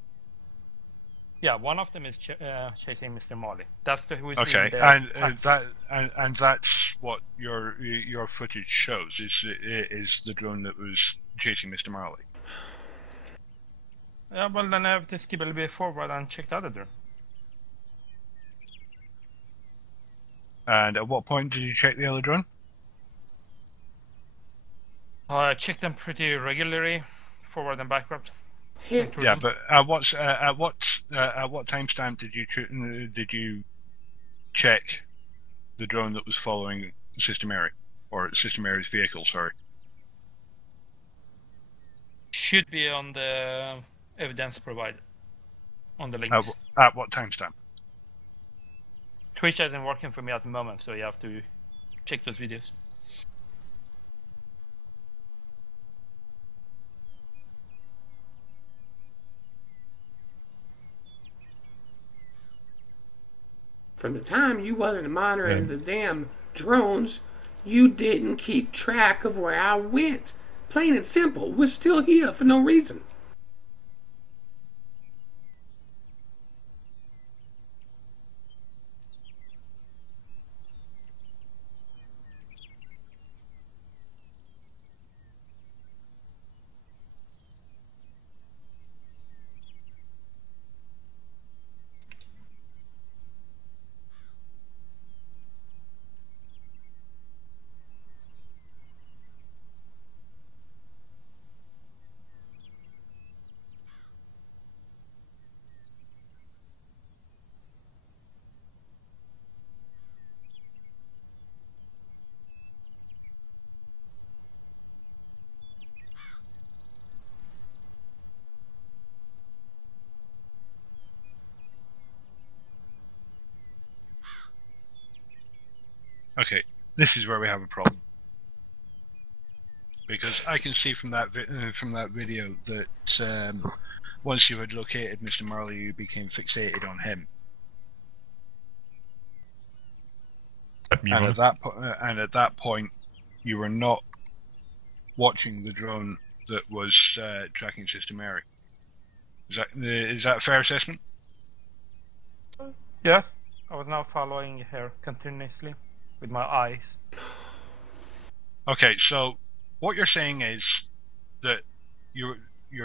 Yeah, one of them is chasing Mr. Marley. That's the who is okay, in the and that's what your footage shows is the drone that was chasing Mr. Marley. Yeah, well then I have to skip a little bit forward and check the other drone. And at what point did you check the other drone? I check them pretty regularly, forward and backward. Yeah, but at what timestamp did you check the drone that was following Sister Mary, or Sister Mary's vehicle? Sorry. Should be on the evidence provided on the links. At what timestamp? Twitch isn't working for me at the moment, so you have to check those videos. From the time you wasn't monitoring the damn drones, you didn't keep track of where I went. Plain and simple, we're still here for no reason. Okay, this is where we have a problem, because I can see from that video that once you had located Mr. Marley, you became fixated on him, and at that point, you were not watching the drone that was tracking Sister Mary. Is that a fair assessment? Yes, I was now following her continuously with my eyes. Okay, so what you're saying is that your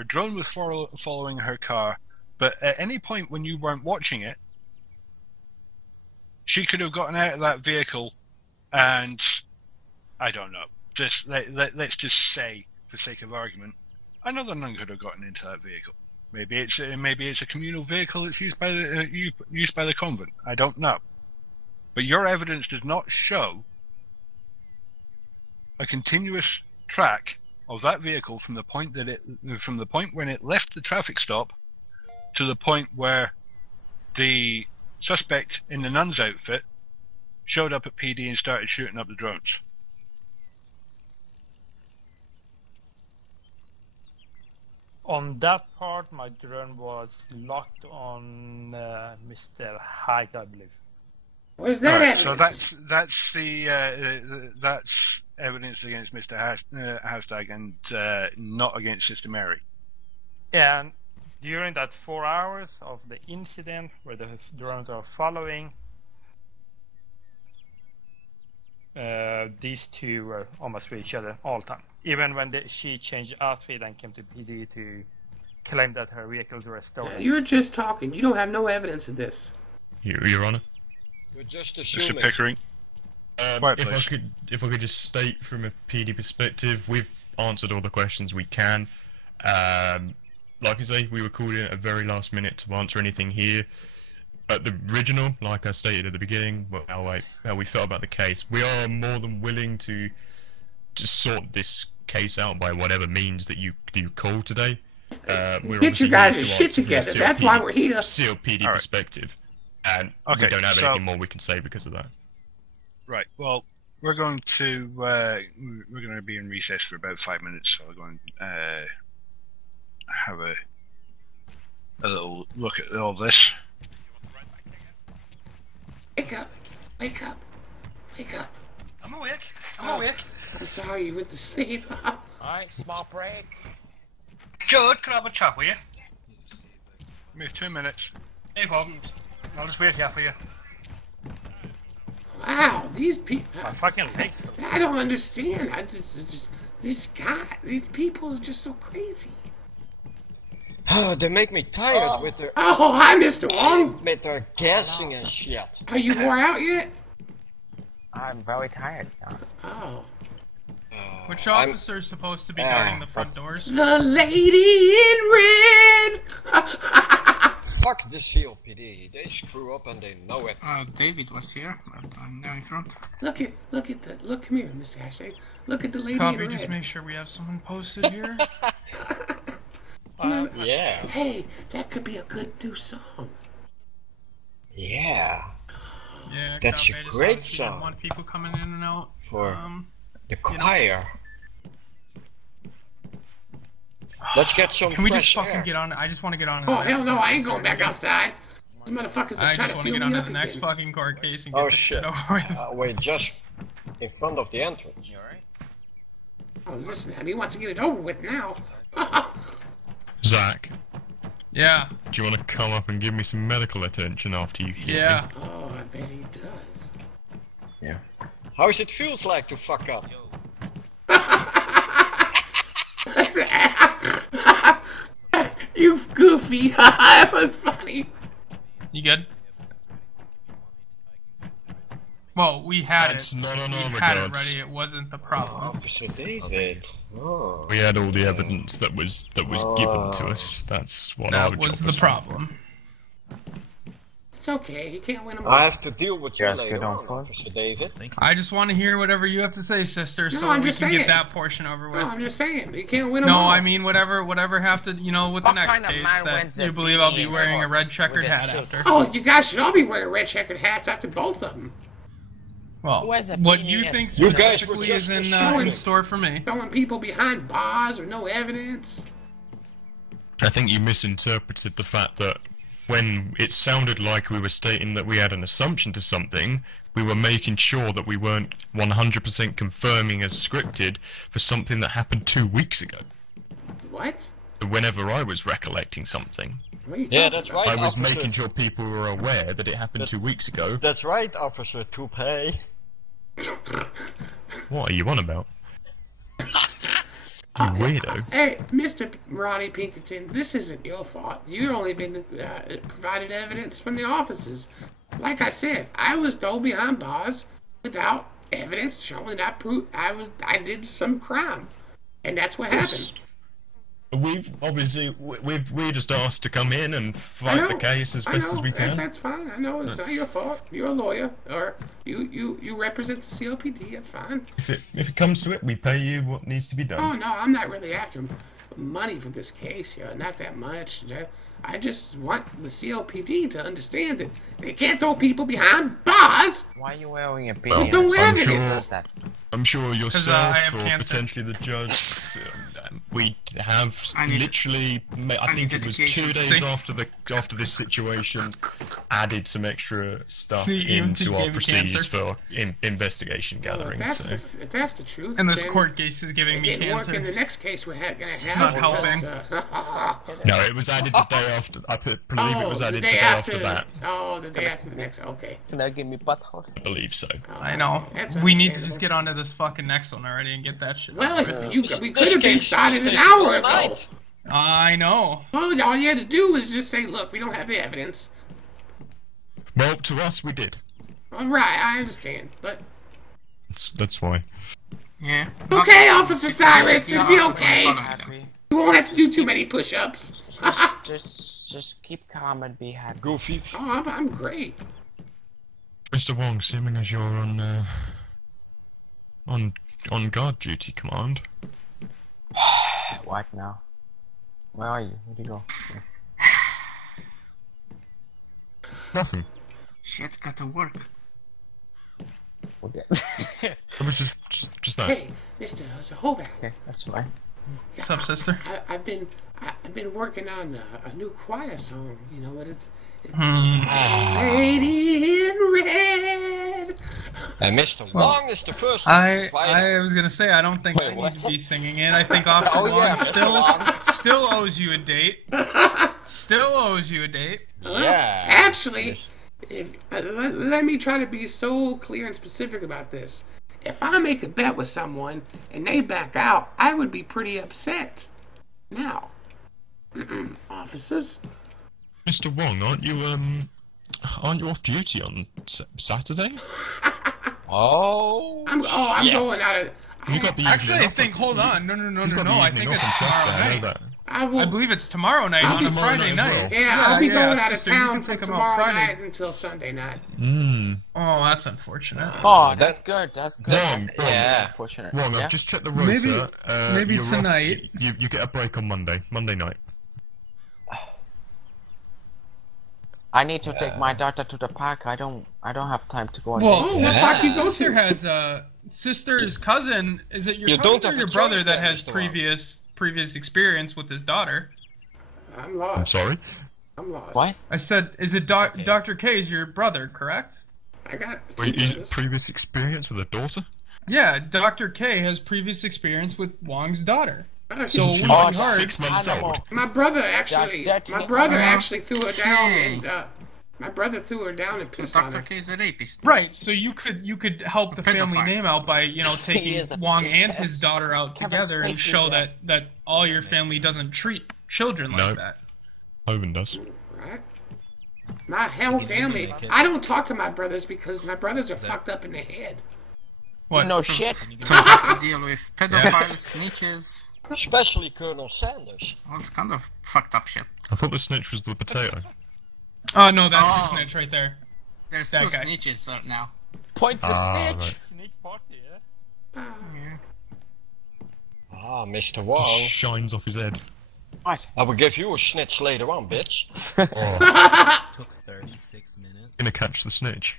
drone was following her car, but at any point when you weren't watching it, she could have gotten out of that vehicle, and I don't know. Let's just say, for sake of argument, another nun could have gotten into that vehicle. Maybe it's a communal vehicle that's used by the convent. I don't know. But your evidence does not show a continuous track of that vehicle from the point when it left the traffic stop to the point where the suspect in the nun's outfit showed up at PD and started shooting up the drones. On that part, my drone was locked on Mr. Hike, I believe. Where's that evidence? evidence? So that's evidence against Mr. Hashtag and not against Sister Mary. And during that 4 hours of the incident where the drones are following, these two were almost with each other all the time. Even when she changed outfit and came to PD to claim that her vehicles were stolen. You're just talking. You don't have no evidence of this. Your Honor. We're just assuming. Mr. Pickering. If I could just state from a PD perspective, we've answered all the questions we can. Like I say, we were called in at a very last minute to answer anything here. But the original, like I stated at the beginning, how we felt about the case, we are more than willing to just sort this case out by whatever means that you call today. Get you guys' shit together. That's why we're here. CLPD perspective. And we don't have anything more we can say because of that. Right. Well, we're going to be in recess for about 5 minutes. So we're going to have a little look at all this. Wake up! Wake up! Wake up! I'm awake. I'm awake. I'm sorry you went to sleep. Alright, small break. Good, can I have a chat with you? Give me 2 minutes. No problem. I'll just wait here for you. Wow, these people. My fucking legs. I don't understand. These people are just so crazy. Oh, they make me tired with their. Oh, hi, Mr. Wong. With their guessing and shit. Are you wore out yet? I'm very tired. Oh. Which officer is supposed to be guarding the front doors? The lady in red. Fuck the CLPD. They screw up and they know it. David was here, but I'm now in front. Look, come here, Mr. Hashtag. Look at the lady Copy, in red. just make sure we have someone posted here. Yeah. Hey, that could be a good new song. Yeah. Yeah, that's copy, a great song. I want people coming in and out. For the choir. Let's get some Can we just fresh fucking air. get on? I just want to get on. Oh, hell no, I ain't going back outside. These motherfuckers are I trying just to want to fill get me on to up the next again. fucking court case and get Oh this shit. shit over with. We're just in front of the entrance. You alright? Oh, listen, he wants to get it over with now. Zach. Yeah. Do you want to come up and give me some medical attention after you hit Yeah. me? Oh, I bet he does. Yeah. How does it feels like to fuck up? You goofy. That was funny. You good? Well, we had That's it. not on we our had it regards. ready. It wasn't the problem. Officer David. Oh. We had all the evidence that was given to us. That's what our That job was the problem. It's okay. He can't win them all. I have to deal with you Just later get on on, phone. Officer David. I just want to hear whatever you have to say, sister, so I'm we just can saying. get that portion over with. No, I'm just saying. He can't win them No, all. I mean whatever have to, with the What next kind of case man that wins you a believe I'll be beanie wearing a or red checkered with a hat suit? after. Oh, you guys should all be wearing red checkered hats after both of them. Well, Who has a what beanie you and a think suit? You guys were specifically just is in assuming. store for me. Throwing people behind bars with no evidence. I think you misinterpreted the fact that when it sounded like we were stating that we had an assumption to something, we were making sure that we weren't 100% confirming as scripted for something that happened 2 weeks ago. What? Whenever I was recollecting something, What are you Yeah, talking that's about? right. I was officer. making sure people were aware that it happened 2 weeks ago. That's right, Officer Toupee. What are you on about? You weirdo. Hey, Mr. Ronnie Pinkerton, this isn't your fault. You've only been provided evidence from the officers. like I said, I was thrown behind bars without evidence showing that I did some crime, and that's what happened. We've obviously we're just asked to come in and fight the case as best as we can. That's fine. I know it's not your fault. You're a lawyer, or you represent the COPD. That's fine. If it comes to it, we pay you what needs to be done. Oh no, I'm not really after money for this case, not that much. I just want the COPD to understand that they can't throw people behind bars. Why are you wearing a beanie? Don't wear evidence. I'm sure yourself I have or cancer. potentially the judge. We have literally, I think it was 2 days after this situation, added some extra stuff into our procedures for investigation gathering. Well, if that's the truth, and this court case is giving me cancer. Work in the next case we're gonna have. It's not helping. No, it was added the day after. I believe it was added the day after that. Oh, the day after the next. Okay. Can I give me butthole? I believe so. I know. We need to just get onto this fucking next one already and get that shit. Well, we could have been started an hour ago. I know. Well, all you had to do was just say, "Look, we don't have the evidence." Well, to us, we did. All right, I understand, but that's why. Yeah. Okay, Officer Cyrus, it'll be okay. You won't have to do too many push-ups. just keep calm and be happy. Goofy. Oh, I'm great. Mr. Wong, seeming as you're on guard duty, command. What now? Where are you? Where'd you go? Nothing. Shit, got to work. Okay. It was just that. Hey, Mr. Hovak. Okay, that's fine. What's up, sister? I've been working on a new choir song. You know what it's? Lady in Red. And Mr. Wong is the first. I was gonna say I don't think I need to be singing it. I think Officer Wong still owes you a date. Still owes you a date. Yeah. Actually, let me try to be so clear and specific about this. If I make a bet with someone and they back out, I would be pretty upset. Now, officers. Mr. Wong, aren't you off duty on Saturday? I'm going out of. Actually, I think. Hold on. No. I think it's tomorrow night. I believe it's tomorrow night on a Friday night. Yeah, I'll be going out of town from tomorrow night until Sunday night. Oh, that's unfortunate. Oh, that's good. That's good. Wrong. Yeah, unfortunate. Wrong. I've just checked the rotor. Maybe you're tonight. You get a break on Monday night. I need to take my daughter to the park. I don't have time to go on dates. What park you go to? Sister has sister's cousin. Is it your cousin or your brother that has previous experience with his daughter? I'm lost. I'm sorry? I'm lost. What? I said, is it Dr. K is your brother, correct? I got previous experience with a daughter? Yeah, Dr. K has previous experience with Wong's daughter. So she 6 months old. My brother actually threw her down and my brother threw her down and pissed on her. Dr. K is a rapist. Right, so you could help the family name out by, taking Wong and his daughter out together and show that all your family doesn't treat children like that. Hoven does. Right. My whole family. I don't talk to my brothers because my brothers are fucked up in the head. What? No shit. So you have to deal with pedophiles, snitches. Especially Colonel Sanders. Well, it's kind of fucked up shit. I thought the snitch was the potato. Oh no, that's the snitch right there. There's that two guy. snitches now. Point the snitch. Right. Snitch party, yeah? Ah, Mr. Wong. Just shines off his head. What? I will give you a snitch later on, bitch. Took 36 minutes. Gonna catch the snitch.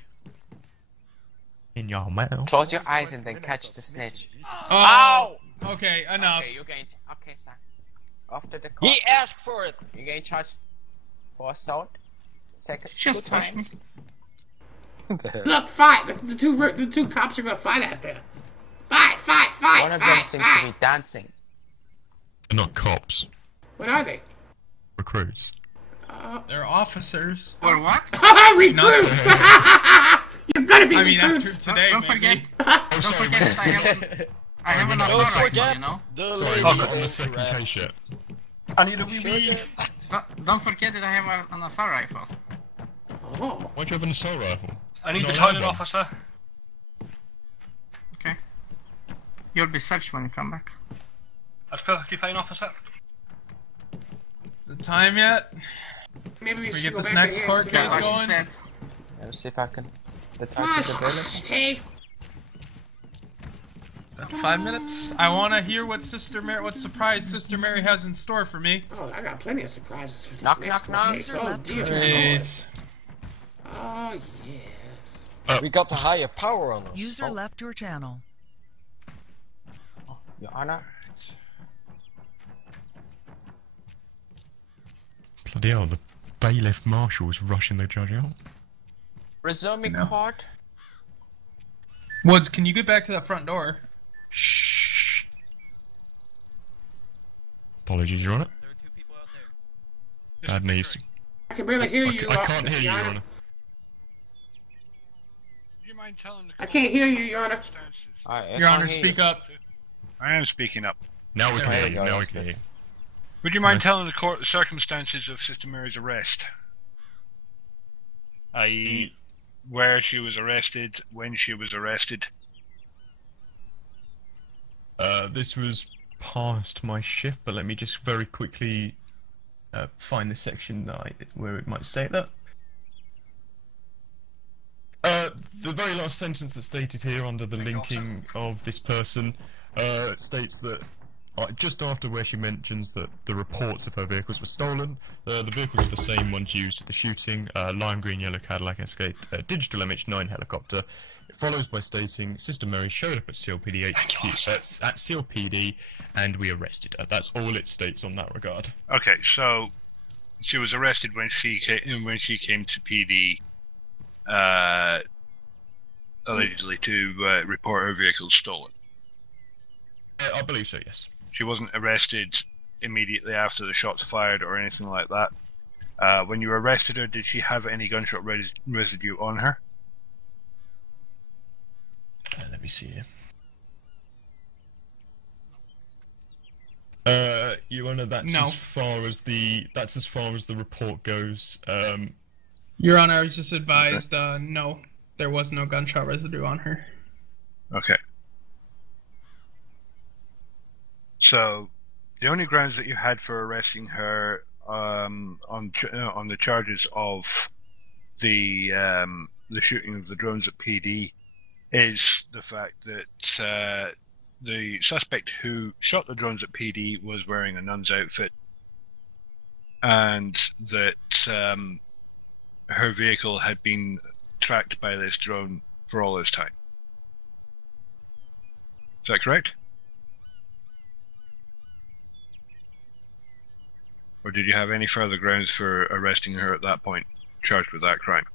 In your mouth. Close your eyes and then catch the snitch. Oh! Okay, enough. Okay, you're going to... Okay, sir. After the court... He asked for it! You're getting charged for assault. Second, Just 2 push times. Look, fight! The two cops are gonna fight out there. Fight! One of them seems to be dancing. They're not cops. What are they? Recruits. They're officers. Or what? Recruits! You're gonna be recruits! After today, don't forget I have an assault rifle, you know? Sorry, on the second case yet. I need a wee. Don't forget that I have an assault rifle. Oh. Why'd you have an assault rifle? I need Not the allowed toilet one. officer. Okay. You'll be searched when you come back. That's perfectly fine, officer. Is it time yet? Maybe we Can we should get go this back next to court Hanson. case That's what going? she said. Let's see if I can the Come time on, to the building. stay. About 5 minutes. I want to hear what what surprise Sister Mary has in store for me. Oh, I got plenty of surprises for this Knock, next knock, knock. one. User Oh, left dear your Great. Oh, yes. We got the higher power on us. User left your channel. Your Honor. Bloody hell, the bailiff marshal's rushing the judge out. Resuming court. Woods, can you get back to that front door? Shh. Apologies, Your Honor. Bad knees. I can barely hear you. I can't hear you, Your Honor. Do you mind telling the I can't hear you, Your Honor. Your Honor, speak up. I am speaking up. Now we can There hear we you, go, now we that's can good. hear you. Would you mind telling the court the circumstances of Sister Mary's arrest? I.e., where she was arrested, when she was arrested. This was past my shift, but let me just very quickly find the section where it might say that. The very last sentence that's stated here under the linking of this person states that just after where she mentions that the reports of her vehicles were stolen, the vehicles are the same ones used at the shooting, lime green yellow Cadillac Escape, digital MH9 helicopter. It follows by stating, Sister Mary showed up at CLPD at CLPD and we arrested her. That's all it states on that regard. Okay, so she was arrested when she came to PD, allegedly to report her vehicle stolen. I believe so, yes. She wasn't arrested immediately after the shots fired or anything like that. When you arrested her, did she have any gunshot residue on her? Let me see here. Your Honor, that's No. as far as the report goes. Your Honor, I was just advised, no, there was no gunshot residue on her. Okay. So, the only grounds that you had for arresting her on the charges of the shooting of the drones at PD is the fact that the suspect who shot the drones at PD was wearing a nun's outfit, and that her vehicle had been tracked by this drone for all this time. Is that correct? Or did you have any further grounds for arresting her at that point, charged with that crime?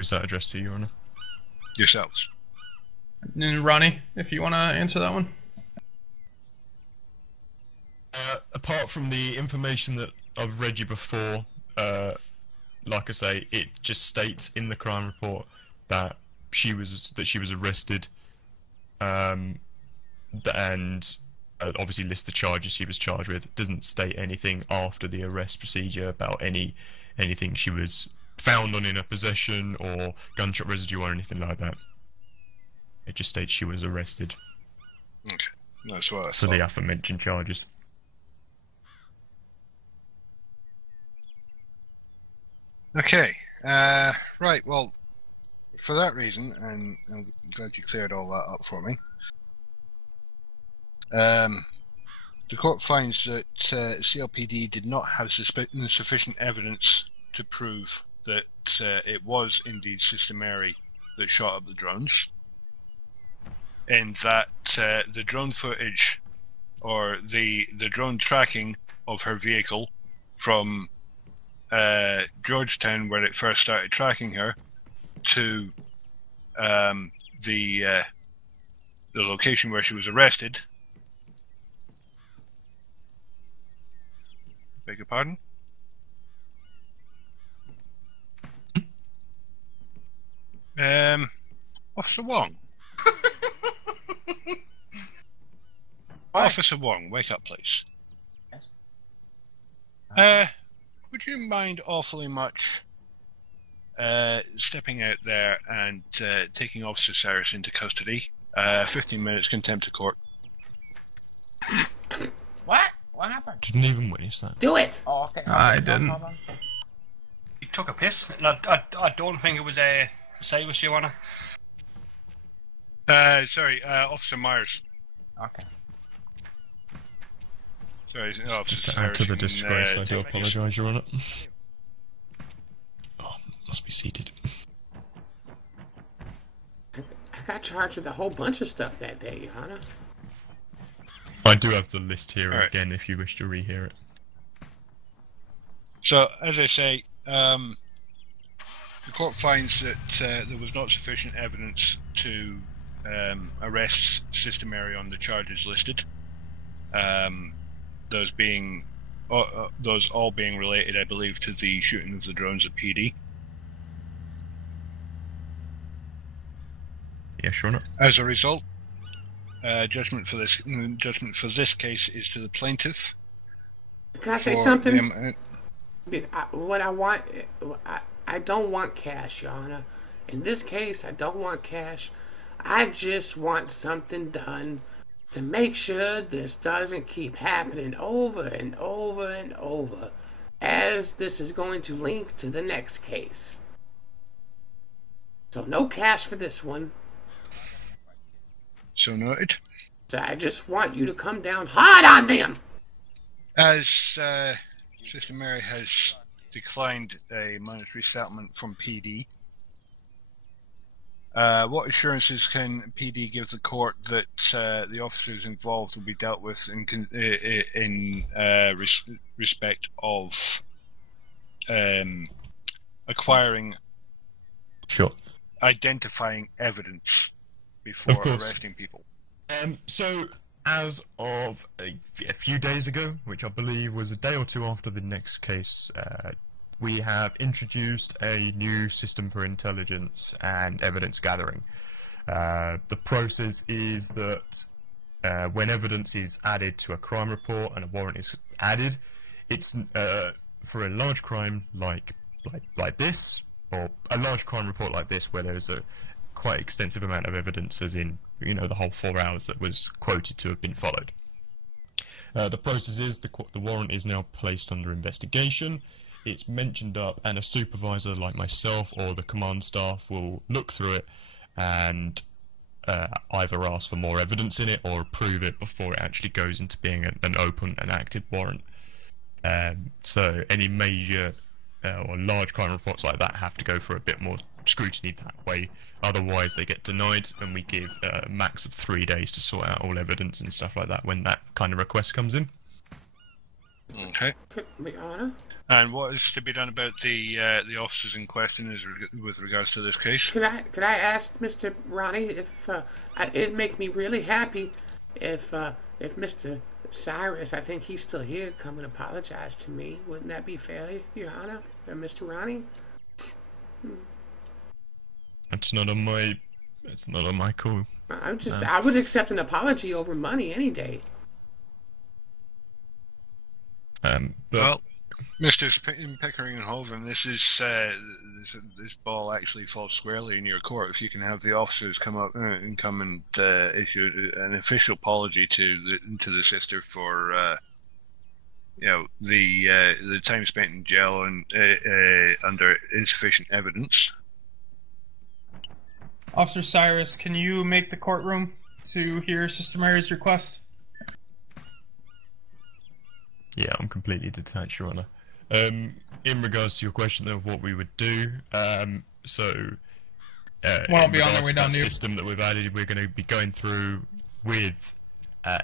Is that addressed to you, Your Honor? Yourselves. And Ronnie, if you want to answer that one. Apart from the information that I've read you before, like I say, it just states in the crime report that she was arrested, and obviously lists the charges she was charged with. It doesn't state anything after the arrest procedure about anything she was found on in her possession or gunshot residue or anything like that. It just states she was arrested. Okay, that's what I for thought. the aforementioned charges. Okay, right, well, for that reason, and I'm glad you cleared all that up for me, the court finds that CLPD did not have sufficient evidence to prove that it was indeed Sister Mary that shot up the drones, and that the drone footage, or the drone tracking of her vehicle from Georgetown, where it first started tracking her, to the location where she was arrested. Beg your pardon? Officer Wong. Officer Wong, wake up, please. Yes. Would you mind awfully much stepping out there and taking Officer Cyrus into custody. 15 minutes contempt of court. What? What happened? Didn't even witness that. Do it! Oh, okay. I No didn't. problem. He took a piss, and I don't think it was Cyrus, Your Honour. Sorry, Officer Myers. Okay. Sorry, Just to add to the disgrace, I do apologise, Your Honour. Oh, must be seated. I got charged with a whole bunch of stuff that day, Your Honor. I do have the list here Right. again if you wish to rehear it. So, as I say, the court finds that there was not sufficient evidence to arrest Sister Mary on the charges listed. Those all being related, I believe, to the shooting of the drones at PD. Yeah, sure enough. As a result, judgment for this case is to the plaintiff. Can I say for something? What I want, I don't want cash, Your Honor. In this case, I don't want cash. I just want something done to make sure this doesn't keep happening over and over and over, as this is going to link to the next case. So no cash for this one. So noted. So I just want you to come down hard on them. As Sister Mary has declined a monetary settlement from PD, what assurances can PD give the court that the officers involved will be dealt with in respect of acquiring, identifying evidence before arresting people? So, as of a few days ago, which I believe was a day or two after the next case, we have introduced a new system for intelligence and evidence gathering. The process is that when evidence is added to a crime report and a warrant is added, it's for a large crime like this, or a large crime report like this, where there's a quite extensive amount of evidence, as in, you know, the whole 4 hours that was quoted to have been followed. The process is the warrant is now placed under investigation. It's mentioned up, and a supervisor like myself or the command staff will look through it and either ask for more evidence in it or approve it before it actually goes into being an open and active warrant. So any major or large crime reports like that have to go for a bit more scrutiny that way. Otherwise they get denied, and we give a max of 3 days to sort out all evidence and stuff like that when that kind of request comes in. Okay. Your Honor? And what is to be done about the officers in question with regards to this case? Could I ask Mr. Ronnie if it'd make me really happy if Mr. Cyrus, I think he's still here, come and apologize to me. Wouldn't that be fair, Your Honor, Mr. Ronnie? It's not on my call. I would accept an apology over money any day. Well, Mr. Pickering and Holden, this ball actually falls squarely in your court. If you can have the officers come up and issue an official apology to the sister for the time spent in jail and under insufficient evidence. Officer Cyrus, can you make the courtroom to hear Sister Mary's request? Yeah, I'm completely detached, Your Honour. In regards to your question of what we would do, in regards to that system that we've added, we're going to be going through with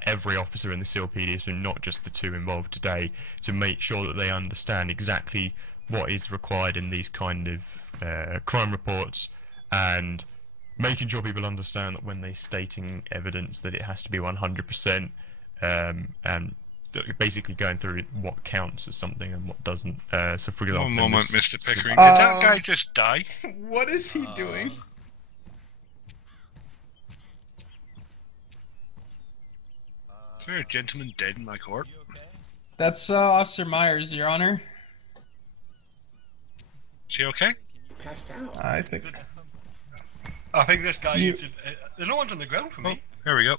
every officer in the CLPD, so not just the 2 involved today, to make sure that they understand exactly what is required in these kind of crime reports, and making sure people understand that when they're stating evidence that it has to be 100%, and basically going through what counts as something and what doesn't. So for example, one moment, Mr. Pickering, did that guy just die? What is he doing? Is there a gentleman dead in my court? That's Officer Myers, Your Honor. Is he okay? passed out. I think this guy. There's no one's on the ground for me. There we go.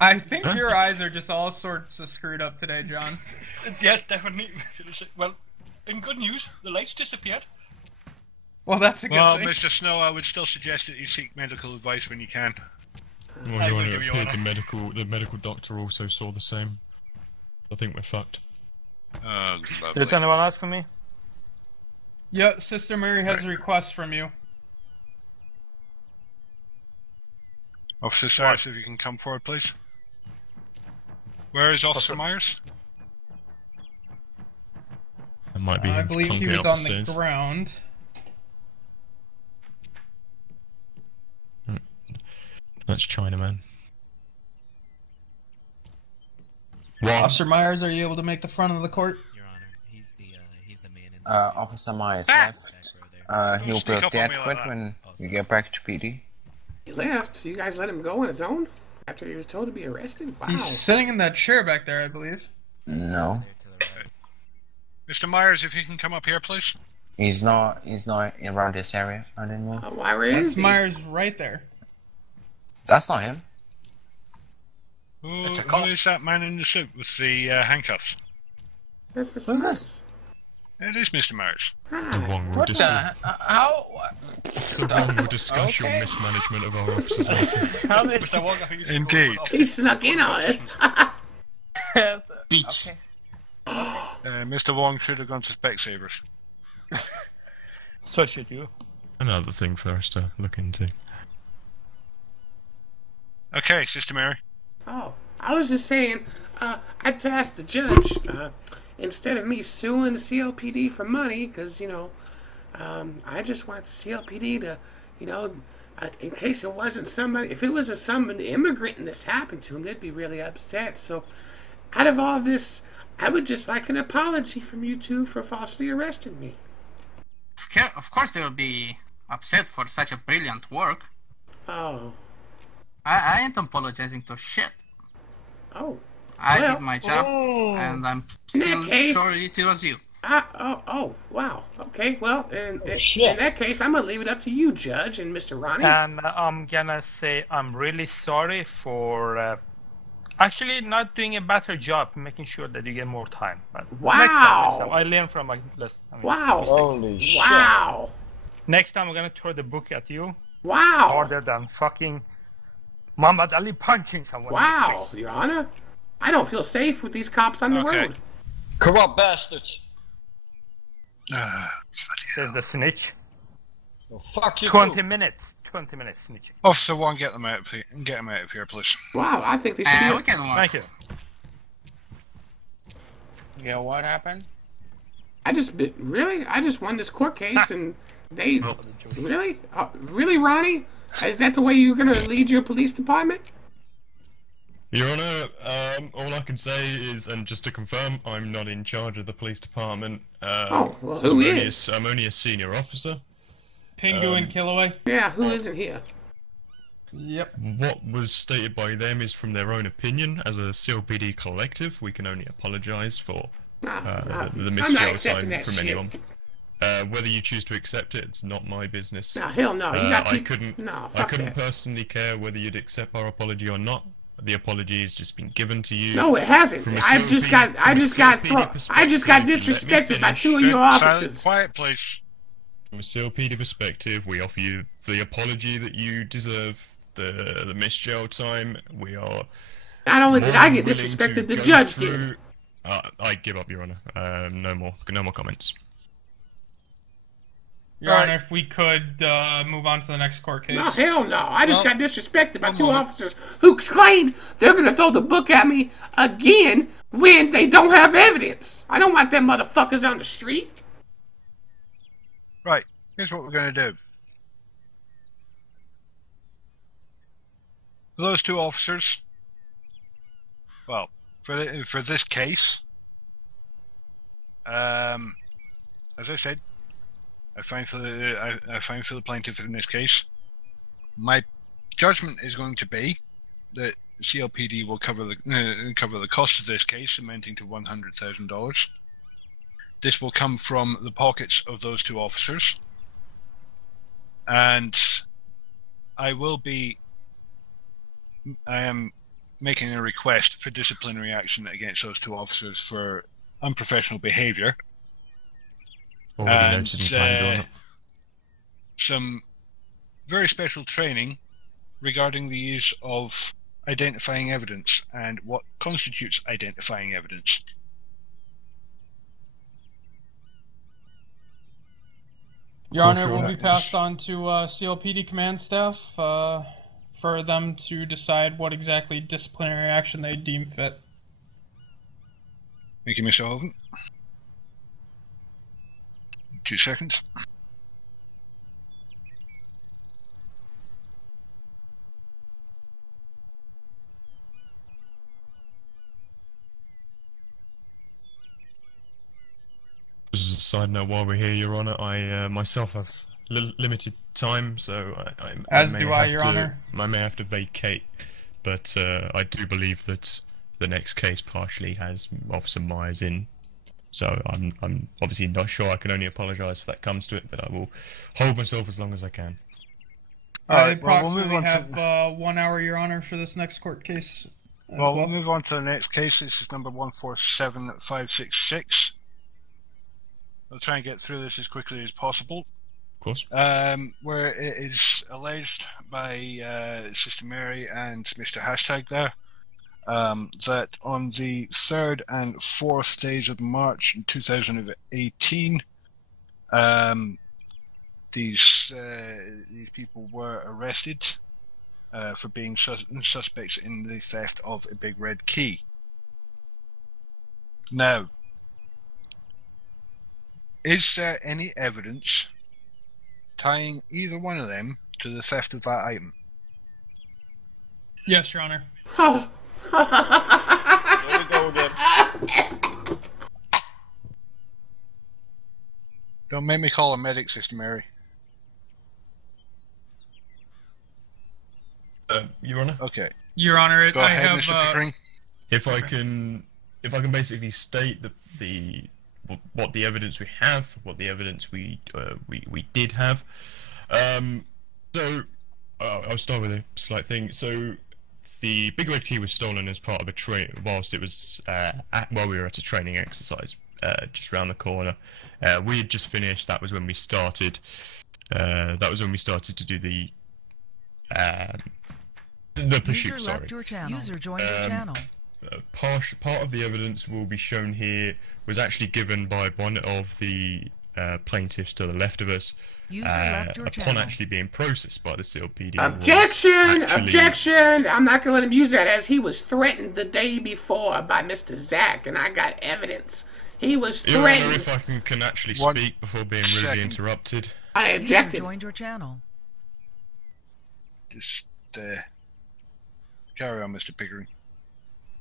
I think your eyes are just all sorts of screwed up today, John. Yes, definitely. Well, in good news, the lights disappeared. Well, that's a good Well, thing. Mr. Snow, I would still suggest that you seek medical advice when you can. Well, I Your will Honour, do, it Your appeared Honour. the medical doctor also saw the same. I think we're fucked. Oh, Does anyone ask for me? Yeah, Sister Mary has a request from you. Officer Cyrus, if you can come forward, please. Where is Officer Myers? It might be I him believe he clunking was up on the stairs. ground. That's Chinaman. Officer Myers, are you able to make the front of the court? Your Honor, he's the man in Officer Myers left. He'll be sneak up on me like adequate that. when you get back to PD. He left. You guys let him go on his own after he was told to be arrested. Wow. He's sitting in that chair back there, I believe. No, Mr. Myers, if you can come up here, please. he's not around this area anymore. Where is That's he? Myers right there. That's not him. Who It's a cop. is that man in the suit with the handcuffs? That's Mr. Myers. It is Mr. Myers. The Wong will What discuss. the? How? The Wong will discuss your Okay. mismanagement of our officers later. How did? Mr. Walker, he's Indeed. He snuck in on us. Beach. Mr. Wong should have gone to Specsavers. So should you. Another thing for us to look into. Okay, Sister Mary. Oh, I was just saying, I tasked the judge, instead of me suing the CLPD for money, because, I just want the CLPD to, in case it wasn't somebody, if it was some immigrant and this happened to him, they'd be really upset. So, out of all this, I would just like an apology from you two for falsely arresting me. Of course they will be upset for such a brilliant work. Oh. I ain't apologizing to shit. Oh. I Well, did my job, and I'm in that still case- sure it was you. Wow. Okay, well, in shit. that case, I'm going to leave it up to you, Judge, and Mr. Ronnie. And I'm gonna say I'm really sorry for actually not doing a better job making sure that you get more time. But Wow. Next time, I learn from my mistakes. Wow. Holy shit. Wow. Next time I'm gonna throw the book at you. Wow. Harder than fucking Muhammad Ali punching someone. in the Wow, face. Your Honor. I don't feel safe with these cops on the road. Corrupt bastards. Says the snitch. Well, fuck you. 20 minutes. 20 minutes snitching. Officer Wong, get them out of here, please. Wow, I think they should we can work. Thank you. Yeah, what happened? I just won this court case and they... Really? Really, Ronnie? Is that the way you're going to lead your police department? Your Honour, all I can say is, and just to confirm, I'm not in charge of the police department. Well, who is? I'm only a senior officer. Pingu and Killaway? Yeah, who isn't here? Yep. What was stated by them is from their own opinion. As a CLPD collective, we can only apologise for the I'm not misjail accepting time that from shit. anyone. Whether you choose to accept it, it's not my business. No, hell no. You got I to... couldn't. No, I fuck couldn't that. personally care whether you'd accept our apology or not. The apology has just been given to you. No, it hasn't. From a I just got disrespected by two of your officers. Quiet, please. From a CLPD perspective, we offer you the apology that you deserve. The misjail time. We are. Not only did more I than get willing disrespected, to the go judge through- did. I give up, Your Honour. No more comments. Your Honor, if we could move on to the next court case. No, hell no. I just got disrespected by two officers who claimed they're going to throw the book at me again when they don't have evidence. I don't want them motherfuckers on the street. Right, here's what we're going to do. For those two officers, well, for this case, as I said, I find for the plaintiff in this case. My judgment is going to be that CLPD will cover the cost of this case, amounting to $100,000. This will come from the pockets of those two officers. and I am making a request for disciplinary action against those 2 officers for unprofessional behaviour. Already noted and planned, Your Honour. Some very special training regarding the use of identifying evidence and what constitutes identifying evidence. Your Honor, will be passed on to CLPD command staff for them to decide what exactly disciplinary action they deem fit. Thank you, Mr. Hoven. 2 seconds. Just as a side note, while we're here, Your Honour, I myself have limited time, so I may have to vacate. But I do believe that the next case partially has Officer Myers in, so I'm obviously not sure. I can only apologise if that comes to it, but I will hold myself as long as I can. I approximately have 1 hour, Your Honor, for this next court case. We'll move on to the next case. This is number 147566. I'll try and get through this as quickly as possible. Of course. Where it is alleged by Sister Mary and Mr. Hashtag there that on the 3rd and 4th days of March in 2018, these people were arrested for being suspects in the theft of a big red key. Now, is there any evidence tying either one of them to the theft of that item? Yes, Your Honor. Here we go again. Don't make me call a medic, Sister Mary. Your Honour? Okay. Your Honor, Go ahead, Mr. Pickering. If I can basically state what the evidence we have, what the evidence we did have. So I'll start with a slight thing. So the big red key was stolen as part of a whilst it was while we were at a training exercise just round the corner. We had just finished. That was when we started. To do the pursuit. User left your channel. User joined your channel. Part of the evidence will be shown here was actually given by one of the plaintiffs to the left of us upon actually being processed by the CLPD. Objection! Objection! I'm not going to let him use that, as he was threatened the day before by Mr. Zach, and I got evidence. He was threatened. Your Honor, if I can actually speak before being rudely interrupted. I objected. User joined your channel. Just carry on, Mr. Pickering.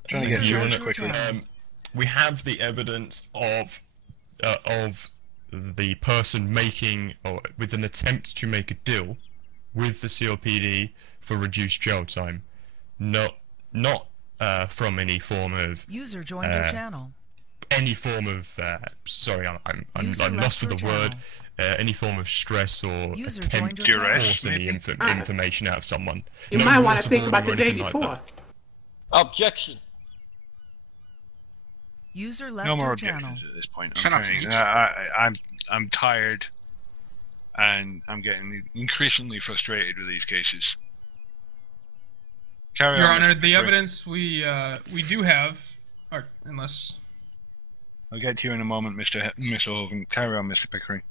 Trying to get through this quickly. We have the evidence of the person making, or with an attempt to make a deal with the CLPD for reduced jail time, not from any form of user joined your channel. Any form of sorry, I'm lost for the word. Any form of stress or attempt to force any information out of someone. You might want to think about the day before. Objection. User left no more your objections channel. at this point. I'm tired, and I'm getting increasingly frustrated with these cases. Carry Your on, Honor, Mr. the Pickering. evidence we do have, unless I'll get to you in a moment, Mr. Hoven. Carry on, Mr. Pickering.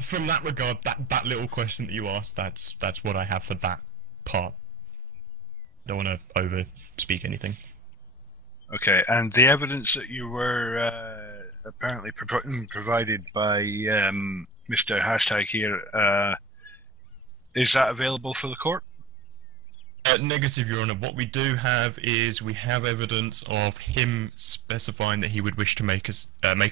From that regard, that little question that you asked, that's what I have for that part. Don't want to over speak anything. Okay, and the evidence that you were apparently provided by Mr. Hashtag here, is that available for the court? Negative, Your Honour. What we do have is we have evidence of him specifying that he would wish to make a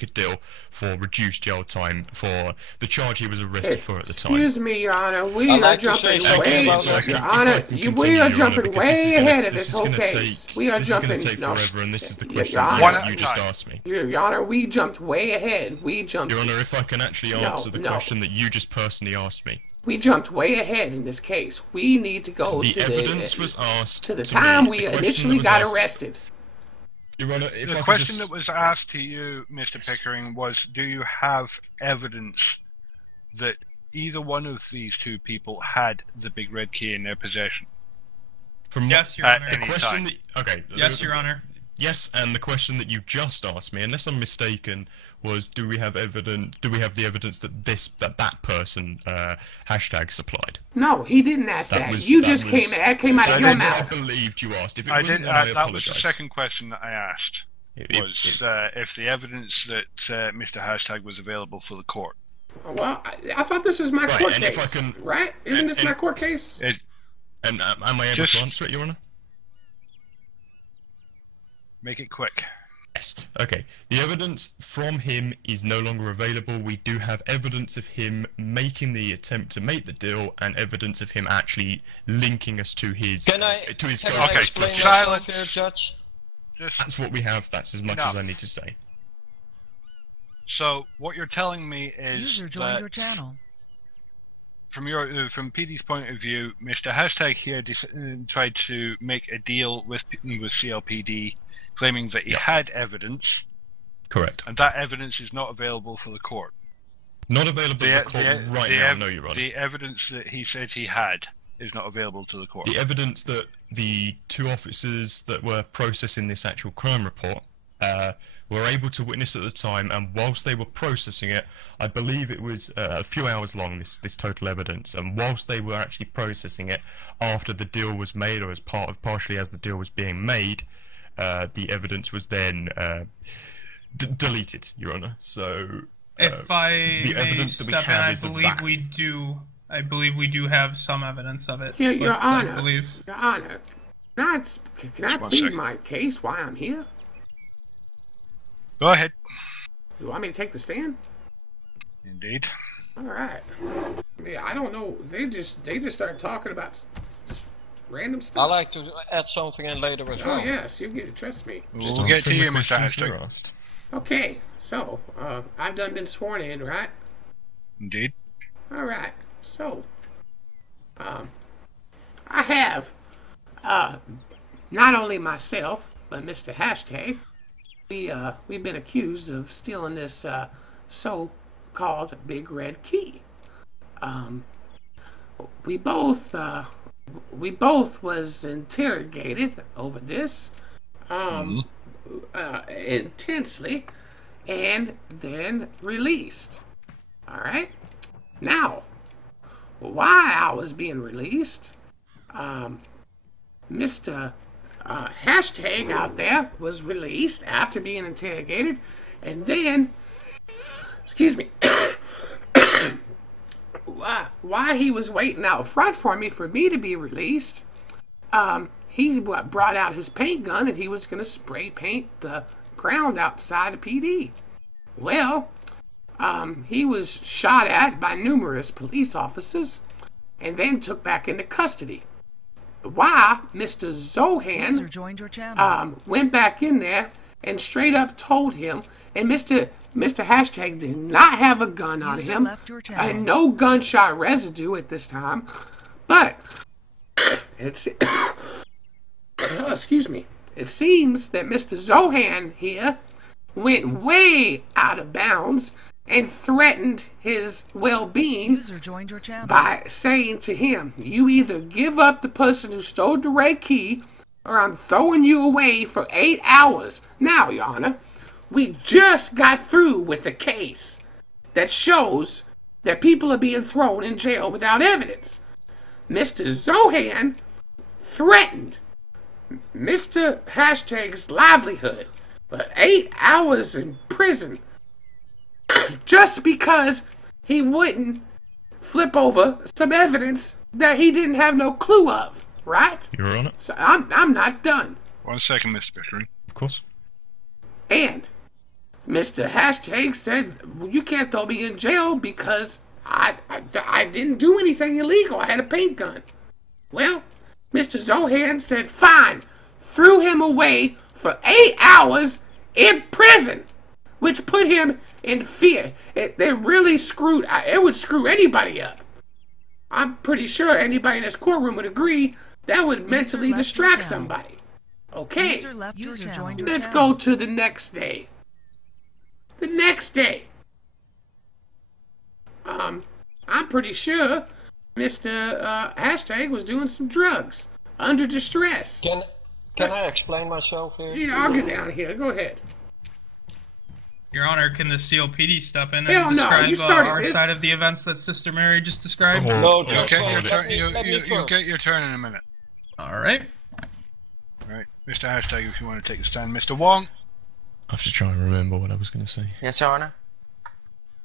deal for reduced jail time for the charge he was arrested for at the time. Excuse me, Your Honor. We are jumping way. Your Honor, we are jumping way ahead of this whole case. We are jumping. This is going to take forever, and this is the question you just asked me. Your Honor, we jumped way ahead. We jumped. Your Honor, if I can actually answer the question that you just personally asked me. We jumped way ahead in this case. We need to go to the time we initially got arrested. Your Honor, the question that was asked to you, Mr. Pickering, was: do you have evidence that either one of these two people had the big red key in their possession? Yes, Your Honor. Yes, Your Honor. Yes, and the question that you just asked me, unless I'm mistaken, was: do we have evidence? Do we have the evidence that that person hashtag supplied? No, he didn't ask that. That came out of your mouth. I believed you asked. If it I wasn't did. one, I that was the apologise. second question that I asked. If the evidence that Mr. Hashtag was available for the court. Well, I thought this was my court case. If I can, right? Isn't this my court case? Am I able to answer it, Your Honour? Make it quick. Yes. Okay. The evidence from him is no longer available. We do have evidence of him making the attempt to make the deal, and evidence of him actually linking us to his silence, Judge. That's what we have. That's as much as I need to say. So what you're telling me is User joined your channel. From PD's point of view, Mr. Hashtag here tried to make a deal with CLPD, claiming that he had evidence. Correct. And that evidence is not available for the court. Not available to the court right now, no, Your Honour. The evidence that he said he had is not available to the court. The evidence that the two officers that were processing this actual crime report were able to witness at the time, and whilst they were processing it, I believe it was a few hours long, this total evidence, and whilst they were actually processing it, after the deal was made, or as partially as the deal was being made, the evidence was then deleted, Your Honour. So, if I the evidence that we have is I believe we do have some evidence of it. Your Honor, Your Honor, can I plead my case while I'm here? Go ahead. You want me to take the stand? Indeed. All right. Yeah, I don't know. They just started talking about just random stuff. I'd like to add something in later as well. Oh yes, you get it. Trust me. We'll get to you, Mr. Hashtag. Okay, so I've been sworn in, right? Indeed. All right. So, I have not only myself but Mr. Hashtag. We've been accused of stealing this so-called big red key. We both was interrogated over this intensely, and then released. All right. Now, why I was being released? Mr. Hashtag out there was released after being interrogated, and then, excuse me, why he was waiting out front for me to be released, he brought out his paint gun and he was going to spray paint the ground outside of PD. Well, he was shot at by numerous police officers and then took back into custody. Why Mr. Zohan went back in there and straight up told him, and Mr. Hashtag did not have a gun on him, and no gunshot residue at this time, but it's excuse me, it seems that Mr. Zohan here went way out of bounds and threatened his well-being by saying to him, you either give up the person who stole the red key or I'm throwing you away for 8 hours. Now, Your Honor, we just got through with a case that shows that people are being thrown in jail without evidence. Mr. Zohan threatened Mr. Hashtag's livelihood for 8 hours in prison just because he wouldn't flip over some evidence that he didn't have no clue of. right? Your Honor. So I'm not done. 1 second, Mr. Pickering. Of course. And Mr. Hashtag said, well, you can't throw me in jail because I didn't do anything illegal. I had a paint gun. Well, Mr. Zohan said, fine. Threw him away for 8 hours in prison, which put him in fear. They really screwed. It would screw anybody up. I'm pretty sure anybody in this courtroom would agree that would mentally distract somebody. Okay, let's go to the next day. The next day. I'm pretty sure Mr. Hashtag was doing some drugs under distress. Can I explain myself here? I'll get down here. Go ahead. Your Honor, can the COPD step in Hell and no, describe you started our this. side of the events that Sister Mary just described? You'll get your turn in a minute. Alright. Alright, Mr. Hashtag, if you want to take the stand. Mr. Wong. I have to try and remember what I was going to say. Yes, Your Honor.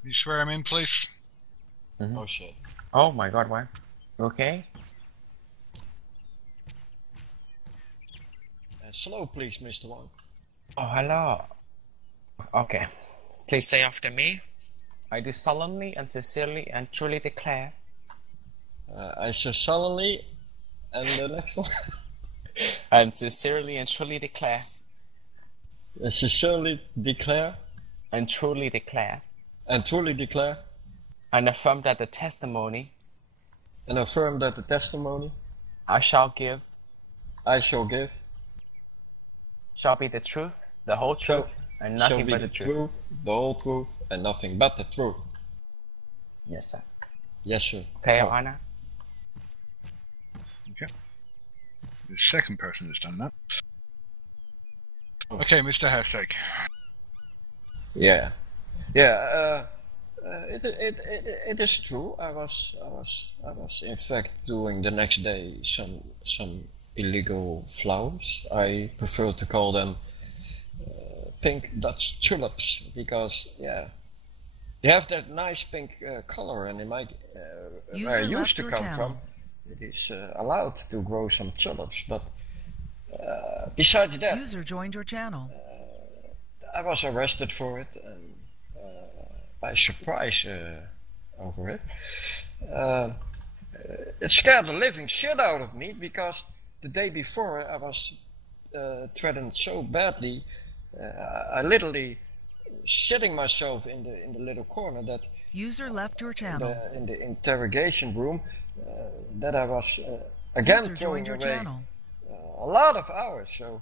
You swear him in, please? Oh shit. Oh my god, why? Okay. Slow, please, Mr. Wong. Oh, hello. Okay. Please say after me. I do solemnly and sincerely and truly declare. I say solemnly, and the next one? And sincerely and truly declare. I sincerely declare. And truly declare. And truly declare. And affirm that the testimony. And affirm that the testimony. I shall give. I shall give. Shall be the truth, the whole truth, and nothing but the truth. The whole truth, and nothing but the truth. Yes, sir. Yes, sir. Okay, Your Honor. Okay. The second person has done that. Okay, Mr. Hashtag. Yeah. It is true. I was in fact doing the next day some illegal flowers. I prefer to call them pink Dutch tulips because they have that nice pink color, and in my where I used to come from, it is allowed to grow some tulips. But besides that, user joined your channel. I was arrested for it, and by surprise over it. It scared the living shit out of me because the day before I was threatened so badly. I literally sitting myself in the little corner that user left your channel in the interrogation room that I was again user throwing joined your away channel. A lot of hours. So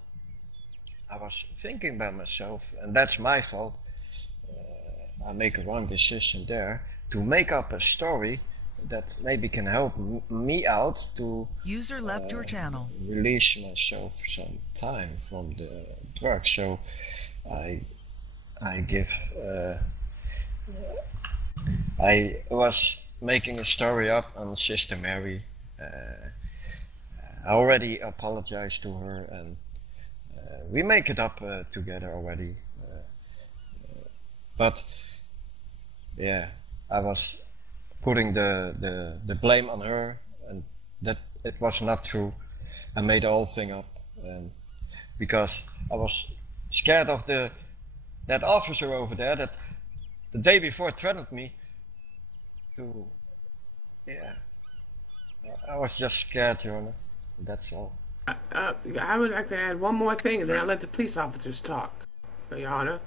I was thinking by myself, and that's my fault. I make a wrong decision there to make up a story that maybe can help me out to user left your channel. Release myself some time from the drugs. So I was making a story up on Sister Mary. I already apologized to her, and we make it up together already. But yeah, I was putting the blame on her, and that it was not true. I made the whole thing up, and because I was scared of that officer over there that the day before threatened me to. Yeah, I was just scared, Your Honor. That's all. I would like to add one more thing, and then I'll let the police officers talk, Your Honor.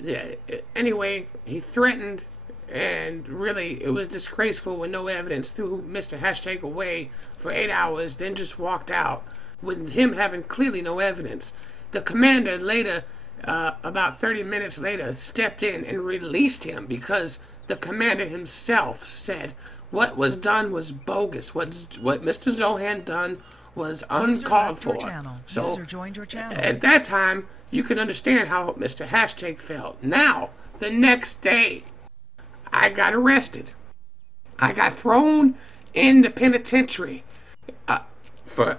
Yeah. Anyway, he threatened, and really, it was disgraceful with no evidence. Threw Mr. Hashtag away for 8 hours, then just walked out with him having clearly no evidence. The commander later, about 30 minutes later, stepped in and released him because the commander himself said what was done was bogus. What Mr. Zohan done was uncalled for. So user joined your channel. At that time, you can understand how Mr. Hashtag felt. Now, the next day, I got arrested. I got thrown in the penitentiary for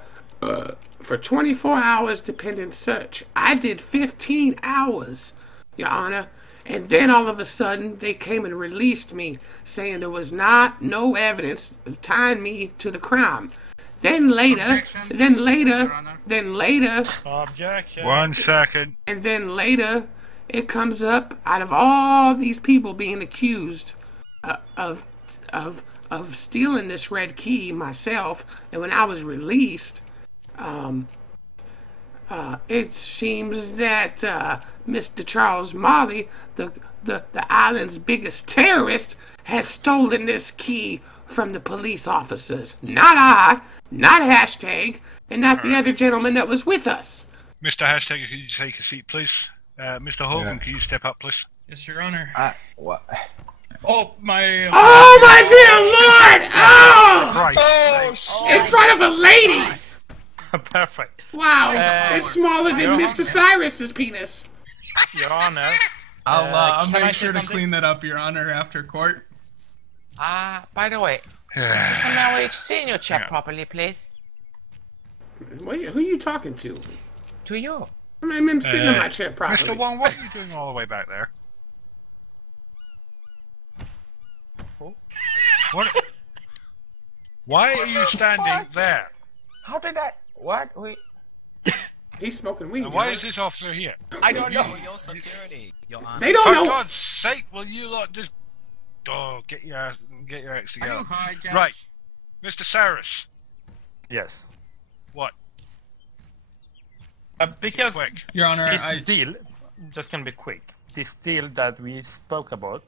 24 hours dependent search. I did 15 hours, Your Honor, And then all of a sudden, they came and released me, saying there was no evidence tying me to the crime. Then later, Objection. 1 second. And then later, it comes up out of all these people being accused of stealing this red key myself. And when I was released, it seems that Mr. Charles Marley, the island's biggest terrorist, has stolen this key from the police officers. Not I, not Hashtag, and not the other gentleman that was with us. Mr. Hashtag, could you take a seat, please? Mr. Hoven, can you step up, please? Yes, Your Honor. What? Oh, my... Oh, my dear Lord! Christ. In front of a lady! Perfect. Wow, it's smaller than Mr. Cyrus's penis. Your Honor. I'll can I make say sure to something? clean that up, Your Honor, after court. By the way, is this the man where you've seen your check properly, please? Who are you talking to? To you. I'm sitting in my chair properly. Mr. Wong, what are you doing all the way back there? What? Why are you standing there? How did that? What? Wait. He's smoking weed. And why is this officer here? I don't know. For your security, Your Honor. They don't For know. God's sake, will you lot just... Oh, get your acts together. Right. Mr. Cyrus. Yes. What? Because Quick. Your Honor, this deal, just gonna be quick. This deal that we spoke about,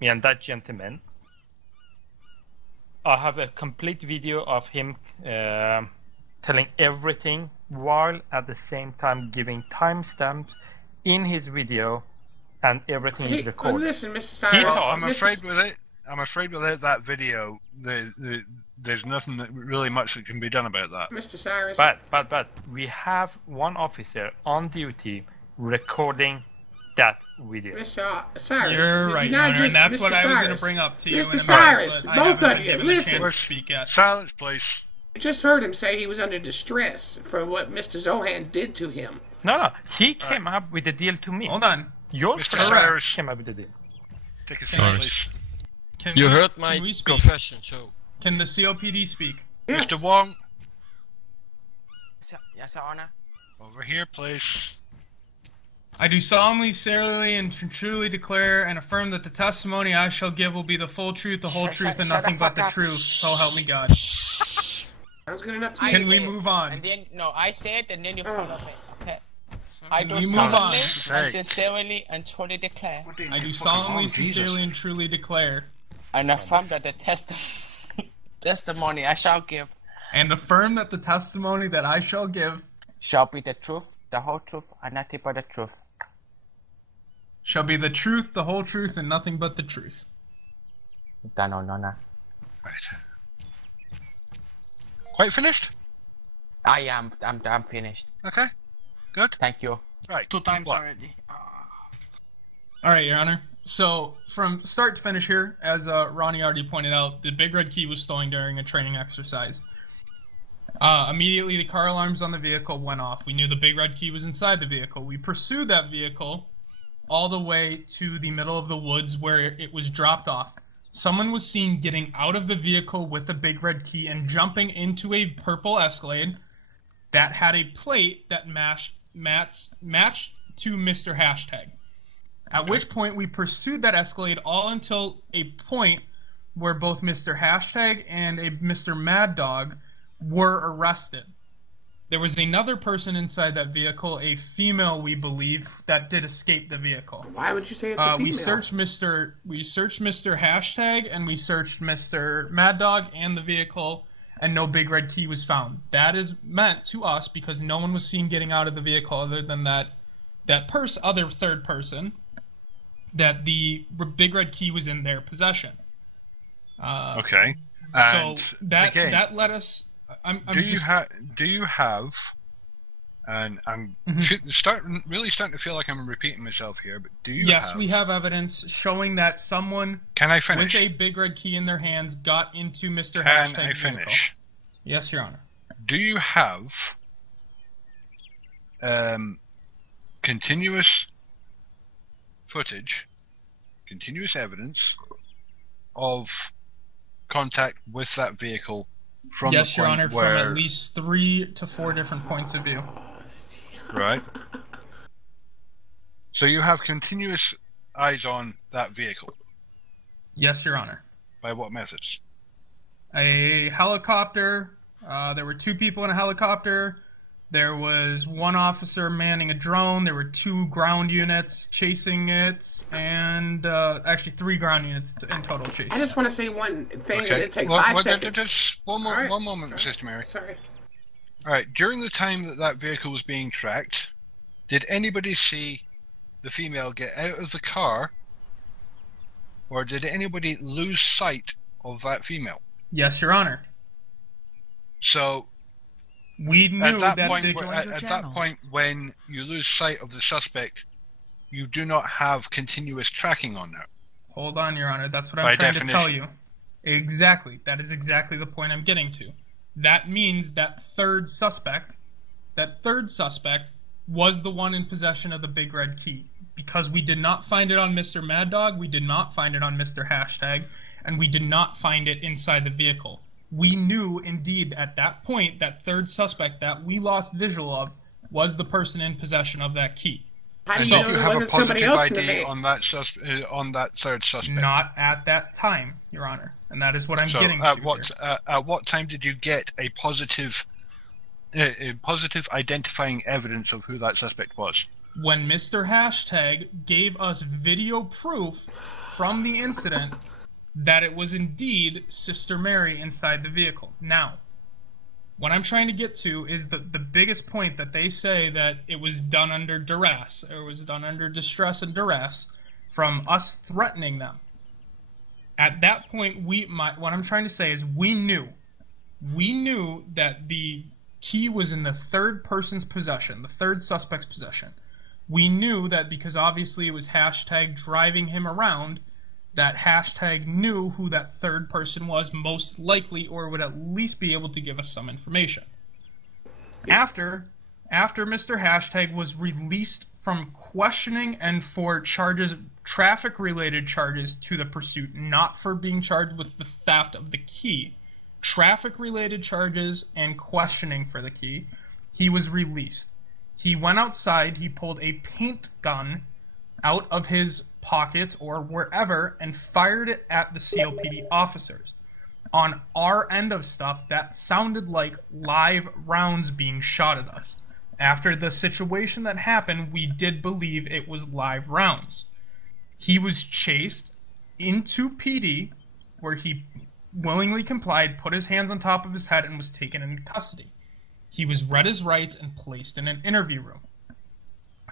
me and that gentleman, I have a complete video of him telling everything while at the same time giving timestamps in his video, and everything is recorded. Listen, Mr. Cyrus. I'm afraid without that video, there's nothing that really much that can be done about that. Mr. Cyrus. But we have one officer on duty recording that video. Mr. Cyrus. You're right, Your Honor, and that's Mr. what I was going Cyrus. to bring up to you. Mr. in a Cyrus, minute, but I both haven't of been you, given a listen. chance to speak yet. Silence, please. I just heard him say he was under distress for what Mr. Zohan did to him. No, he came up with the deal to me. Hold on. Your Mr. friend Cyrus. came up with the deal. Take a seat, please. You heard my confession, so... Can the COPD speak? Yes. Mr. Wong. Yes, Your Honor. Over here, please. I do solemnly, sincerely, and truly declare and affirm that the testimony I shall give will be the full truth, the whole truth, and nothing but the truth. So help me God. Sounds good enough to me. Can we move on? And then, no, I say it and then you follow me. Okay. I do We move on. solemnly and sincerely and truly declare. I do solemnly, sincerely, and truly declare. And affirm that the testimony I shall give. And affirm that the testimony that I shall give shall be the truth, the whole truth, and nothing but the truth. Shall be the truth, the whole truth, and nothing but the truth. No. Right. Quite finished? I'm finished. Okay. Good. Thank you. Right. 2 times already. Alright, Your Honor. So, from start to finish here, as Ronnie already pointed out, the Big Red Key was stolen during a training exercise. Immediately, the car alarms on the vehicle went off. We knew the Big Red Key was inside the vehicle. We pursued that vehicle all the way to the middle of the woods where it was dropped off. Someone was seen getting out of the vehicle with the Big Red Key and jumping into a purple Escalade that had a plate that matched to Mr. Hashtag. At which point we pursued that Escalade all until a point where both Mr. Hashtag and a Mr. Mad Dog were arrested. There was another person inside that vehicle, a female, we believe, that did escape the vehicle. Why would you say it's a female? We searched Mr. Hashtag and we searched Mr. Mad Dog and the vehicle, and no Big Red Key was found. That is meant to us because no one was seen getting out of the vehicle other than that other third person, that the Big Red Key was in their possession. Okay. So that led us. Do you have? And I'm starting to feel like I'm repeating myself here. But do you? Yes, we have evidence showing that someone Can I finish? with a Big Red Key in their hands got into Mr. Can Hashtag's I finish? vehicle. Yes, Your Honor. Do you have continuous footage, continuous evidence of contact with that vehicle from yes, the Your point Honor, where... from at least 3 to 4 different points of view. Right. So you have continuous eyes on that vehicle. Yes, Your Honor. By what methods? A helicopter. There were 2 people in a helicopter. There was 1 officer manning a drone. There were 2 ground units chasing it, and actually 3 ground units in total chasing it. I just want to say one thing. Okay. It'll take 5 seconds. Just one moment, Sister Mary. Sorry. Alright, during the time that that vehicle was being tracked, did anybody see the female get out of the car, or did anybody lose sight of that female? Yes, Your Honor. So, we knew at that point, when you lose sight of the suspect, you do not have continuous tracking on her. Hold on, Your Honor. That's what I'm trying to tell you. Exactly. That is exactly the point I'm getting to. That means that third suspect was the one in possession of the big red key. Because we did not find it on Mr. Mad Dog, we did not find it on Mr. Hashtag, and we did not find it inside the vehicle. We knew, indeed, at that point, that third suspect that we lost visual of was the person in possession of that key. How do you know there wasn't somebody else in the vehicle? On that third suspect? Not at that time, Your Honor. And that is what I'm getting to. At what time did you get a positive identifying evidence of who that suspect was? When Mr. Hashtag gave us video proof from the incident that it was indeed Sister Mary inside the vehicle. Now, what I'm trying to get to is the biggest point that they say that it was done under duress, or it was done under distress and duress from us threatening them. At that point, what I'm trying to say is we knew that the key was in the third person's possession, the third suspect's possession. We knew that because obviously it was Hashtag driving him around, that Hashtag knew who that third person was most likely, or would at least be able to give us some information. After Mr. Hashtag was released from questioning and for traffic-related charges to the pursuit, not for being charged with the theft of the key, traffic-related charges and questioning for the key, he was released. He went outside, he pulled a paint gun out of his pocket or wherever and fired it at the CLPD officers. On our end of stuff, that sounded like live rounds being shot at us. After the situation that happened, we did believe it was live rounds. He was chased into PD, where he willingly complied, put his hands on top of his head, and was taken into custody. He was read his rights and placed in an interview room.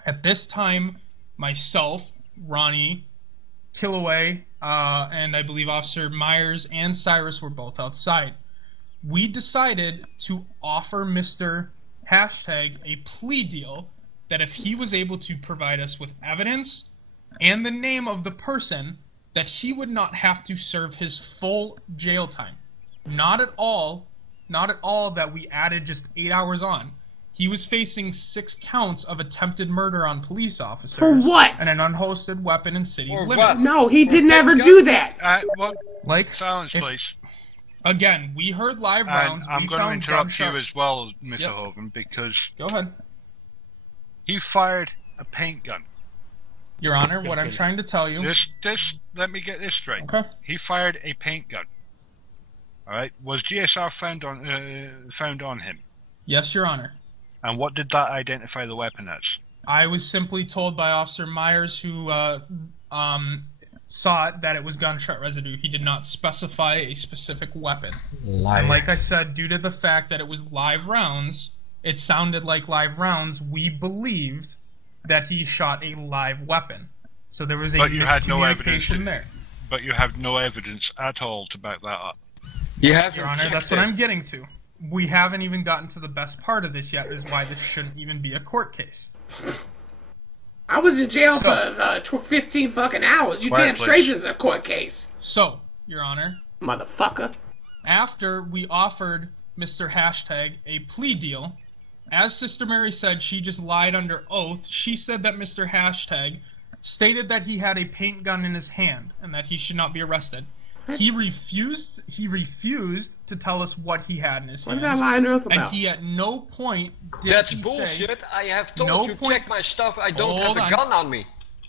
At this time, myself, Ronnie, Killaway, and I believe Officer Myers and Cyrus were both outside. We decided to offer Mr. Hashtag a plea deal that if he was able to provide us with evidence and the name of the person, that he would not have to serve his full jail time. Not at all that we added just 8 hours on. He was facing 6 counts of attempted murder on police officers. For what? And an unhosted weapon in city limits. What? No, he did never do that. Silence, please. Again, we heard live rounds. I'm going to interrupt you as well, Mr. Hoven, because... Go ahead. He fired a paint gun. Your Honor, what I'm trying to tell you... Let me get this straight. Okay. He fired a paint gun. Alright, was GSR found on him? Yes, Your Honor. And what did that identify the weapon as? I was simply told by Officer Myers, who saw it, that it was gunshot residue. He did not specify a specific weapon. Liar. And like I said, due to the fact that it was live rounds, it sounded like live rounds, we believed that he shot a live weapon. So there was a miscommunication there. But you have no evidence at all to back that up. Your Honor, that's what I'm getting to. We haven't even gotten to the best part of this yet, is why this shouldn't even be a court case. I was in jail for 15 fucking hours. You damn straight this is a court case. So, Your Honor. Motherfucker. After we offered Mr. Hashtag a plea deal, as Sister Mary said, she just lied under oath. She said that Mr. Hashtag stated that he had a paint gun in his hand and that he should not be arrested. He refused to tell us what he had in his hands. What did I lie under oath about? And he at no point did That's he bullshit. say, I have told no you point, check my stuff. I don't Hold have a gun on me.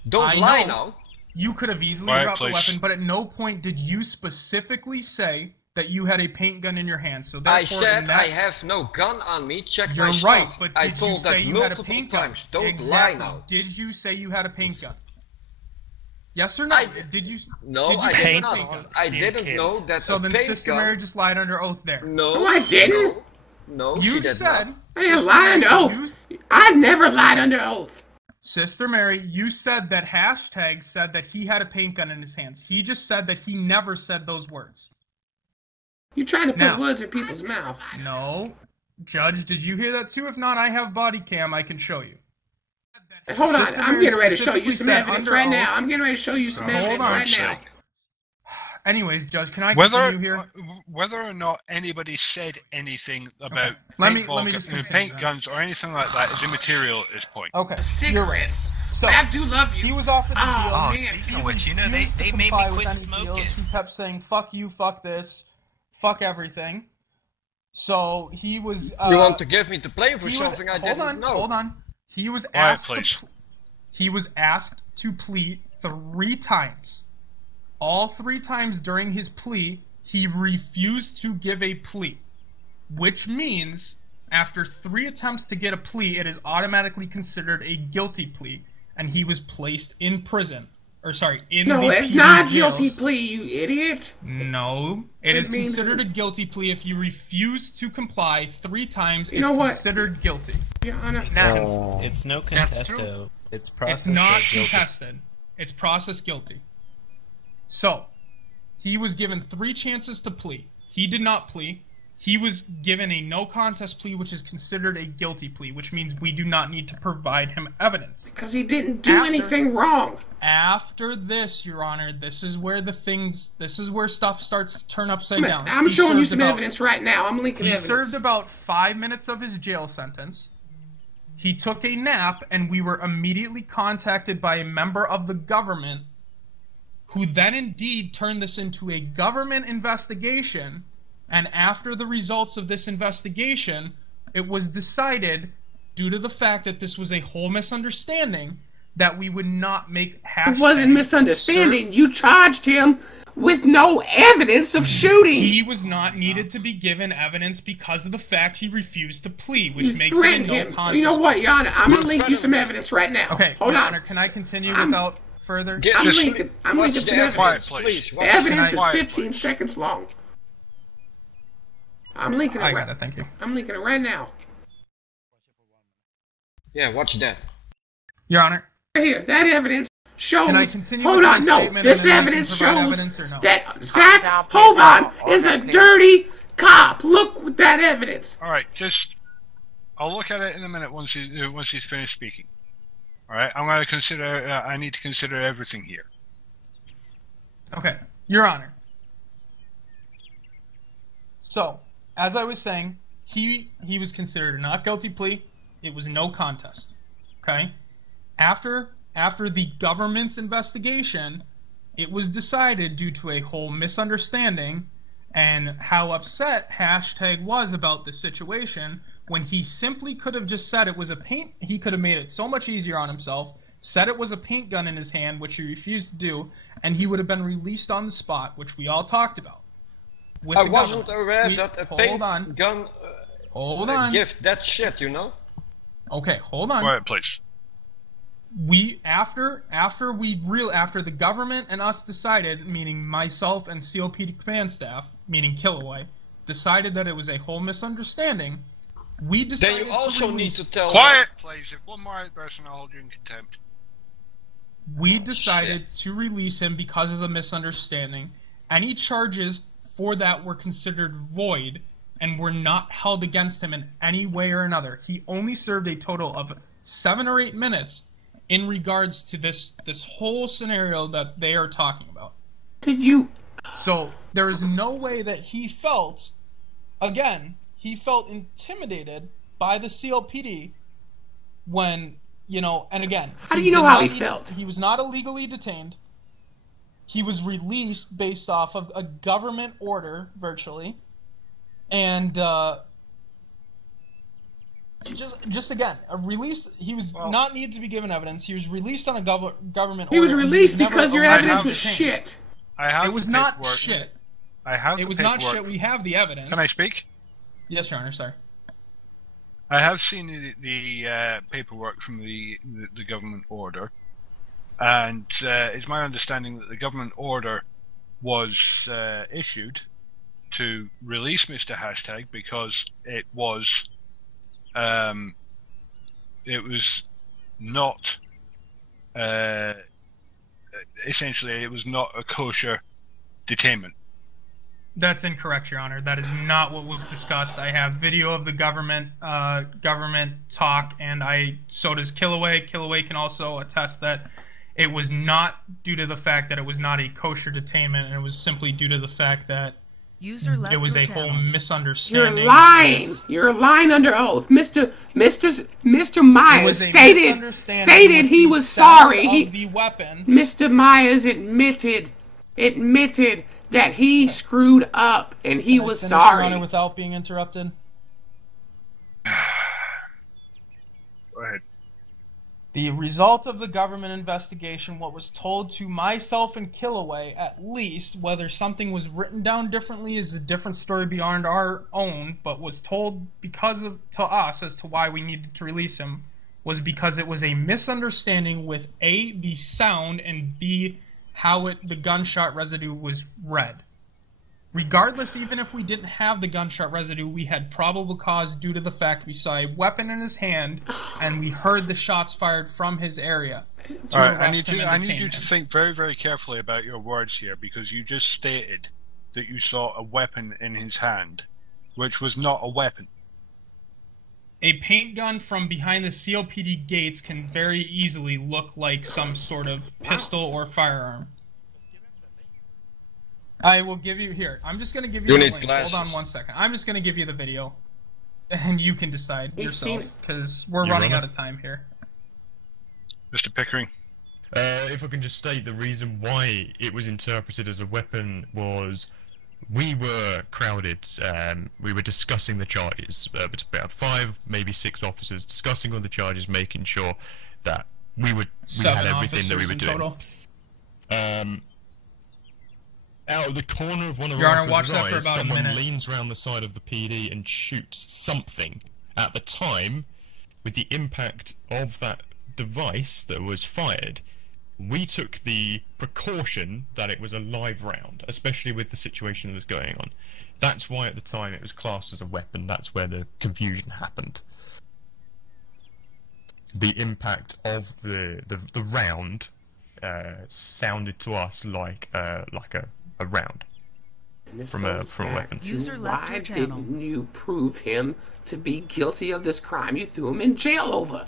Don't lie now. You could have easily Quiet, dropped the please. weapon, but at no point did you specifically say that you had a paint gun in your hand. So I therefore, said in that, I have no gun on me. Check you're my right, stuff. but I did told you say that you had a multiple paint gun? times. Don't Exactly. lie now. Did you say you had a paint gun? Yes or no? Did you? No, did you I say didn't you know. had a paint gun? I didn't know that So a then paint Sister gun. Mary just lied under oath there. No, I didn't. No, she You did said. not. I didn't lie under oath. I never lied under oath. Sister Mary, you said that hashtag said that he had a paint gun in his hands. He just said that he never said those words. You trying to put Now- words in people's mouth. No. Judge, did you hear that too? If not, I have body cam. I can show you. Hold on, Sister I'm Mary getting ready to show you specifically some said evidence under right oath- now. I'm getting ready to show you some evidence Hold on. right now. Anyways, Judge, can I Whether continue here? whether or not anybody said anything about Let me paintball just gu- continue paint then. guns or anything like that is immaterial at this point. Okay. Cigarettes. So, I do love you. He was offered the deal. Oh, He speaking of which, you know, they refused to made me comply with quit any smoking. deals. He kept saying, fuck you, fuck this, fuck everything. So, he was... You want to give me to play for he was- something I didn't know? Hold on. He was Quiet, asked please. he was asked to plead 3 times. All 3 times during his plea, he refused to give a plea. Which means, after 3 attempts to get a plea, it is automatically considered a guilty plea, and he was placed in prison. Or sorry, in No, the it's PD not a jails. guilty plea, you idiot. No, it It is means- considered a guilty plea if you refuse to comply 3 times. You It's know what? considered guilty. Your Honor. It's no That's contesto. It's It's process. not guilty. contested. It's process guilty. So, he was given 3 chances to plea. He did not plea. He was given a no contest plea, which is considered a guilty plea, which means we do not need to provide him evidence. Because he didn't do anything wrong. After this, Your Honor, this is where stuff starts to turn upside down. I'm He showing you served some about- evidence right now. I'm linking He evidence. served about 5 minutes of his jail sentence. He took a nap, and we were immediately contacted by a member of the government, who then indeed turned this into a government investigation. And after the results of this investigation, it was decided, due to the fact that this was a whole misunderstanding, that we would not make hashtag... It wasn't misunderstanding. You charged him with no evidence of shooting. He was not needed to be given evidence because of the fact he refused to plead, which You makes it a threatened no him. contest. You know what, Your Honor? I'm going to link you some evidence right now. Okay, Hold Your on. Honor, can I continue without further? I'm linking some evidence. Please. The evidence is 15 seconds long. I'm linking it I right got it, thank you. I'm linking it right now. Yeah, watch that. Your Honor. Right here, that evidence shows. Can I continue Hold with my on, no. statement This and then you can evidence provide shows evidence or no? that Zach Hovan is a dirty cop. Look with that evidence. All right, just I'll look at it in a minute once he's finished speaking. All right, I'm going to consider. I need to consider everything here. Okay, Your Honor. So, as I was saying, he was considered a not guilty plea. It was no contest. Okay? After the government's investigation, it was decided due to a whole misunderstanding and how upset hashtag was about the situation, when he simply could have just said it was a paint, he could have made it so much easier on himself, said it was a paint gun in his hand, which he refused to do, and he would have been released on the spot, which we all talked about. With I the wasn't government. aware We- that a hold paint on. gun Hold on. gift that shit, you know? Okay, hold on. All right, please. We after the government and us decided, meaning myself and COPD command staff, meaning Killaway, decided that it was a whole misunderstanding. We decided Then you also need to tell. Quiet, please. If one more person, I'll hold you in contempt. We decided to release him because of the misunderstanding. Any charges for that were considered void and were not held against him in any way or another. He only served a total of 7 or 8 minutes in regards to this whole scenario that they are talking about. Did you... So, there is no way that he felt, again, he felt intimidated by the CLPD when you know, and again, how do you know how he felt? He was not illegally detained. He was released based off of a government order, virtually, and just again, a release. He was not needed to be given evidence. He was released on a government order. He was released because your evidence was shit. It was not shit. I have. It was not shit. We have the evidence. Can I speak? Yes, Your Honor. Sorry. I have seen the paperwork from the government order, and it's my understanding that the government order was issued to release Mr. Hashtag because it was not essentially it was not a kosher detainment. That's incorrect, Your Honor. That is not what was discussed. I have video of the government talk, and so does Killaway. Killaway can also attest that it was not due to the fact that it was not a kosher detainment, and it was simply due to the fact that it was a whole misunderstanding. You're lying. You're lying under oath. Mr. Myers stated he was sorry. Mr. Myers admitted that he screwed up and he was sorry. Your Honor, without being interrupted. Go ahead. The result of the government investigation, what was told to myself and Killaway, at least, whether something was written down differently is a different story beyond our own, but was told to us as to why we needed to release him, was because it was a misunderstanding with A, the sound, and B, how the gunshot residue was read. Regardless, even if we didn't have the gunshot residue, we had probable cause due to the fact we saw a weapon in his hand and we heard the shots fired from his area. All right, I need you to think very, very carefully about your words here, because you just stated that you saw a weapon in his hand, which was not a weapon. A paint gun from behind the COPD gates can very easily look like some sort of pistol or firearm. I will give you here. I'm just going to give you the link. Hold on 1 second. I'm just going to give you the video, and you can decide yourself, because we're running out of time here. Mr. Pickering? If I can just state the reason why it was interpreted as a weapon was we were crowded. We were discussing the charges. It's about 5, maybe 6 officers discussing all the charges, making sure that we had everything that we were doing. Out of the corner of one of our officers' eyes, someone leans around the side of the PD and shoots something. At the time, with the impact of that device that was fired, we took the precaution that it was a live round, especially with the situation that was going on. That's why at the time it was classed as a weapon. That's where the confusion happened. The impact of the round sounded to us like a round from a weapon. Why didn't you prove him to be guilty of this crime you threw him in jail over?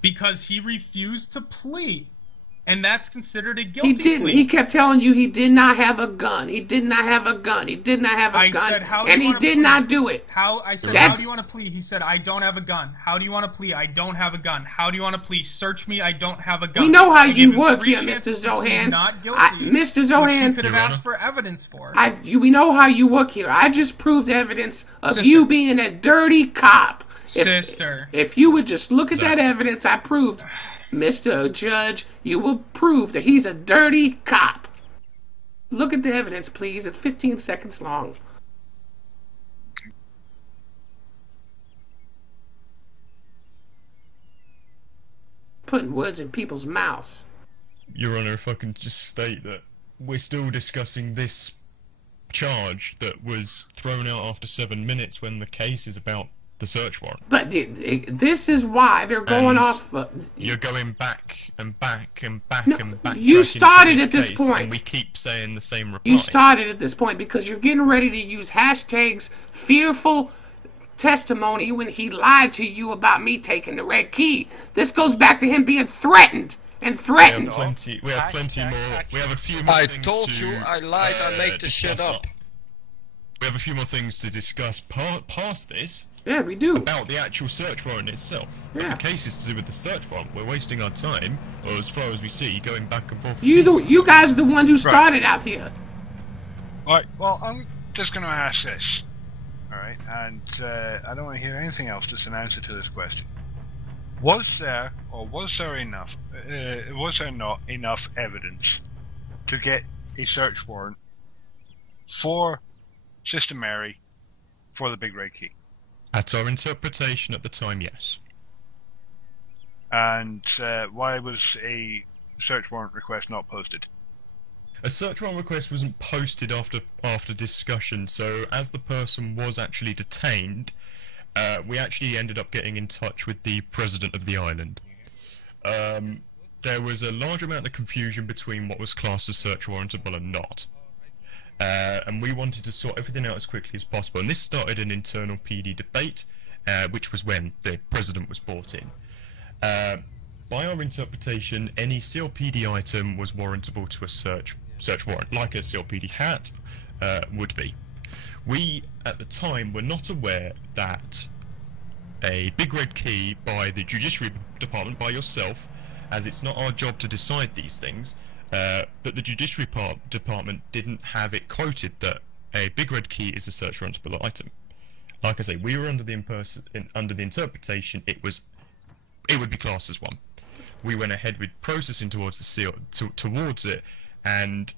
Because he refused to plead, and that's considered a guilty plea. He didn't. He kept telling you he did not have a gun. He did not have a gun. He did not have a gun, and he did not do it. I said, how do you want to plead? He said, I don't have a gun. How do you want to plead? I don't have a gun. How do you want to plead? Search me. I don't have a gun. We know how you work here, Mr. Zohan. Not guilty. Mr. Zohan, you could have asked for evidence for. We know how you work here. I just proved evidence of you being a dirty cop. If you would just look at that evidence I proved, Mr. Judge, you will prove that he's a dirty cop. Look at the evidence, please. It's 15 seconds long. Putting words in people's mouths. Your Honor, if I can just state that we're still discussing this charge that was thrown out after 7 minutes when the case is about the search warrant. But this is why they're going off. You're going back and back and back and back. You started at this point. And we keep saying the same reply. You started at this point because you're getting ready to use hashtags fearful testimony when he lied to you about me taking the red key. This goes back to him being threatened. And threatened. We have plenty more. We have a few more things to... I told you I lied. I made this shit up. We have a few more things to discuss past this. Yeah, we do. About the actual search warrant itself. Yeah. The case is to do with the search warrant. We're wasting our time, or as far as we see, going back and forth. You guys are the ones who started out here. Right, well, I'm just going to ask this. Alright, and I don't want to hear anything else, just an answer to this question. Was there, or was there not enough evidence to get a search warrant for Sister Mary for the Big Red Key? At our interpretation at the time, yes. And why was a search warrant request not posted? A search warrant request wasn't posted after discussion, so as the person was actually detained, we actually ended up getting in touch with the president of the island. There was a large amount of confusion between what was classed as search warrantable and not. And we wanted to sort everything out as quickly as possible, and this started an internal PD debate, which was when the president was brought in. By our interpretation, any CLPD item was warrantable to a search warrant, like a CLPD hat would be. We, at the time, were not aware that a Big Red Key by the Judiciary Department, by yourself, as it's not our job to decide these things, that the Judiciary Department didn't have it quoted that a Big Red Key is a search warrantable item. Like I say, we were under the interpretation it would be classed as one. We went ahead with processing towards towards it, and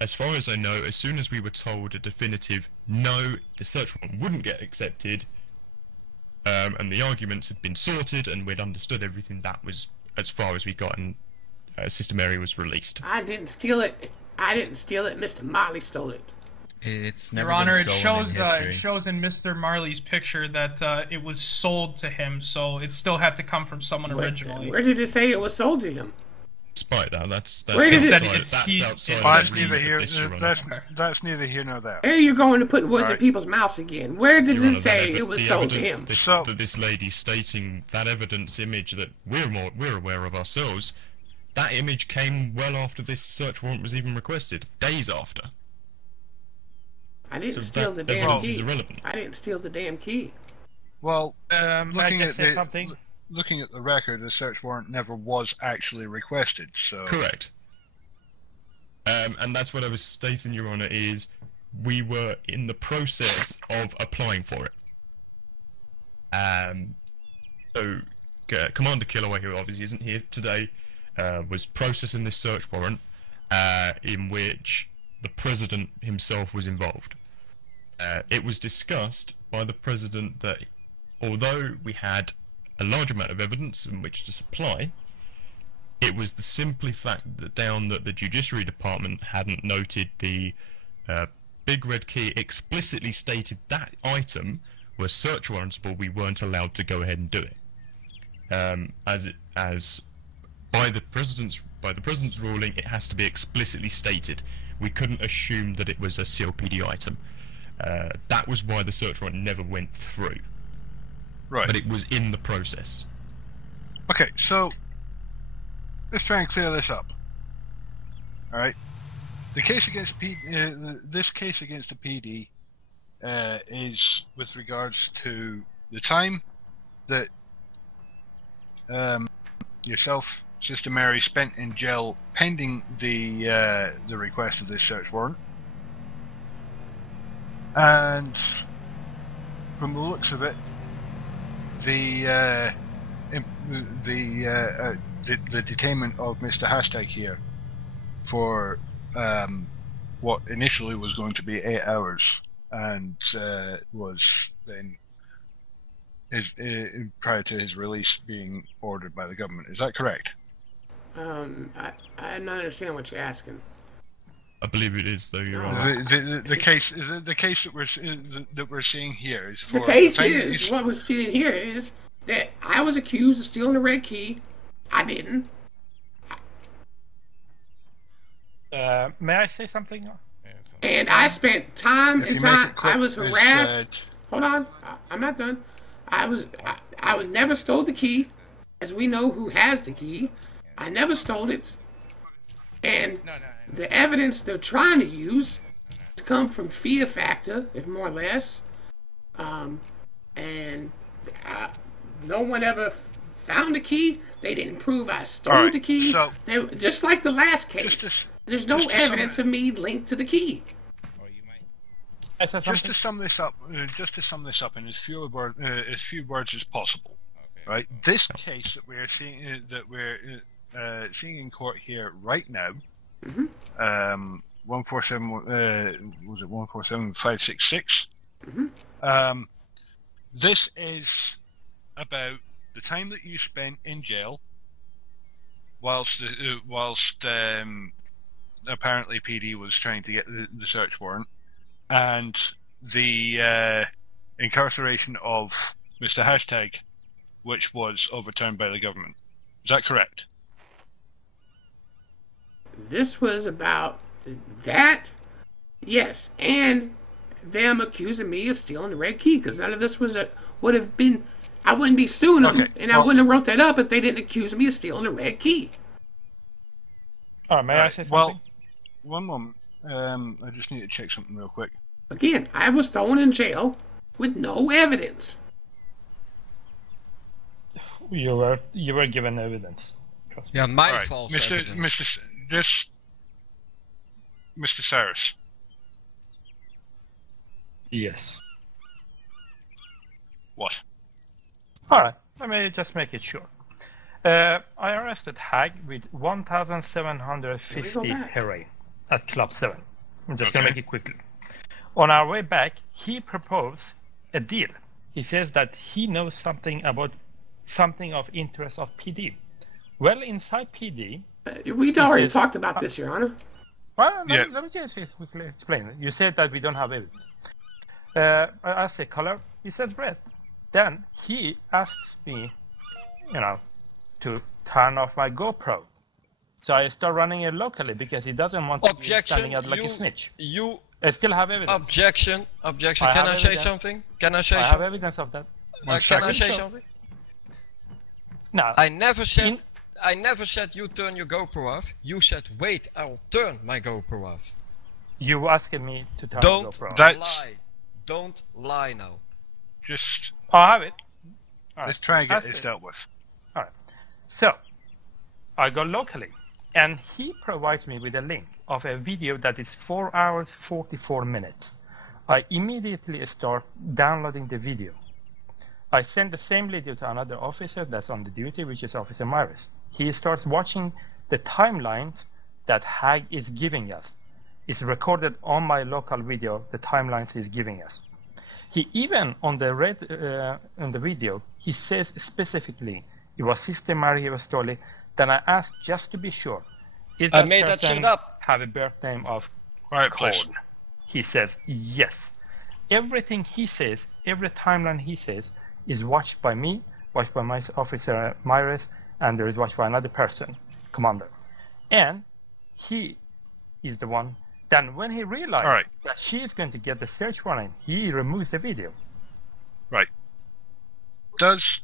as far as I know, as soon as we were told a definitive no, the search warrant wouldn't get accepted, and the arguments had been sorted and we'd understood everything, that was as far as we got, and Sister Mary was released. I didn't steal it. Mr. Marley stole it. It's never Your Honor, been stolen in history. it shows in Mr. Marley's picture that it was sold to him, so it still had to come from someone originally. Where did it say it was sold to him? Despite that, that's neither here nor there. There you're going to put words in people's mouths again. Where does it say it was sold to him? This lady stating that evidence image that we're aware of ourselves, that image came well after this search warrant was even requested, days after. I didn't steal the damn key. Is irrelevant. I didn't steal the damn key. Well, may I just say something? Looking at the record, the search warrant never was actually requested, so... Correct. And that's what I was stating, Your Honour, is we were in the process of applying for it. So, Commander Killaway, who obviously isn't here today, was processing this search warrant, in which the President himself was involved. It was discussed by the President that although we had a large amount of evidence in which to supply, it was the simply fact that the Judiciary Department hadn't noted the Big Red Key explicitly stated that item was search warrantable, we weren't allowed to go ahead and do it. As by the President's ruling, it has to be explicitly stated. We couldn't assume that it was a CLPD item. That was why the search warrant never went through. Right. But it was in the process. Okay, so let's try and clear this up. All right. The case against this case against the PD is with regards to the time that yourself, Sister Mary, spent in jail pending the request of this search warrant, and from the looks of it, the detainment of Mr. Hashtag here for what initially was going to be 8 hours and was then prior to his release being ordered by the government. Is that correct? I don't understand what you're asking. I believe it is, though, Your Honor. The case that we're seeing here is for the case is what we're seeing here is that I was accused of stealing the red key. I didn't. May I say something? And I spent time and time. I was harassed. Hold on, I'm not done. I would never stole the key, as we know who has the key. I never stole it, and the evidence they're trying to use has come from fear factor, if more or less. and no one ever found the key. They didn't prove I stole the key. So, just like the last case, there's no evidence of me linked to the key. Just to sum this up, in as few words as possible, right? This case that we're seeing seeing in court here right now, 147 was it 147566? This is about the time that you spent in jail, whilst apparently PD was trying to get the search warrant, and the incarceration of Mr. Hashtag, which was overturned by the government. Is that correct? This was about that, yes, and them accusing me of stealing the red key, because none of this would have been. I wouldn't be suing them, I wouldn't have wrote that up if they didn't accuse me of stealing the red key. May I say something? Well, one moment. I just need to check something real quick. Again, I was thrown in jail with no evidence. You were given evidence. Trust me. Yeah, my false evidence. Mr. Cyrus. Yes. What? Alright, let me just make it short. I arrested Hag with 1,750 heroin at Club 7. I'm just going to make it quickly. On our way back, he proposed a deal. He says that he knows something about something of interest of PD. Well, inside PD... We'd already talked about this, Your Honor. Well, let me just quickly explain. You said that we don't have evidence. I said color. He said red. Then he asks me, to turn off my GoPro. So I start running it locally because he doesn't want to be standing out like a snitch. I still have evidence. Objection. Can I say something? I have evidence of that. Can I say something? No. I never said you turn your GoPro off. You said, wait, I'll turn my GoPro off. You asking me to turn the GoPro off. Don't lie now. Just... I have it. Let's try and get this dealt with. Alright. So, I go locally, and he provides me with a link of a video that is 4 hours, 44 minutes. I immediately start downloading the video. I send the same video to another officer that's on the duty, which is Officer Myris. He starts watching the timelines that Hag is giving us. It's recorded on my local video, the timelines he's giving us. He even, on the video, he says specifically, it was Sister Maria Stoli. Then I asked just to be sure, is that person have a birth name of Korn? He says yes. Everything he says, every timeline he says, is watched by me, watched by my officer Myris, and there is watched by another person, commander. And he is the one. Then when he realized that she is going to get the search warrant, he removes the video. Right. Does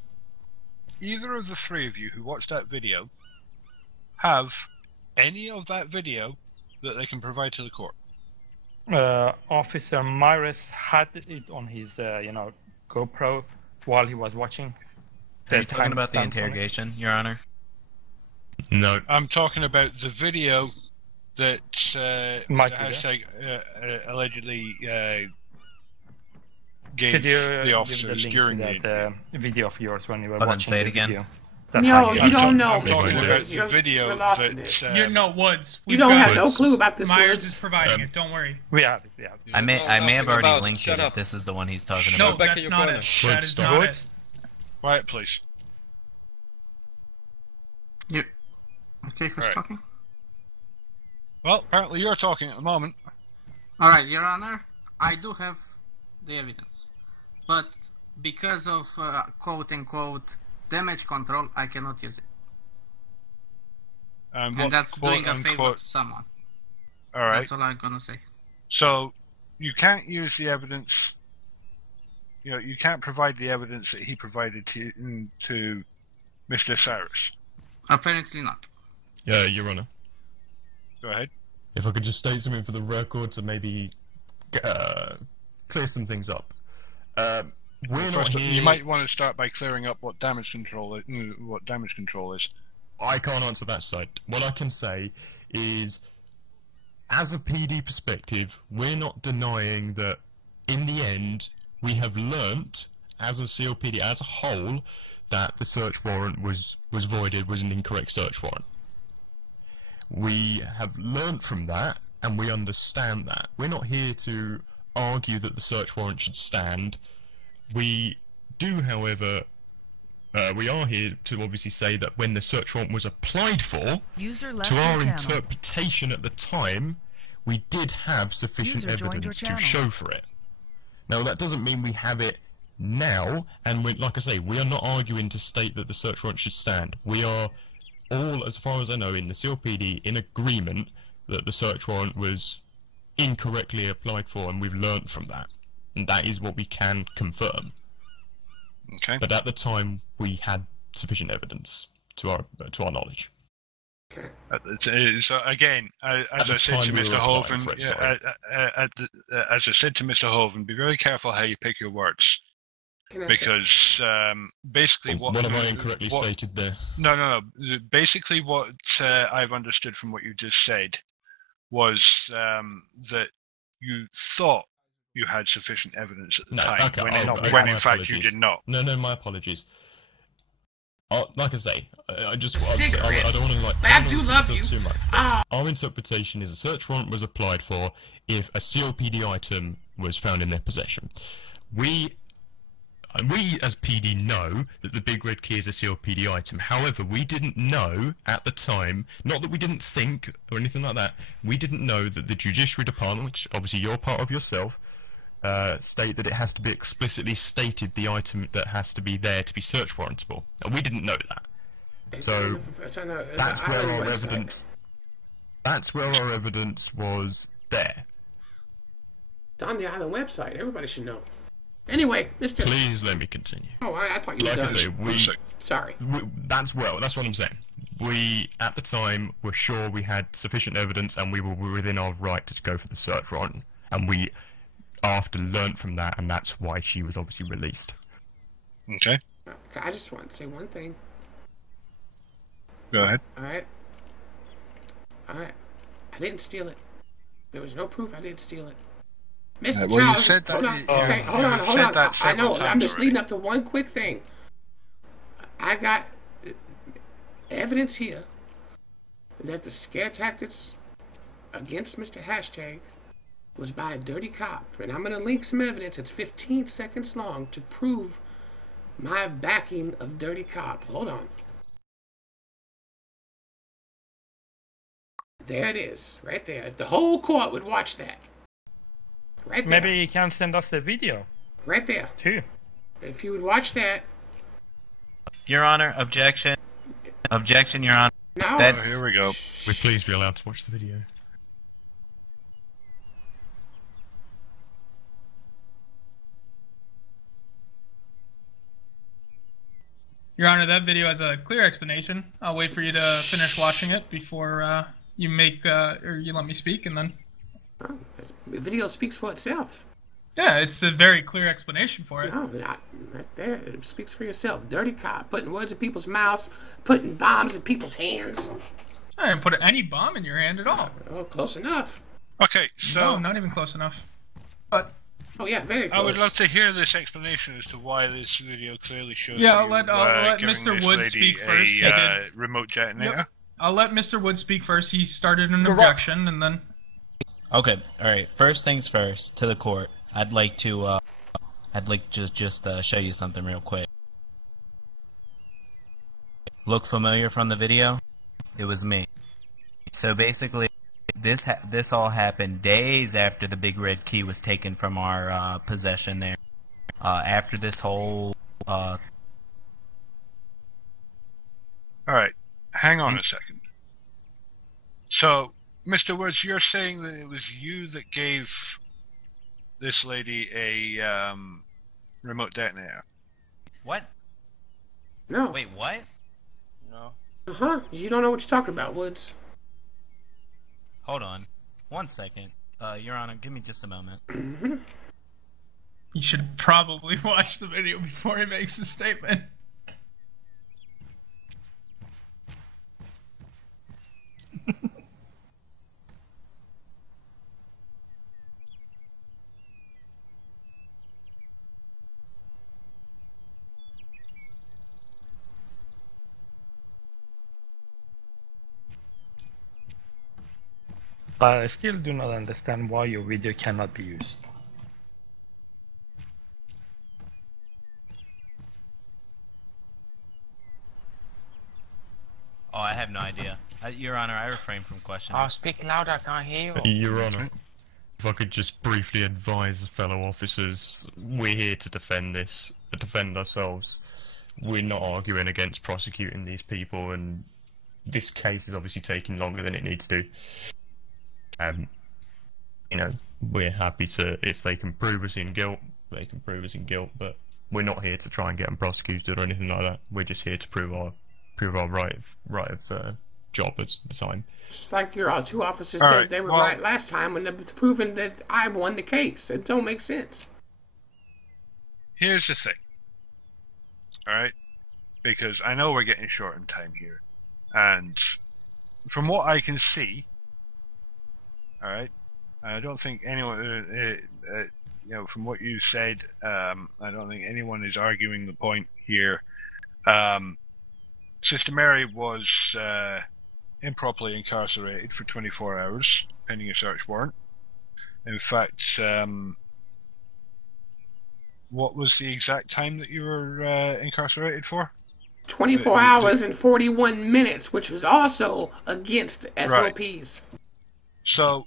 either of the three of you who watched that video have any of that video that they can provide to the court? Officer Myris had it on his, GoPro while he was watching. Are you talking about the interrogation, Your Honor? No. I'm talking about the video that Hashtag allegedly gave the officers during the video of yours when you were watching. Say it again. Video. No, you don't know. I'm talking about the video that... You're no Woods. You don't have no clue about this. Myers is providing it. Don't worry. We have it. Yeah. I may have already linked it if this is the one he's talking about. No, that's not it. That is not it. Quiet, please. You... Okay, who's talking? Well, apparently you're talking at the moment. Alright, Your Honor, I do have the evidence. But because of quote-unquote damage control, I cannot use it. And that's doing a favor to someone. Alright. That's all I'm gonna say. So, you can't use the evidence... you can't provide the evidence that he provided to Mr. Cyrus. Apparently not. Yeah, Your Honor. Go ahead. If I could just state something for the record to maybe clear some things up. we're not here. You might want to start by clearing up what damage control is. What damage control is. I can't answer that side. What I can say is, as a PD perspective, we're not denying that in the end we have learnt, as a CLPD as a whole, that the search warrant was voided, was an incorrect search warrant. We have learnt from that, and we understand that. We're not here to argue that the search warrant should stand. We do, however, we are here to obviously say that when the search warrant was applied for, to our interpretation at the time, we did have sufficient evidence to show for it. Now, that doesn't mean we have it now, and like I say, we are not arguing to state that the search warrant should stand. We are all, as far as I know, in the CLPD in agreement that the search warrant was incorrectly applied for, and we've learnt from that. And that is what we can confirm. Okay. But at the time, we had sufficient evidence to our knowledge. So again, as I said to Mr. Hoven, as I said to Mr. Hoven, be very careful how you pick your words, because basically what have I incorrectly stated there? No. Basically, what I've understood from what you just said was that you thought you had sufficient evidence at the time, when in fact you did not. No, my apologies. Like I say, I don't want to I do love you too much. Our interpretation is a search warrant was applied for if a CLPD item was found in their possession. We as PD know that the Big Red Key is a CLPD item. However, we didn't know at the time, not that we didn't think or anything like that, we didn't know that the Judiciary Department, which obviously you're part of yourself, state that it has to be explicitly stated the item that has to be there to be search warrantable. And we didn't know that. So that's where our evidence. That's where our evidence was there. It's on the island website. Everybody should know. Anyway, Mr. Please let me continue. Oh, I thought you were done. I say, Sorry. That's what I'm saying. We, at the time, were sure we had sufficient evidence and we were within our right to go for the search warrant. And we, after, learnt from that, and that's why she was obviously released. Okay. I just want to say one thing. Go ahead. Alright. I didn't steal it. There was no proof I didn't steal it. Mr. Well, Charles, you said that. hold on. I know. I'm just leading up to one quick thing. I got evidence here that the scare tactics against Mr. Hashtag was by a dirty cop, and I'm going to link some evidence. It's 15 seconds long to prove my backing of dirty cop. Hold on. There it is, right there. If the whole court would watch that. Right there. Maybe you can send us the video. Right there. Too. If you would watch that. Your Honor, objection. Objection, Your Honor. No. Here we go. We'd please be allowed to watch the video. Your Honor, that video has a clear explanation. I'll wait for you to finish watching it before you make or you let me speak, and then. Oh, the video speaks for itself. Yeah, it's a very clear explanation for it. No, right there, it speaks for yourself. Dirty cop, putting words in people's mouths, putting bombs in people's hands. I didn't put any bomb in your hand at all. Oh, close enough. Okay, so... No, not even close enough. But... Oh yeah, very close. I would love to hear this explanation as to why this video clearly shows I'll let Mr. Wood speak first. Remote detonator. Yep. I'll let Mr. Wood speak first. He started an objection, and then... Okay, alright. First things first, to the court. I'd like to just show you something real quick. Look familiar from the video? It was me. So basically, this all happened days after the Big Red Key was taken from our possession there. After this whole... Alright, hang on a second. So... Mr. Woods, you're saying that it was you that gave this lady a remote detonator? What? No. Wait, what? No. Uh-huh. You don't know what you're talking about, Woods. Hold on. 1 second. Your Honor, give me just a moment. Mm-hmm. He should probably watch the video before he makes a statement. But I still do not understand why your video cannot be used. Oh, I have no idea. Your Honor, I refrain from questioning. Oh, speak louder, I can't hear you. Your Honor, if I could just briefly advise fellow officers, we're here to defend this, to defend ourselves. We're not arguing against prosecuting these people, and this case is obviously taking longer than it needs to. You know, we're happy to, if they can prove us in guilt, they can prove us in guilt, but we're not here to try and get them prosecuted or anything like that. We're just here to prove our right of job at the time. Just like your two officers said they were right last time when they were proving that I won the case. It don't make sense. Here's the thing. Alright? Because I know we're getting short in time here. And from what I can see, alright, I don't think anyone, you know, from what you said, I don't think anyone is arguing the point here. Sister Mary was improperly incarcerated for 24 hours, pending a search warrant. In fact, what was the exact time that you were incarcerated for? 24 hours and 41 minutes, which was also against SOPs. Right. So,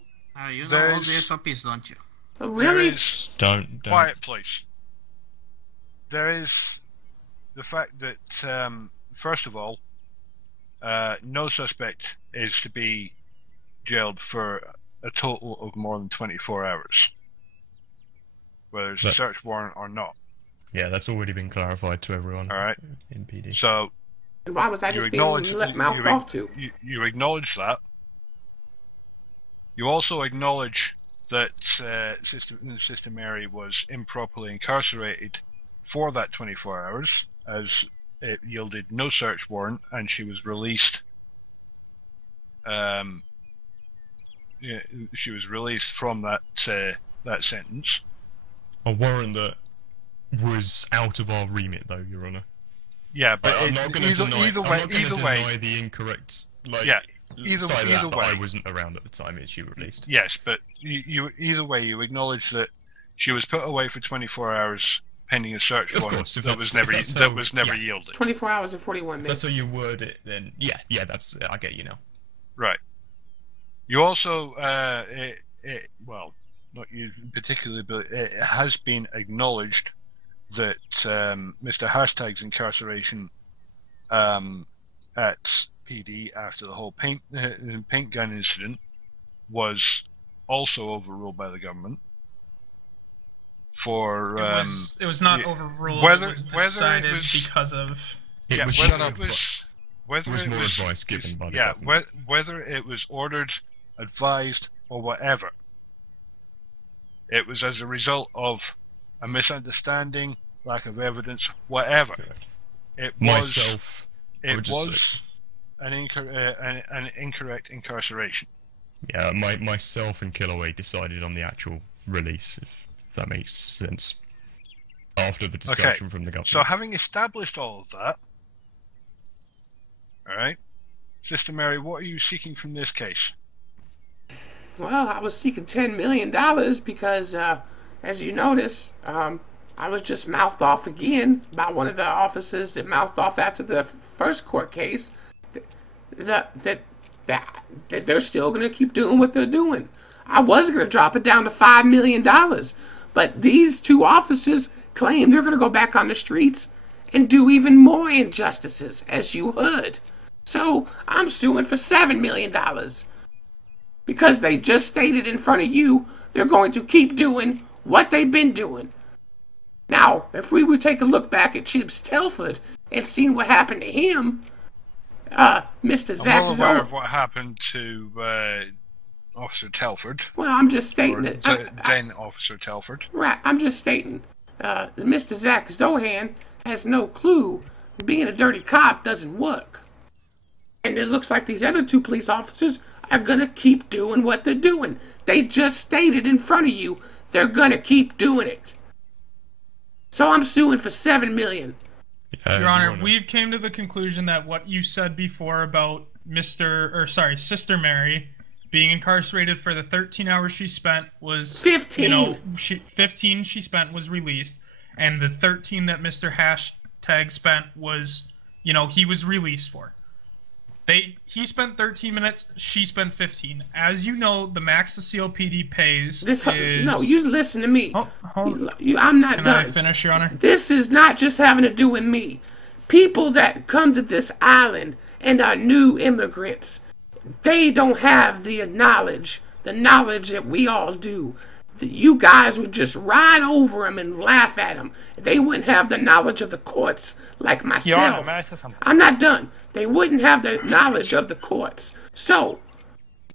you know all the SOPs, don't you? Oh, really? Don't. Quiet, please. There is the fact that, first of all, no suspect is to be jailed for a total of more than 24 hours, whether it's a search warrant or not. Yeah, that's already been clarified to everyone. All right. In PD. So, why was I just being mouthed off to? You acknowledge that. You also acknowledge that Sister Mary was improperly incarcerated for that 24 hours, as it yielded no search warrant, and she was released. She was released from that sentence. A warrant that was out of our remit, though, Your Honour. Yeah, but I'm not going to deny the incorrect. Either way, I wasn't around at the time she released. Yes, but you either way, you acknowledge that she was put away for 24 hours pending a search warrant that was never yielded. 24 hours and 41 minutes. If that's how you word it, then yeah, that's I get you now. Right. You also, well, not you particularly, but it has been acknowledged that Mr. Hashtag's incarceration at PD after the whole paint gun incident was also overruled by the government. For it was not overruled. Whether it was decided it was, because of whether it was more advice given by the government. Whether it was ordered, advised, or whatever, it was as a result of a misunderstanding, lack of evidence, whatever. Correct. It was an incorrect incarceration. Yeah, myself and Killaway decided on the actual release, if that makes sense, after the discussion from the government. So having established all of that, alright, Sister Mary, what are you seeking from this case? Well, I was seeking $10 million because, as you notice, I was just mouthed off again by one of the officers that mouthed off after the first court case that they're still going to keep doing what they're doing. I was going to drop it down to $5 million, but these two officers claim they're going to go back on the streets and do even more injustices, as you heard. So I'm suing for $7 million because they just stated in front of you they're going to keep doing what they've been doing. Now, if we would take a look back at Chips Telford and seen what happened to him, Mr. Zach I'm well aware of what happened to Officer Telford. Well, I'm just stating it. Then Officer Telford. Right, I'm just stating. Mr. Zach Zohan has no clue being a dirty cop doesn't work. And it looks like these other 2 police officers are gonna keep doing what they're doing. They just stated in front of you they're gonna keep doing it. So I'm suing for $7 million. Your Honor, we've came to the conclusion that what you said before about Sister Mary being incarcerated for the 13 hours she spent was 15. 15 she spent was released, and the 13 that Mr. Hashtag spent was, he was released for. He spent 13 minutes, she spent 15. As you know, the max the CLPD pays is... No, you listen to me. I'm not Can done. I finish, Your Honor? This is not just having to do with me. People that come to this island and are new immigrants, they don't have the knowledge that we all do. You guys would just ride over them and laugh at them. They wouldn't have the knowledge of the courts like myself. Your Honor, may I say something? I'm not done. They wouldn't have the knowledge of the courts. So,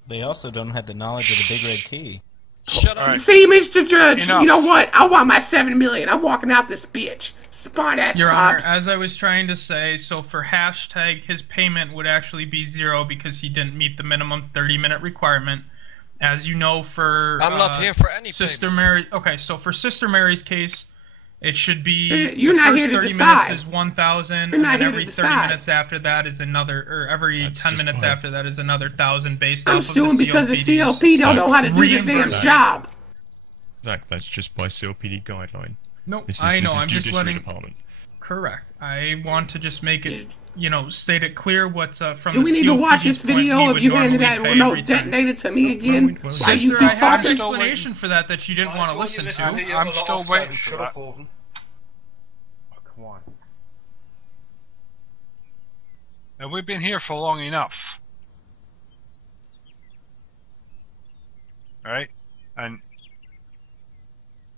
They also don't have the knowledge of the Big Red Key. Shut up. see, Mr. Judge, Enough. you know what? I want my $7 million. I'm walking out this bitch. Smart ass Your Honor, cops. as I was trying to say, so for Hashtag, his payment would actually be 0 because he didn't meet the minimum 30-minute requirement. As you know, for I'm not here for any Sister Mary. Okay, so for Sister Mary's case, it should be You're the not first here to 30 decide. minutes is 1,000, You're not and here every to 30 decide. minutes after that is another, or every 10 minutes fine. after that is another 1,000 based I'm off of the suing because the CLPD's CLP don't know how to do their damn reimbursement. job. Zach, that's just by CLPD guideline. No, This is, I know. This is I'm just Judiciary letting. Department. Correct. I want to just make it, state it clear what from Do the we need to watch CLPD's this video point, he of would you handing normally that pay remote every time. detonator to me again? Why you Sister, keep I have an talking? explanation for that you didn't want to listen to. I'm still waiting for that. Come on. Now, we've been here for long enough. Alright? And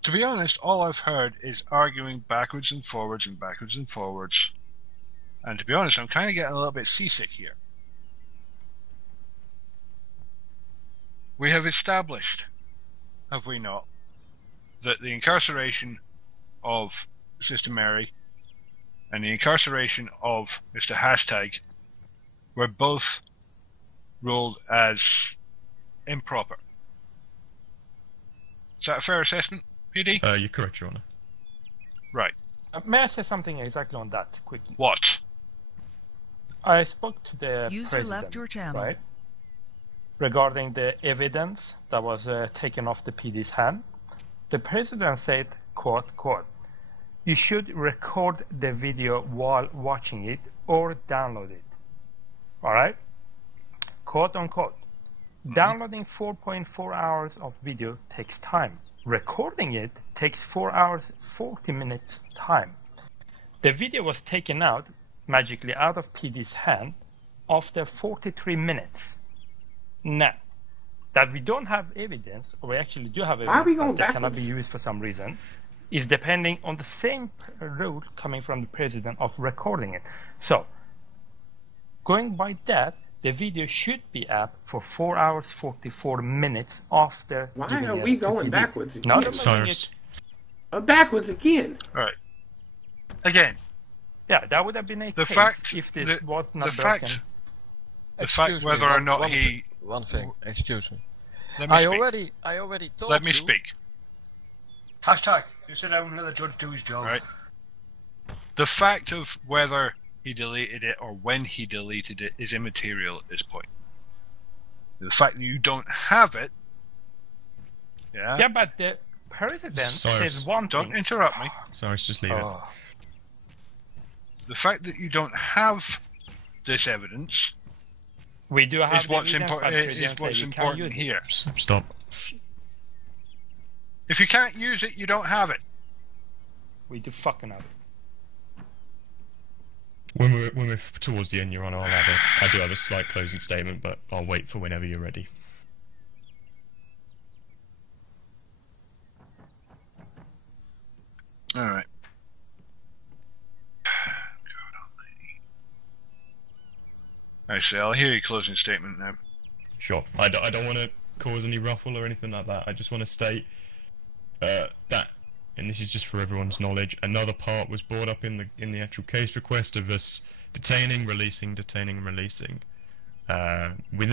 to be honest, all I've heard is arguing backwards and forwards and backwards and forwards. And to be honest, I'm kind of getting a little bit seasick here. We have established, have we not, that the incarceration of Sister Mary and the incarceration of Mr. Hashtag were both ruled as improper. Is that a fair assessment, PD? You're correct, Your Honor. Right. May I say something exactly on that quickly? What? I spoke to the User president, left your channel. right, regarding the evidence that was taken off the PD's hand. The president said, quote, "You should record the video while watching it or download it." All right? Quote unquote. Downloading 4.4 hours of video takes time. Recording it takes 4 hours 40 minutes time. The video was taken out magically out of PD's hand after 43 minutes. Now, that we don't have evidence, or we actually do have Why are we evidence going that cannot be backwards? used for some reason, is depending on the same rule coming from the president of recording it. So, going by that, the video should be up for 4 hours 44 minutes after. Why giving are it we to going PD. backwards again? Not moving it. Backwards again. Right. Again. Yeah, that would have been a The case fact, if this the, was not the broken. fact, the Excuse fact me, whether or one- not one he. thing- One thing, excuse me. Let me I speak. already told Let me you. speak. Hashtag. You sit down and let the judge do his job. Right. The fact of whether he deleted it or when he deleted it is immaterial at this point. The fact that you don't have it. Yeah. Yeah, but the president Cyrus, says one Don't thing. interrupt me. Cyrus, just leave it. The fact that you don't have this evidence We do have is what's, evidence, but is president what's said we can't important use it. here. Stop. If you can't use it, you don't have it. We do fucking have it. When we're towards the end, Your Honor, I do have a slight closing statement, but I'll wait for whenever you're ready. All right. Actually, I'll hear your closing statement now. Sure. I don't want to cause any ruffle or anything like that. I just want to state that and this is just for everyone's knowledge, another part was brought up in the actual case request of us detaining, releasing. Within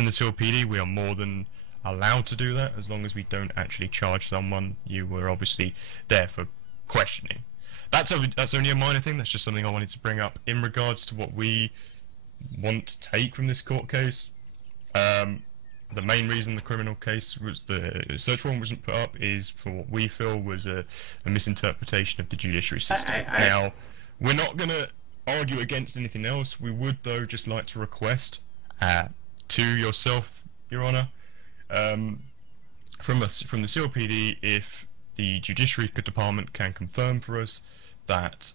the CLPD, we are more than allowed to do that as long as we don't actually charge someone. You were obviously there for questioning. That's only a minor thing. That's just something I wanted to bring up in regards to what we want to take from this court case. The main reason the criminal case was the search warrant wasn't put up is for what we feel was a misinterpretation of the judiciary system. Now, we're not going to argue against anything else. We would, though, just like to request to yourself, Your Honour, from the CLPD, if the Judiciary Department can confirm for us that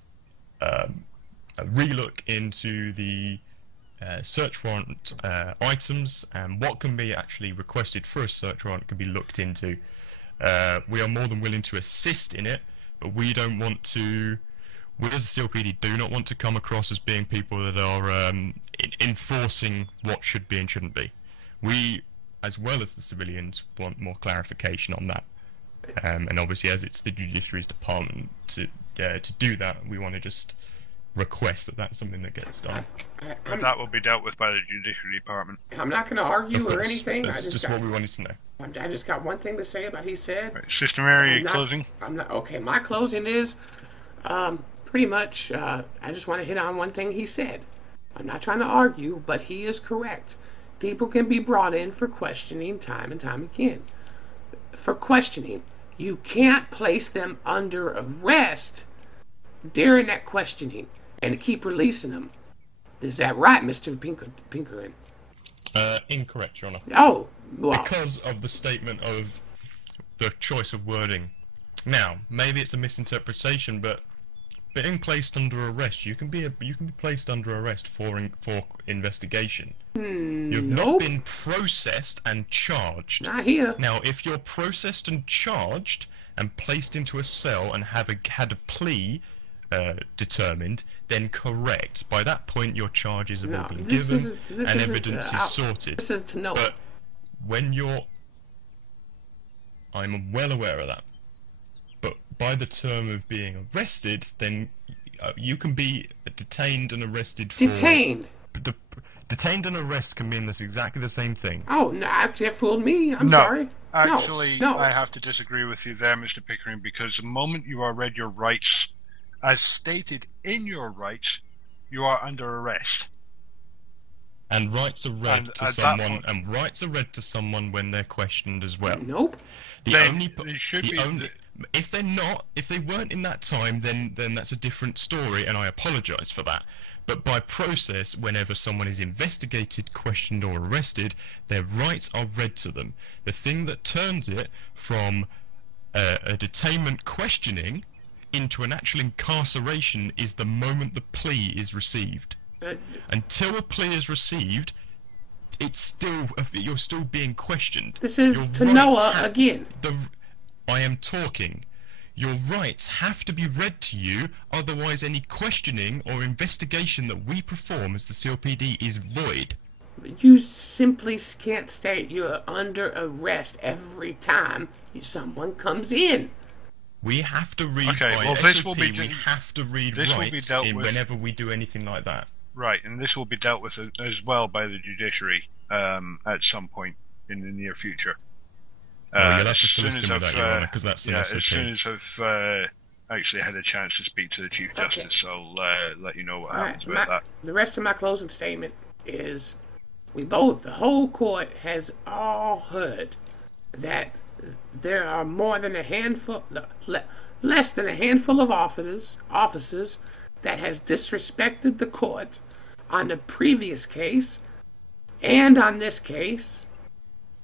a relook into the search warrant items and what can be actually requested for a search warrant can be looked into. We are more than willing to assist in it, but we don't want to. We as a CLPD do not want to come across as being people that are enforcing what should be and shouldn't be. We, as well as the civilians, want more clarification on that. And obviously, as it's the Judiciary's department to do that, we want to just request that that's something that gets done. But that will be dealt with by the Judiciary Department. I'm not going to argue or anything. That's just what we wanted to know. I just got one thing to say about he said. Right. Sister Mary, closing? I'm not. Okay, my closing is pretty much, I just want to hit on one thing he said. I'm not trying to argue, but he is correct. People can be brought in for questioning time and time again. For questioning, you can't place them under arrest during that questioning and keep releasing them. Is that right, Mr. Pinkerton? Incorrect, Your Honour. Oh, well. Because of the statement of the choice of wording. Now, maybe it's a misinterpretation, but being placed under arrest, you can be placed under arrest for investigation. You've not been processed and charged. Not here. Now, if you're processed and charged and placed into a cell and had a plea determined, then correct. By that point, your charges have all been given and evidence is sorted. This is to know. But when I'm well aware of that. But by the term of being arrested, then you can be detained and arrested for... Detained? Detained and arrest can mean that's exactly the same thing. Oh, no, that fooled me. I'm sorry. Actually, no. I have to disagree with you there, Mr. Pickering, because the moment you are read your rights, as stated in your rights, you are under arrest. And rights are read to someone, and rights are read to someone when they're questioned as well. Nope. If they weren't in that time, then that's a different story, and I apologise for that. But by process, whenever someone is investigated, questioned, or arrested, their rights are read to them. The thing that turns it from a detainment questioning into an actual incarceration is the moment the plea is received. Until a plea is received, you're still being questioned. This is to Noah again. I am talking. Your rights have to be read to you, otherwise any questioning or investigation that we perform as the CLPD is void. You simply can't state you're under arrest every time someone comes in. We have to read we have to read rights whenever we do anything like that. Right, and this will be dealt with as well by the judiciary at some point in the near future. You'll have to fill us in with that, Your Honour, because that's an SOP. As soon as I've actually had a chance to speak to the Chief Justice, I'll let you know what happens with that. The rest of my closing statement is the whole court has all heard that there are more than less than a handful of officers that has disrespected the court on the previous case and on this case,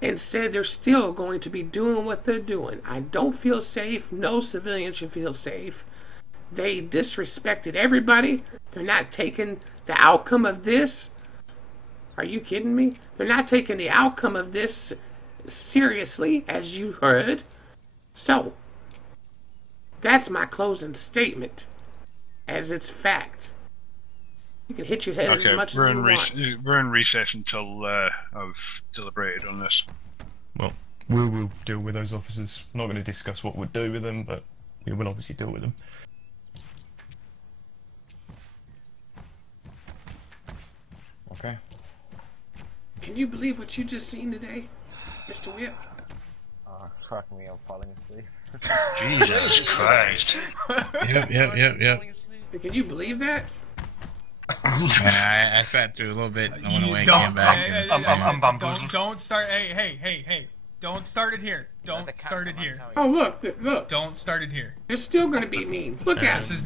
and said they're still going to be doing what they're doing. I don't feel safe. No civilian should feel safe. They disrespected everybody. They're not taking the outcome of this. Are you kidding me? They're not taking the outcome of this seriously, as you heard. So, that's my closing statement, as it's fact. You can hit your head as much as you want. We're in recess until I've deliberated on this. Well, we will deal with those officers. I'm not going to discuss what we'll do with them, but we will obviously deal with them. Okay. Can you believe what you just seen today, Mr. Whip? Oh, fuck me, I'm falling asleep. Jesus Christ. Yep. Can you believe that? I sat through a little bit, I went away, came back. I'm bamboozled. Don't start. Hey. Don't start it here. Don't start it here. Oh look. Don't start it here. They're still gonna be mean. Look at This them. is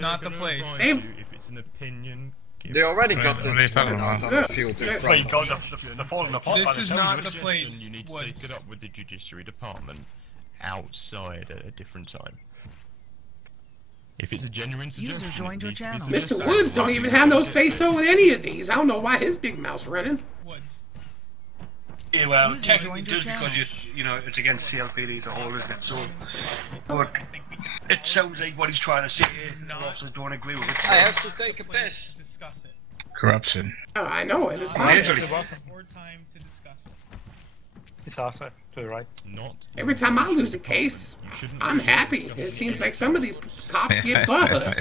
not the place. If it's an opinion, They already got the What are you talking about? on the field. in Well, front you of got us. the falling apart. This is not the place. you need to take it up with the Judiciary Department outside at a different time. If it's a genuine suggestion, User joined your channel. Mr. Woods don't even have no say-so in any of these. I don't know why his big mouth's running. Woods. Yeah, well, User technically joined your just because you know it's against CLPD as a whole, isn't it? So, but it sounds like what he's trying to say. The officers don't agree with it. I have to take a piss. Discuss it. Corruption. Oh, I know it. It's I fine. literally- More time to discuss it. It's also to the right. Every time I lose a case, I'm happy. It seems like some of these cops get buzzed.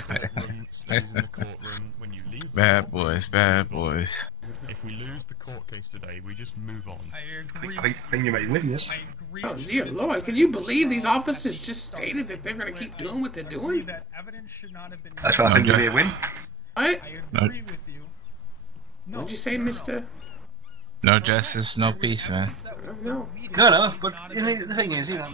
Bad boys. If we lose the court case today, we just move on. I think you may win this. Oh dear Lord, can you believe these officers just stated that they're going to keep doing what they're doing? That's why I think you may win. What? No, What'd you say, Mister? no justice, no peace, man. No. No, but you know, the thing is, you know,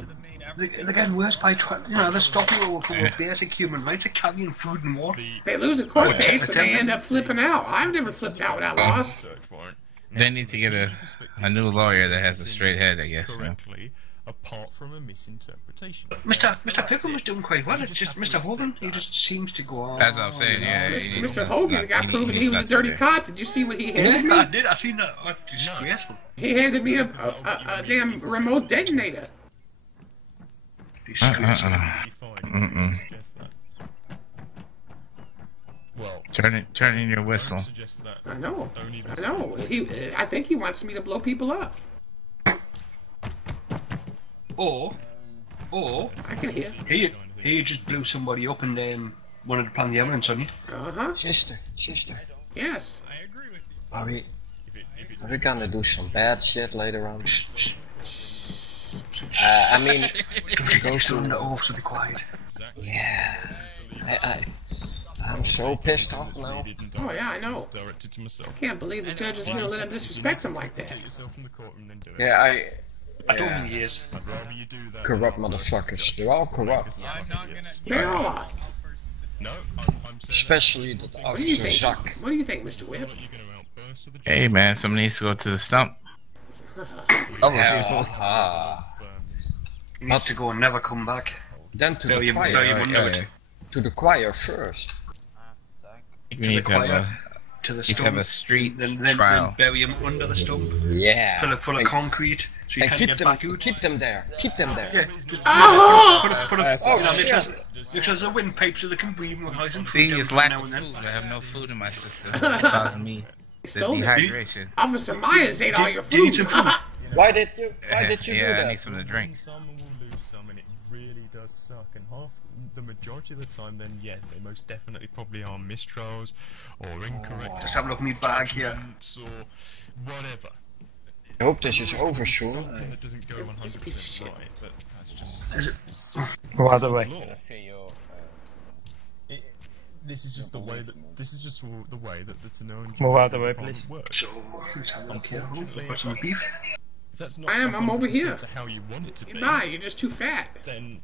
they're getting worse by trying. You know, they're stopping with basic human rights, like carrying food and water. They lose a court case and they end up flipping out. I've never flipped out without lost. They need to get a new lawyer that has a straight head, I guess. Man. Apart from a misinterpretation. Mr. Pickle was doing quite well. It's just Mr. Hogan. He just seems to go on. That's what I'm saying. Yeah, Mr. Hogan got proven he was a dirty cop. Did you see what he handed me? I did. I seen that. Oh, disgraceful. He handed me a damn remote detonator. Disgraceful. Well, turn in your whistle. I know. I think he wants me to blow people up. Or I can hear. He just blew somebody up and wanted to plan the evidence on you. Sister. Yes. Are we gonna do some bad shit later on? I mean, go soon. The officer be quiet. Yeah. I'm so pissed off now. Oh yeah, I know. I can't believe the judge is going to let him disrespect him like that. Yeah, I don't think he is. Corrupt motherfuckers. They're all corrupt. They all are. Especially the What do you officer think? Jacques. What do you think, Mr. Whip? Hey, man, somebody needs to go to the stump. He needs to go and never come back. Then to the choir. To the choir first. You need to have to the you stump, have a street then trial. bury him under the stump. Yeah. Full of concrete, so you And can't keep get them, back out. keep them there. Keep them there. Yeah, just Oh! put a, Oh, you know, shit. make sure there's a windpipe so they can breathe and nice and See, food it's down lack now of and then. food. I have no food in my system. It's causing me the Stole it. dehydration. Officer Myers ate all your Do you need food. some food? Why did you do Yeah, I that? need something to drink. Some will lose some, and it really does suck. And the majority of the time, then yeah, they most definitely probably are mistrials or incorrect. Just have a look at me bag here. Or whatever. I hope this is over soon. Something that doesn't go 100% right, but that's just. Is it? Go out of the way. This is just the way that the Tanoan Move out of the way, please. works. So, let's have a look here. Got some beef. If that's not I'm over 100% here. to how you want it to be, Bye, you're just too fat. then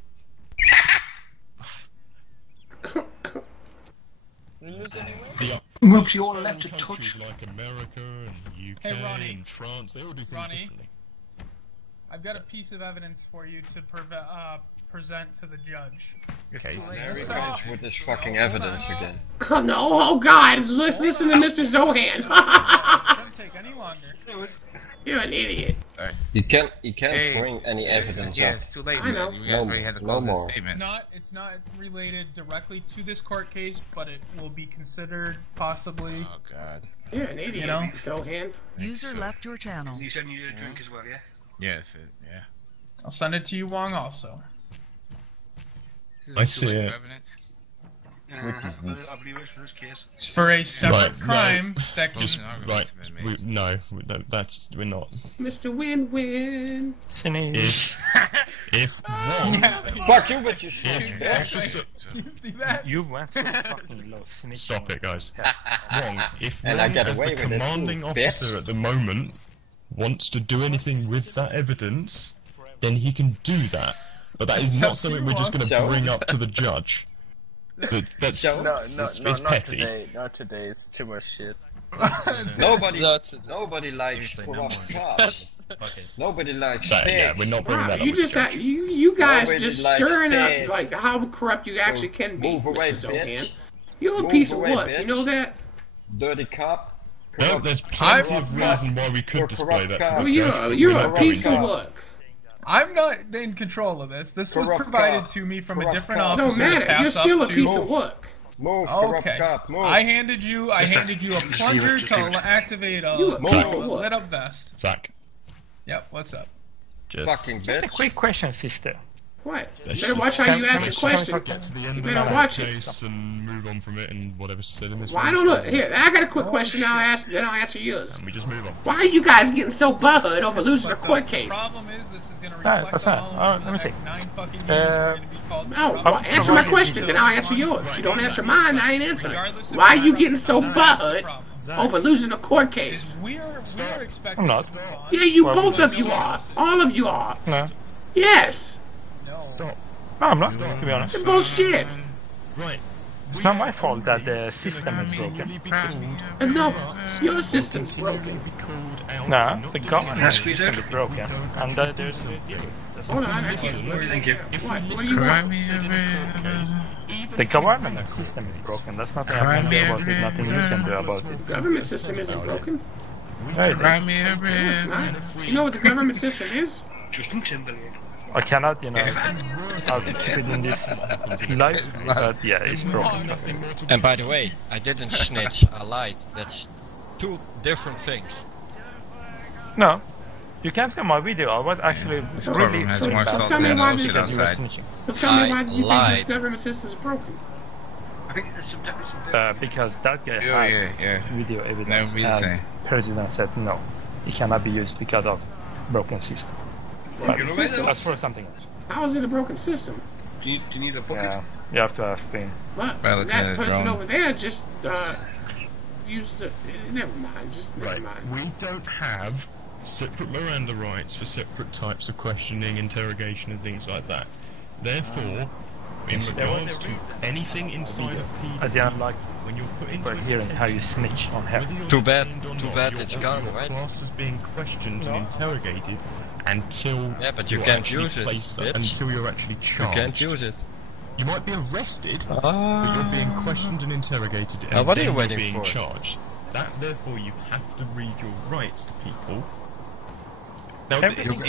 Moves you all left to touch. countries like America and the UK Hey, Ronnie. and France, they all do things Ronnie. differently. I've got a piece of evidence for you to present to the judge. There he goes with this fucking evidence again. Oh no, oh god, let's listen to Mr. Zohan. Doesn't take any longer. You're an idiot. You can't Hey, bring any evidence Yeah, up. it's too late. I know. You guys already had to No close more. this statement. It's not related directly to this court case, but it will be considered possibly. Oh God. You're an idiot, You know? Zohan. User left your channel. You said you need a drink as well, yeah? Yes. Yeah. I'll send it to you, Wong, also. I see it. Which is this? I believe it's for this case. It's for a separate crime that can. Right, we're not. Mr. Win-Win. If wrong, Fuck you, but you snitch. You went so fucking low. Stop it, guys. Wrong. If And I Wrong, got as away the with it too, commanding bitch. officer at the moment, wants to do anything with that evidence, then he can do that. But that is not something we're just going to bring up to the judge. That's it's not petty. today. Not today. It's too much shit. Nobody likes corrupt cops. Nobody likes That, pigs. yeah, we're not bringing that up. You just you guys Nobody just likes stirring pigs. up like how corrupt you actually can be, Move away, Mr. Zohan. bitch. You're a Move piece of away, what? bitch. You know that? Dirty cop. No, there's plenty of reason why we could display that to the Well, judge. but you're we're a not piece doing of that. what? I'm not in control of this. This was Corrupt provided cop. to me from a Corrupt different cop. officer. Don't to matter. pass You're still a up piece to... of work. Move, corrupt Okay. cop, move. I handed you a Just plunger leave it. to activate a You a piece of lit work. up vest. Zach. Yep. What's up? Fucking Just a bitch. quick question, sister. What? You Let's better just- watch how you ask let's the just question. get to the You end of better the watch it. case and move on from it and whatever's said in this. Well, I one. don't know. Here, I got a quick question. Then I'll answer yours. And we just move on. Why are you guys getting so butthurt over losing a court The case? problem is this is going to Alright, reflect that's on fine. all of Let me the think. next 9 fucking years. You're going to be called No, corrupt. well, answer my question, then I'll answer yours. If you don't answer mine, I ain't answering. Why are you getting so butthurt over losing a court case? We're expecting. I'm not. Yeah, you both of you are. All of you are. No. Yes. Stop. No, I'm not, to be honest. It's bullshit. Right. It's not my fault that the system is broken. And no, your system's broken. No, the government squeeze system it? is broken. And there's... Hold on, I can't. Thank you. What do you want? The government system is broken. That's nothing I can do about it. Nothing you can do about it. The government system isn't broken. Right. No, it's not. You know what the government system is? Justin Timberlake. I cannot, I'll keep it in this life, but yeah, it's broken. And by the way, I didn't snitch. I lied. That's 2 different things. No, you can see my video. I was actually really... has more So salt tell me than why ocean this is outside. snitching. So tell me why I you think lied. this government system is broken. I think there's some difference. Because that guy Oh, had yeah. video That evidence, would be the and same. president said no, it cannot be used because of broken system. But Broken system? that's for something else. How is it a broken system? Do you need a bucket? Yeah, you have to ask him. But By looking at that a person drone. over there just used the... Never mind, just never Right. mind. We don't have separate Miranda rights for separate types of questioning, interrogation, and things like that. Therefore, in regards to anything inside of I PD, didn't like when you're put into hearing how you snitch on her. Too bad. or Too not, bad you're it's gone, you're right? classed as being questioned and interrogated until Yeah, but you you're can't actually use it, placed, bitch. until you're actually You charged. can't use it. You might be arrested, but you're being questioned and interrogated, and what are then you you're waiting being for? charged. That, therefore, you have to read your rights to people. Now, Everything's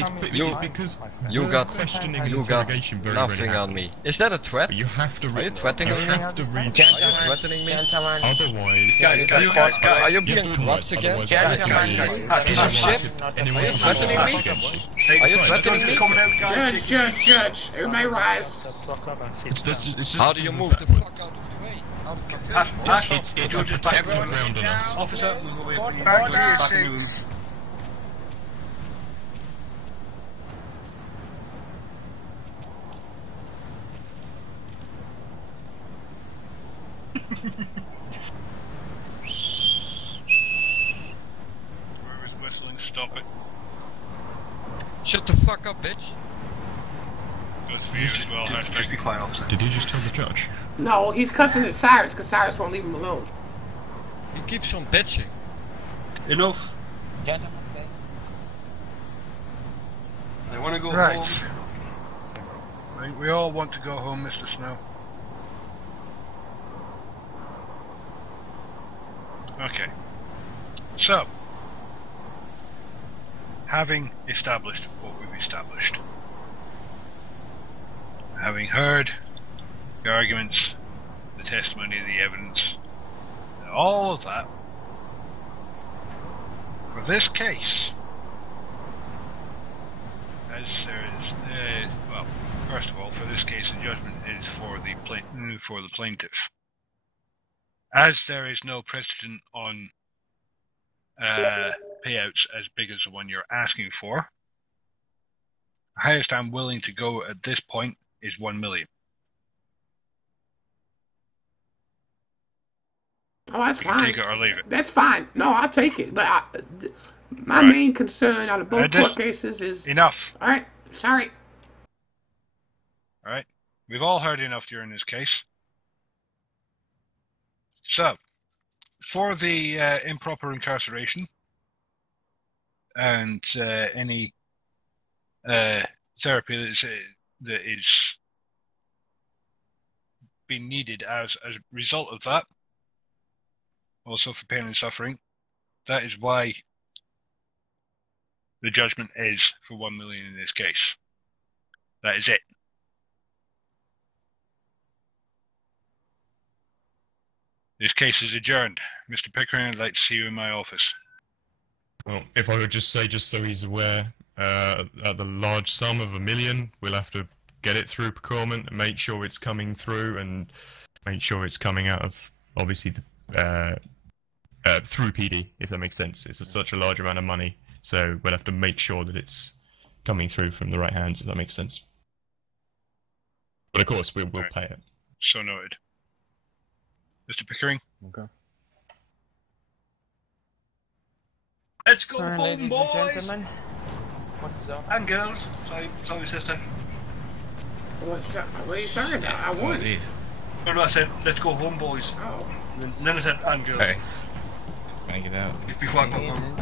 because You you're got questioning and you got interrogation very nothing rarely on happen. me. Is that a threat? But you have to Are you read. threatening You me? have to read. Are you threatening me? Otherwise, Are you being corrupt again? Otherwise, Piece of shit? anyone Are you else threatening will me? act against you. Are you threatening me? Judge, everybody rise. It's just How do you move the fuck out of the way? It's a protective ground on us. Officer, move away, please. Back to your Back in the room. seats. Whoever's whistling, stop it. Shut the fuck up, bitch. Goes for you as well, Just be quiet, officer. Did you just tell the judge? No, he's cussing at Cyrus because Cyrus won't leave him alone. He keeps on bitching. Enough. I want to go Right. home. I think we all want to go home, Mr. Snow. Okay. So, having established what we've established, having heard the arguments, the testimony, the evidence, and all of that, for this case, as there is, well, first of all, for this case, the judgment is for only for the plaintiff. As there is no precedent on payouts as big as the one you're asking for, the highest I'm willing to go at this point is 1 million. Oh, that's You can fine. take it or leave it. That's fine. No, I'll take it. But my main concern out of both court cases is... Enough. All right. Sorry. All right. We've all heard enough during this case. So, for the improper incarceration and any therapy that is being needed as a result of that, also for pain and suffering, that is why the judgment is for 1 million in this case. That is it. This case is adjourned. Mr. Pickering, I'd like to see you in my office. Well, if I would just say, just so he's aware, at the large sum of 1 million, we'll have to get it through procurement and make sure it's coming through and make sure it's coming out of, obviously, through PD, if that makes sense. It's such a large amount of money, so we'll have to make sure that it's coming through from the right hands, if that makes sense. But of course, we'll pay it. So noted. Mr. Pickering? Okay. Let's go Alright, home, ladies boys! and gentlemen. What's up? And girls. Sorry, sister. What are you saying about? I won. No, I said, let's go home, boys. Oh. And then I said, and girls. Hey. Can I get out? Before I go home.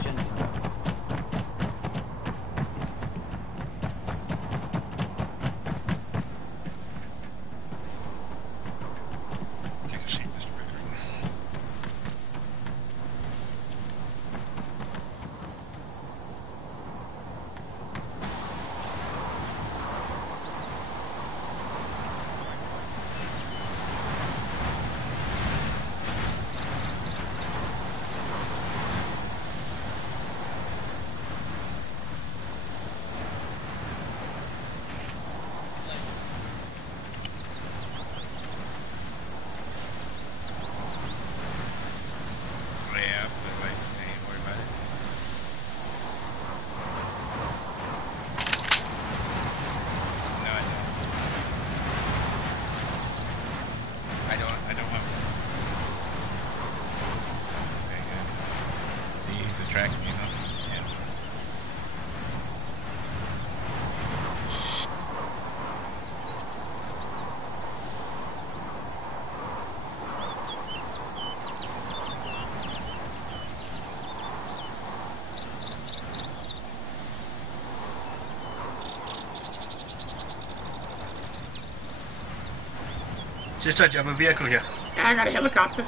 Sister, do you have a vehicle here? Yeah, I got a helicopter.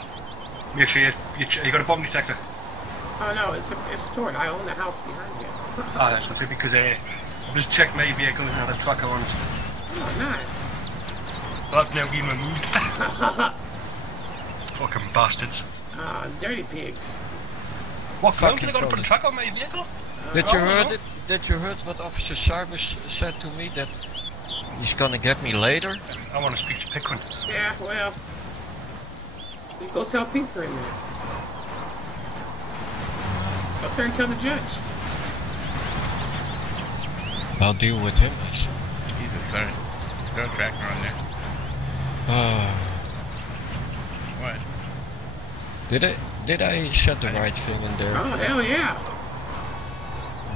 Make sure you got a bomb detector. Oh no, it's stored. I own the house behind you. Ah, that's good because I just checked my vehicle and had a tracker on it. Oh, nice. That's now been removed. Fucking bastards. Ah, dirty pigs. What fucking they gonna put a tracker on my vehicle? Did you heard it? Did you heard what Officer Sarvis said to me that he's gonna get me later? I want to speak to Pickering. Yeah, well, you go tell Pickering then. Go up there and tell the judge. I'll deal with him. Jesus, sorry. Throw a tracker on there. What? Did I set the right thing in there? Oh, hell yeah.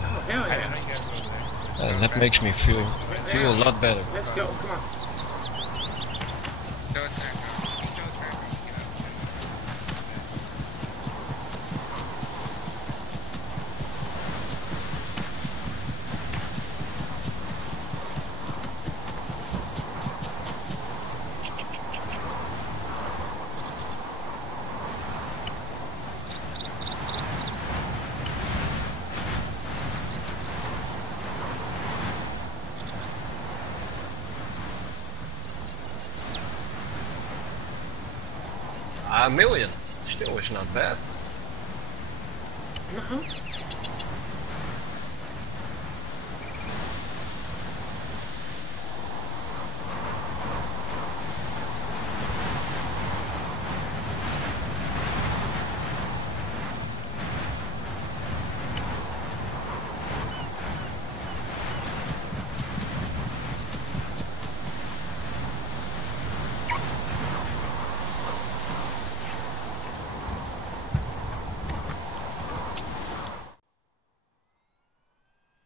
Oh, hell yeah. That makes me feel a lot better. Let's go, come on. A million still is not bad.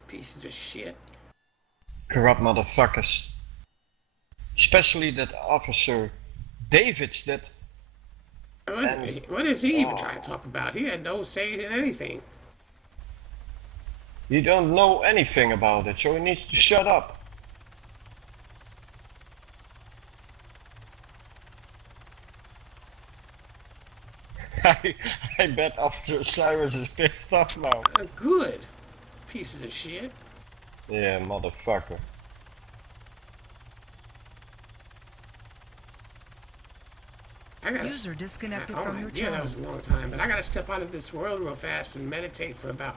Pieces of shit. Corrupt motherfuckers. Especially that officer Davids that... What is he even trying to talk about? He had no say in anything. You don't know anything about it, so he needs to shut up. I bet Officer Cyrus is pissed off now. Good. Pieces of shit. Yeah, motherfucker. User disconnected from your channel. That was a long time, but I gotta step out of this world real fast and meditate for about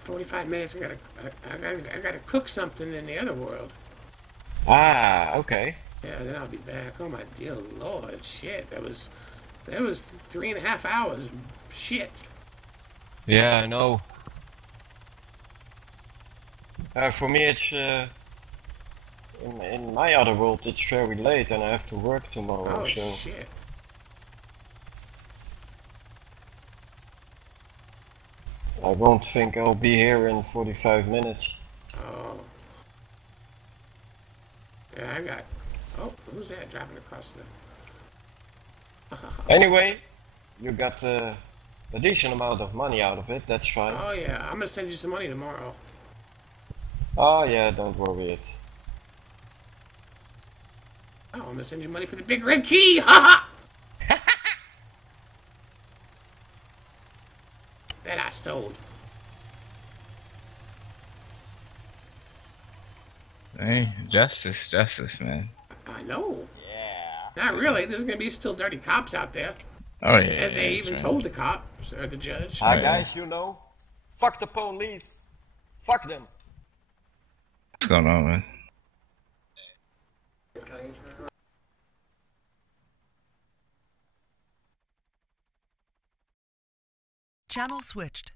45 minutes. I gotta cook something in the other world. Ah, okay. Yeah, then I'll be back. Oh my dear lord, shit. That was 3.5 hours. Shit. Yeah, I know. For me, it's in my other world. It's very late, and I have to work tomorrow. Oh so. shit. I won't think I'll be here in 45 minutes. Oh. Yeah, I got. Oh, who's that driving across the? Anyway, you got a decent amount of money out of it. That's fine. Oh yeah, I'm gonna send you some money tomorrow. Oh yeah, don't worry it. Oh, I'm gonna send you money for the big red key. Haha. That I stole. Hey, justice, man. I know. Yeah. Not really. There's gonna be still dirty cops out there. Oh yeah. As they even told the cops or the judge. Guys, you know, fuck the police. Fuck them. What's going on, man? Channel switched.